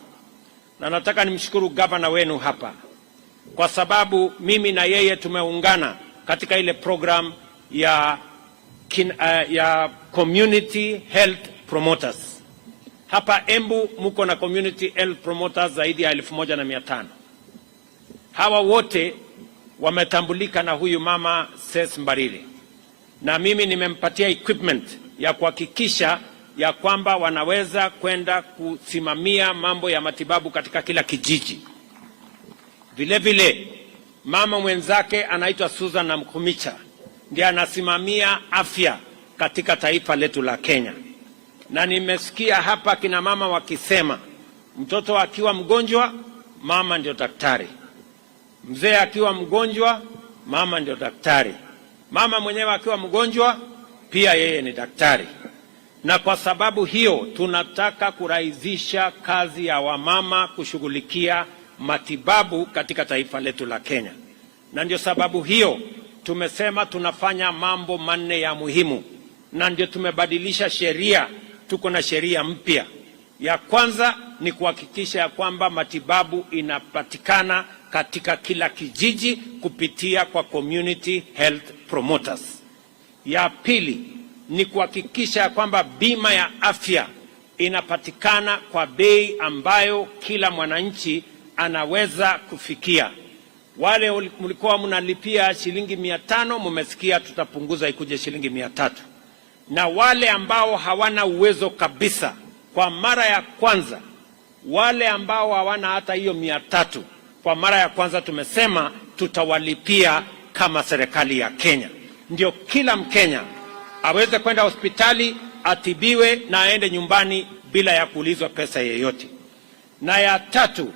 Na nataka nimshukuru gavana wenu hapa, kwa sababu mimi na yeye tumeungana katika ile program ya community health promoters. Hapa Embu muko na community health promoters zaidi ya 1500. Hawa wote wametambulika na huyu mama Ses Mbarire, na mimi nimempatia equipment ya kuhakikisha ya kwamba wanaweza kwenda kusimamia mambo ya matibabu katika kila kijiji. Vile vile mama mwenzake anaitwa Susan Namkumicha, ndiye anasimamia afya katika taifa letu la Kenya. Na nimesikia hapa kina mama wakisema mtoto akiwa mgonjwa, mama ndio daktari. Mzee akiwa mgonjwa, mama ndio daktari. Mama mwenyewe akiwa mgonjwa, pia yeye ni daktari. Na kwa sababu hiyo tunataka kurahisisha kazi ya wamama kushughulikia matibabu katika taifa letu la Kenya. Na ndio sababu hiyo tumesema tunafanya mambo manne ya muhimu, na ndio tumebadilisha sheria. Tuko na sheria mpya. Ya kwanza ni kuhakikisha ya kwamba matibabu inapatikana katika kila kijiji kupitia kwa community health promoters. Ya pili ni kuhakikisha ya kwamba bima ya afya inapatikana kwa bei ambayo kila mwananchi anaweza kufikia. Wale mlikuwa mnalipia shilingi 500, mmesikia tutapunguza ikuje shilingi 300. Na wale ambao hawana uwezo kabisa, kwa mara ya kwanza, wale ambao hawana hata hiyo 300, kwa mara ya kwanza tumesema tutawalipia kama serikali ya Kenya. Ndio kila Mkenya aweze kwenda hospitali, atibiwe na aende nyumbani bila ya kuulizwa pesa yeyote. Na ya tatu,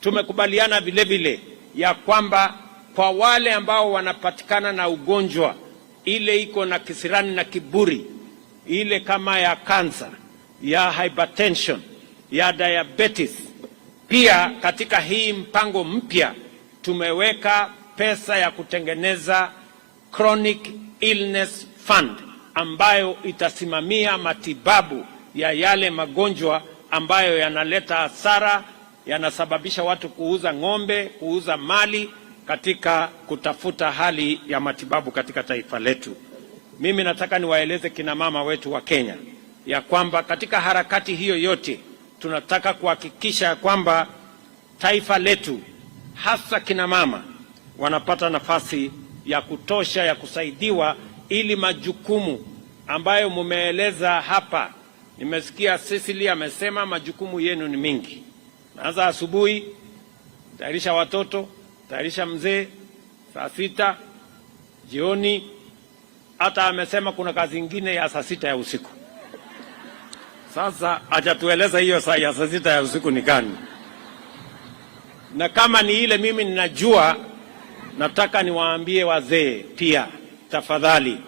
tumekubaliana vile vile ya kwamba kwa wale ambao wanapatikana na ugonjwa ile iko na kisirani na kiburi, ile kama ya kansa, ya hypertension, ya diabetes, pia katika hii mpango mpya tumeweka pesa ya kutengeneza chronic illness fund ambayo itasimamia matibabu ya yale magonjwa ambayo yanaleta hasara, yanasababisha watu kuuza ng'ombe, kuuza mali katika kutafuta hali ya matibabu katika taifa letu. Mimi nataka niwaeleze kina mama wetu wa Kenya ya kwamba katika harakati hiyo yote tunataka kuhakikisha kwamba taifa letu, hasa kina mama, wanapata nafasi ya kutosha ya kusaidiwa, ili majukumu ambayo mumeeleza hapa. Nimesikia Cecily amesema majukumu yenu ni mingi. Naanza asubuhi, tayarisha watoto, tayarisha mzee, saa 6 jioni, hata amesema kuna kazi nyingine ya saa 6 ya usiku. Sasa hajatueleza hiyo saa ya saa 6 ya usiku ni gani. Na kama ni ile mimi ninajua, nataka niwaambie wazee pia, tafadhali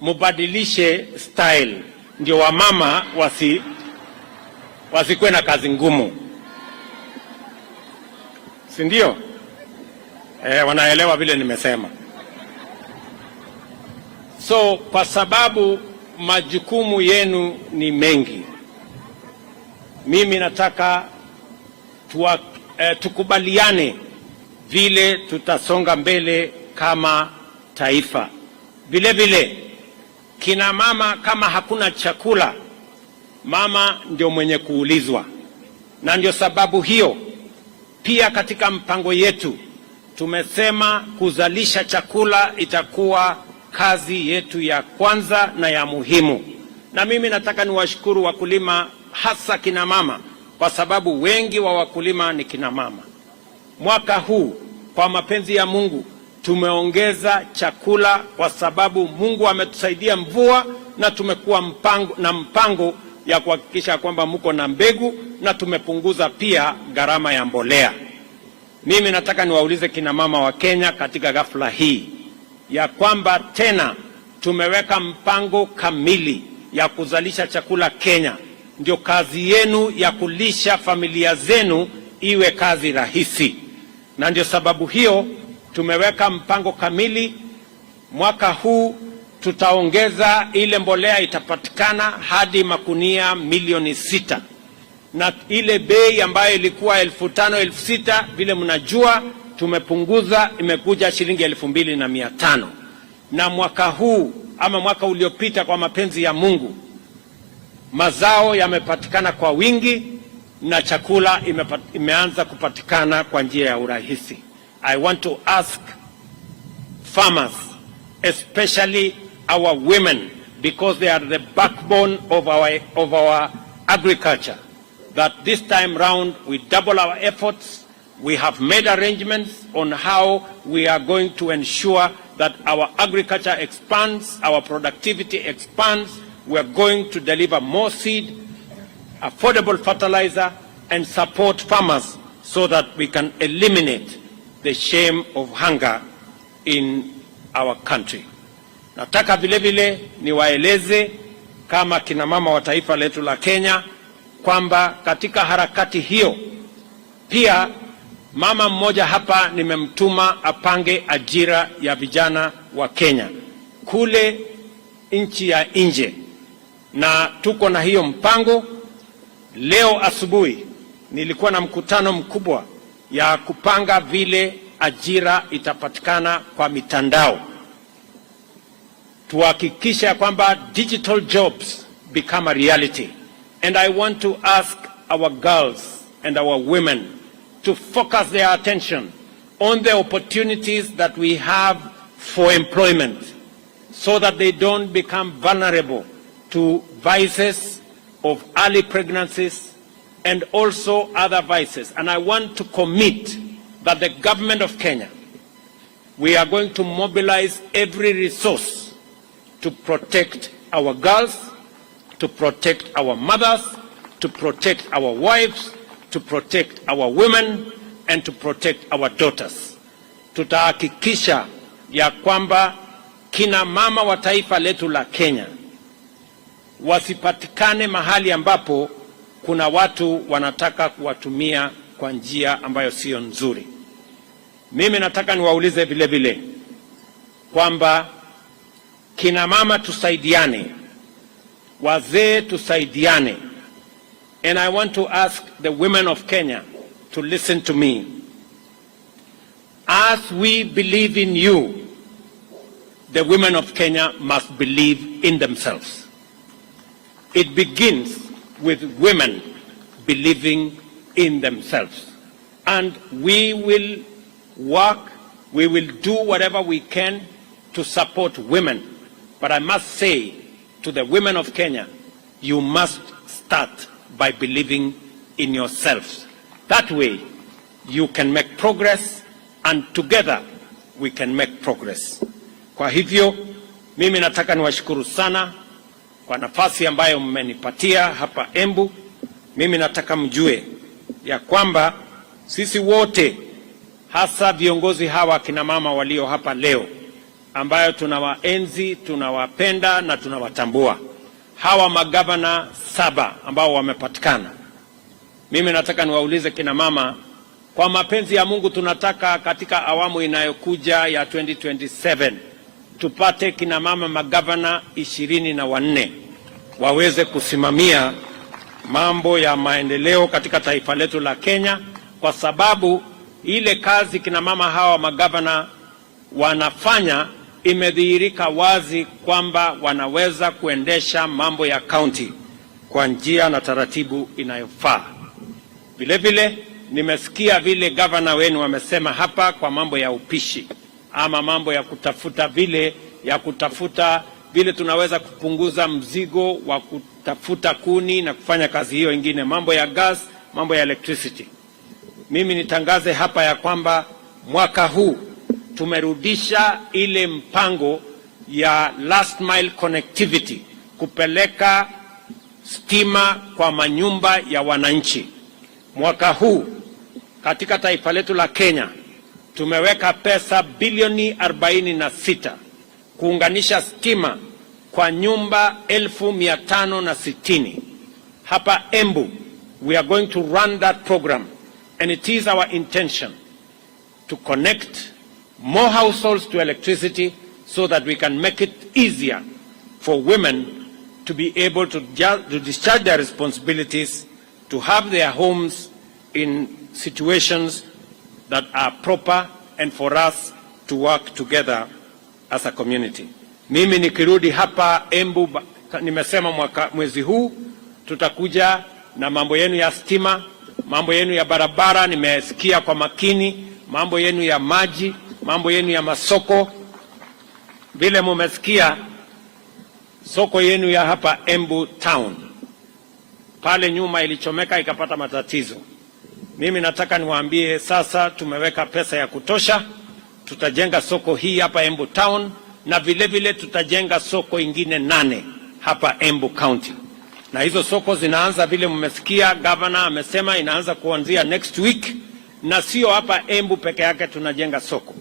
mubadilishe style, ndio wamama wasikuwe na kazi ngumu. Si ndio? Wanaelewa vile nimesema. So kwa sababu majukumu yenu ni mengi, mimi nataka tukubaliane vile tutasonga mbele kama taifa. Vile vile kina mama, kama hakuna chakula, mama ndio mwenye kuulizwa. Na ndio sababu hiyo pia katika mpango yetu tumesema kuzalisha chakula itakuwa kazi yetu ya kwanza na ya muhimu. Na mimi nataka niwashukuru wakulima, hasa kina mama, kwa sababu wengi wa wakulima ni kina mama. Mwaka huu kwa mapenzi ya Mungu tumeongeza chakula kwa sababu Mungu ametusaidia mvua, na tumekuwa mpango ya kuhakikisha kwamba mko na mbegu, na tumepunguza pia gharama ya mbolea. Mimi nataka niwaulize kina mama wa Kenya katika ghafla hii ya kwamba tena tumeweka mpango kamili ya kuzalisha chakula Kenya. Ndio kazi yenu ya kulisha familia zenu iwe kazi rahisi, na ndio sababu hiyo tumeweka mpango kamili. Mwaka huu tutaongeza ile mbolea itapatikana hadi makunia milioni 6, na ile bei ambayo ilikuwa 5,000 6,000 vile mnajua tumepunguza, imekuja shilingi 2,500. Na mwaka huu ama mwaka uliopita, kwa mapenzi ya Mungu, mazao yamepatikana kwa wingi na chakula imeanza kupatikana kwa njia ya urahisi. I want to ask farmers, especially our women, because they are the backbone of our agriculture, that this time round we double our efforts. We have made arrangements on how we are going to ensure that our agriculture expands, our productivity expands. We are going to deliver more seed, affordable fertilizer, and support farmers so that we can eliminate the shame of hunger in our country. Nataka vile vile niwaeleze kama kina mama wa taifa letu la Kenya kwamba katika harakati hiyo pia mama mmoja hapa nimemtuma apange ajira ya vijana wa Kenya kule nchi ya nje, na tuko na hiyo mpango. Leo asubuhi nilikuwa na mkutano mkubwa ya kupanga vile ajira itapatikana kwa mitandao, tuhakikisha kwamba digital jobs become a reality. And I want to ask our girls and our women to focus their attention on the opportunities that we have for employment so that they don't become vulnerable to vices of early pregnancies and also other vices. And I want to commit that the government of Kenya, we are going to mobilize every resource to protect our girls, to protect our mothers, to protect our wives, to protect our women, and to protect our daughters. Tutahakikisha ya kwamba kina mama wa taifa letu la Kenya wasipatikane mahali ambapo kuna watu wanataka kuwatumia kwa njia ambayo sio nzuri. Mimi nataka niwaulize vile vile kwamba kina mama tusaidiane, wazee tusaidiane. And I want to ask the women of Kenya to listen to me. As we believe in you, the women of Kenya must believe in themselves. It begins with women believing in themselves. And we will work, we will do whatever we can to support women. But I must say to the women of Kenya, you must start by believing in yourselves. That way you can make progress, and together we can make progress. Kwa hivyo mimi nataka niwashukuru sana kwa nafasi ambayo mmenipatia hapa Embu. Mimi nataka mjue ya kwamba sisi wote, hasa viongozi hawa kina mama walio hapa leo, ambayo tunawaenzi, tunawapenda na tunawatambua, hawa magavana 7 ambao wamepatikana, mimi nataka niwaulize kina mama, kwa mapenzi ya Mungu tunataka katika awamu inayokuja ya 2027 tupate kina mama magavana 24 waweze kusimamia mambo ya maendeleo katika taifa letu la Kenya, kwa sababu ile kazi kina mama hawa magavana wanafanya imedhihirika wazi kwamba wanaweza kuendesha mambo ya county kwa njia na taratibu inayofaa. Vile vile nimesikia vile gavana wenu wamesema hapa kwa mambo ya upishi ama mambo ya kutafuta vile ya kutafuta vile tunaweza kupunguza mzigo wa kutafuta kuni na kufanya kazi hiyo ingine, mambo ya gas, mambo ya electricity. Mimi nitangaze hapa ya kwamba mwaka huu tumerudisha ile mpango ya last mile connectivity, kupeleka stima kwa manyumba ya wananchi. Mwaka huu katika taifa letu la Kenya tumeweka pesa bilioni 46 kuunganisha stima kwa nyumba 1560. Hapa Embu, we are going to run that program, and it is our intention to connect more households to electricity so that we can make it easier for women to be able to discharge their responsibilities, to have their homes in situations that are proper, and for us to work together as a community. Mimi nikirudi hapa Embu, nimesema mwezi huu tutakuja na mambo yenu ya stima, mambo yenu ya barabara, nimesikia kwa makini, mambo yenu ya maji, mambo yenu ya masoko. Vile mumesikia soko yenu ya hapa Embu town, pale nyuma ilichomeka ikapata matatizo. Mimi nataka niwaambie sasa tumeweka pesa ya kutosha, tutajenga soko hii hapa Embu town, na vile vile tutajenga soko ingine 8 hapa Embu County. Na hizo soko zinaanza vile mmesikia governor amesema inaanza kuanzia next week, na sio hapa Embu peke yake tunajenga soko.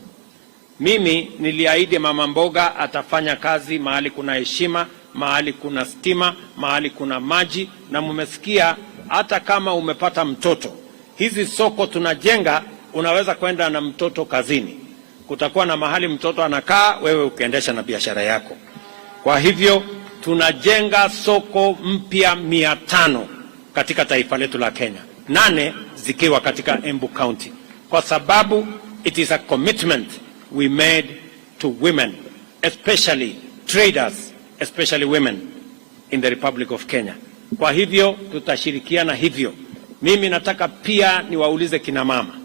Mimi niliahidi mama mboga atafanya kazi mahali kuna heshima, mahali kuna stima, mahali kuna maji, na mmesikia hata kama umepata mtoto, hizi soko tunajenga unaweza kwenda na mtoto kazini. Kutakuwa na mahali mtoto anakaa, wewe ukiendesha na biashara yako. Kwa hivyo tunajenga soko mpya 500 katika taifa letu la Kenya, 8 zikiwa katika Embu County, kwa sababu it is a commitment we made to women, especially traders, especially women in the Republic of Kenya. Kwa hivyo tutashirikiana hivyo. Mimi nataka pia niwaulize kina mama,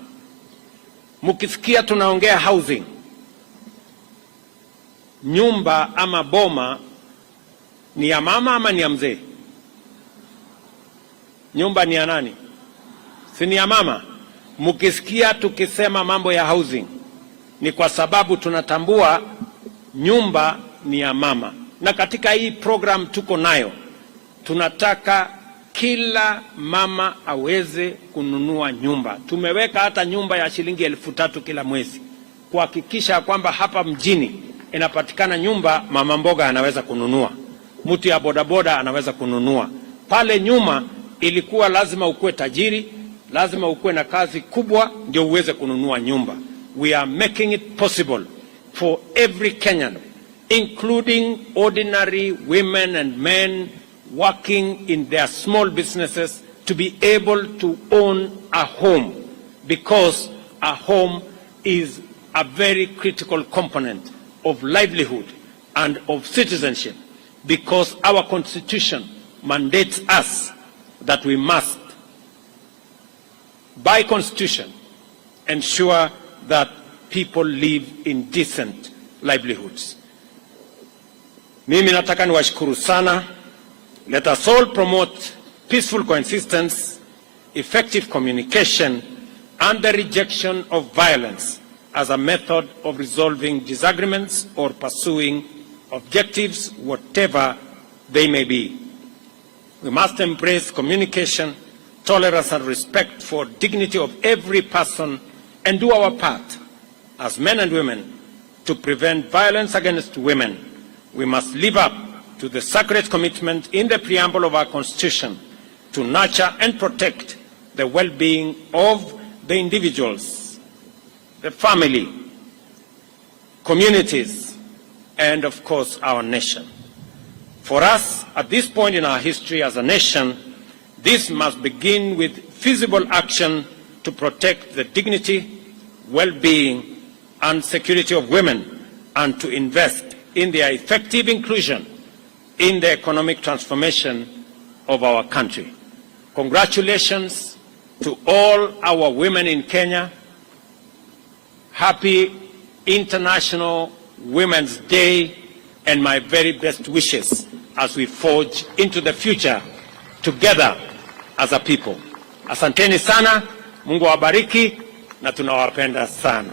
mkisikia tunaongea housing, nyumba ama boma ni ya mama ama ni ya mzee? Nyumba ni ya nani? Si ni ya mama? Mkisikia tukisema mambo ya housing, ni kwa sababu tunatambua nyumba ni ya mama. Na katika hii program tuko nayo, tunataka kila mama aweze kununua nyumba. Tumeweka hata nyumba ya shilingi 3,000 kila mwezi, kuhakikisha kwamba hapa mjini inapatikana nyumba mama mboga anaweza kununua, mtu ya bodaboda anaweza kununua. Pale nyuma ilikuwa lazima ukuwe tajiri, lazima ukuwe na kazi kubwa ndio uweze kununua nyumba. We are making it possible for every Kenyan, including ordinary women and men working in their small businesses, to be able to own a home, because a home is a very critical component of livelihood and of citizenship, because our constitution mandates us that we must, by constitution, ensure that people live in decent livelihoods. Mimi nataka niwashukuru sana. Let us all promote peaceful coexistence, effective communication, and the rejection of violence as a method of resolving disagreements or pursuing objectives, whatever they may be. We must embrace communication, tolerance, and respect for dignity of every person, and do our part as men and women to prevent violence against women. We must live up to the sacred commitment in the preamble of our Constitution to nurture and protect the well-being of the individuals, the family, communities, and of course our nation. For us, at this point in our history as a nation, this must begin with feasible action to protect the dignity, well-being, and security of women, and to invest in their effective inclusion in the economic transformation of our country. Congratulations to all our women in Kenya. Happy International Women's Day and my very best wishes as we forge into the future together as a people. Asanteni sana, Mungu awabariki na tunawapenda sana.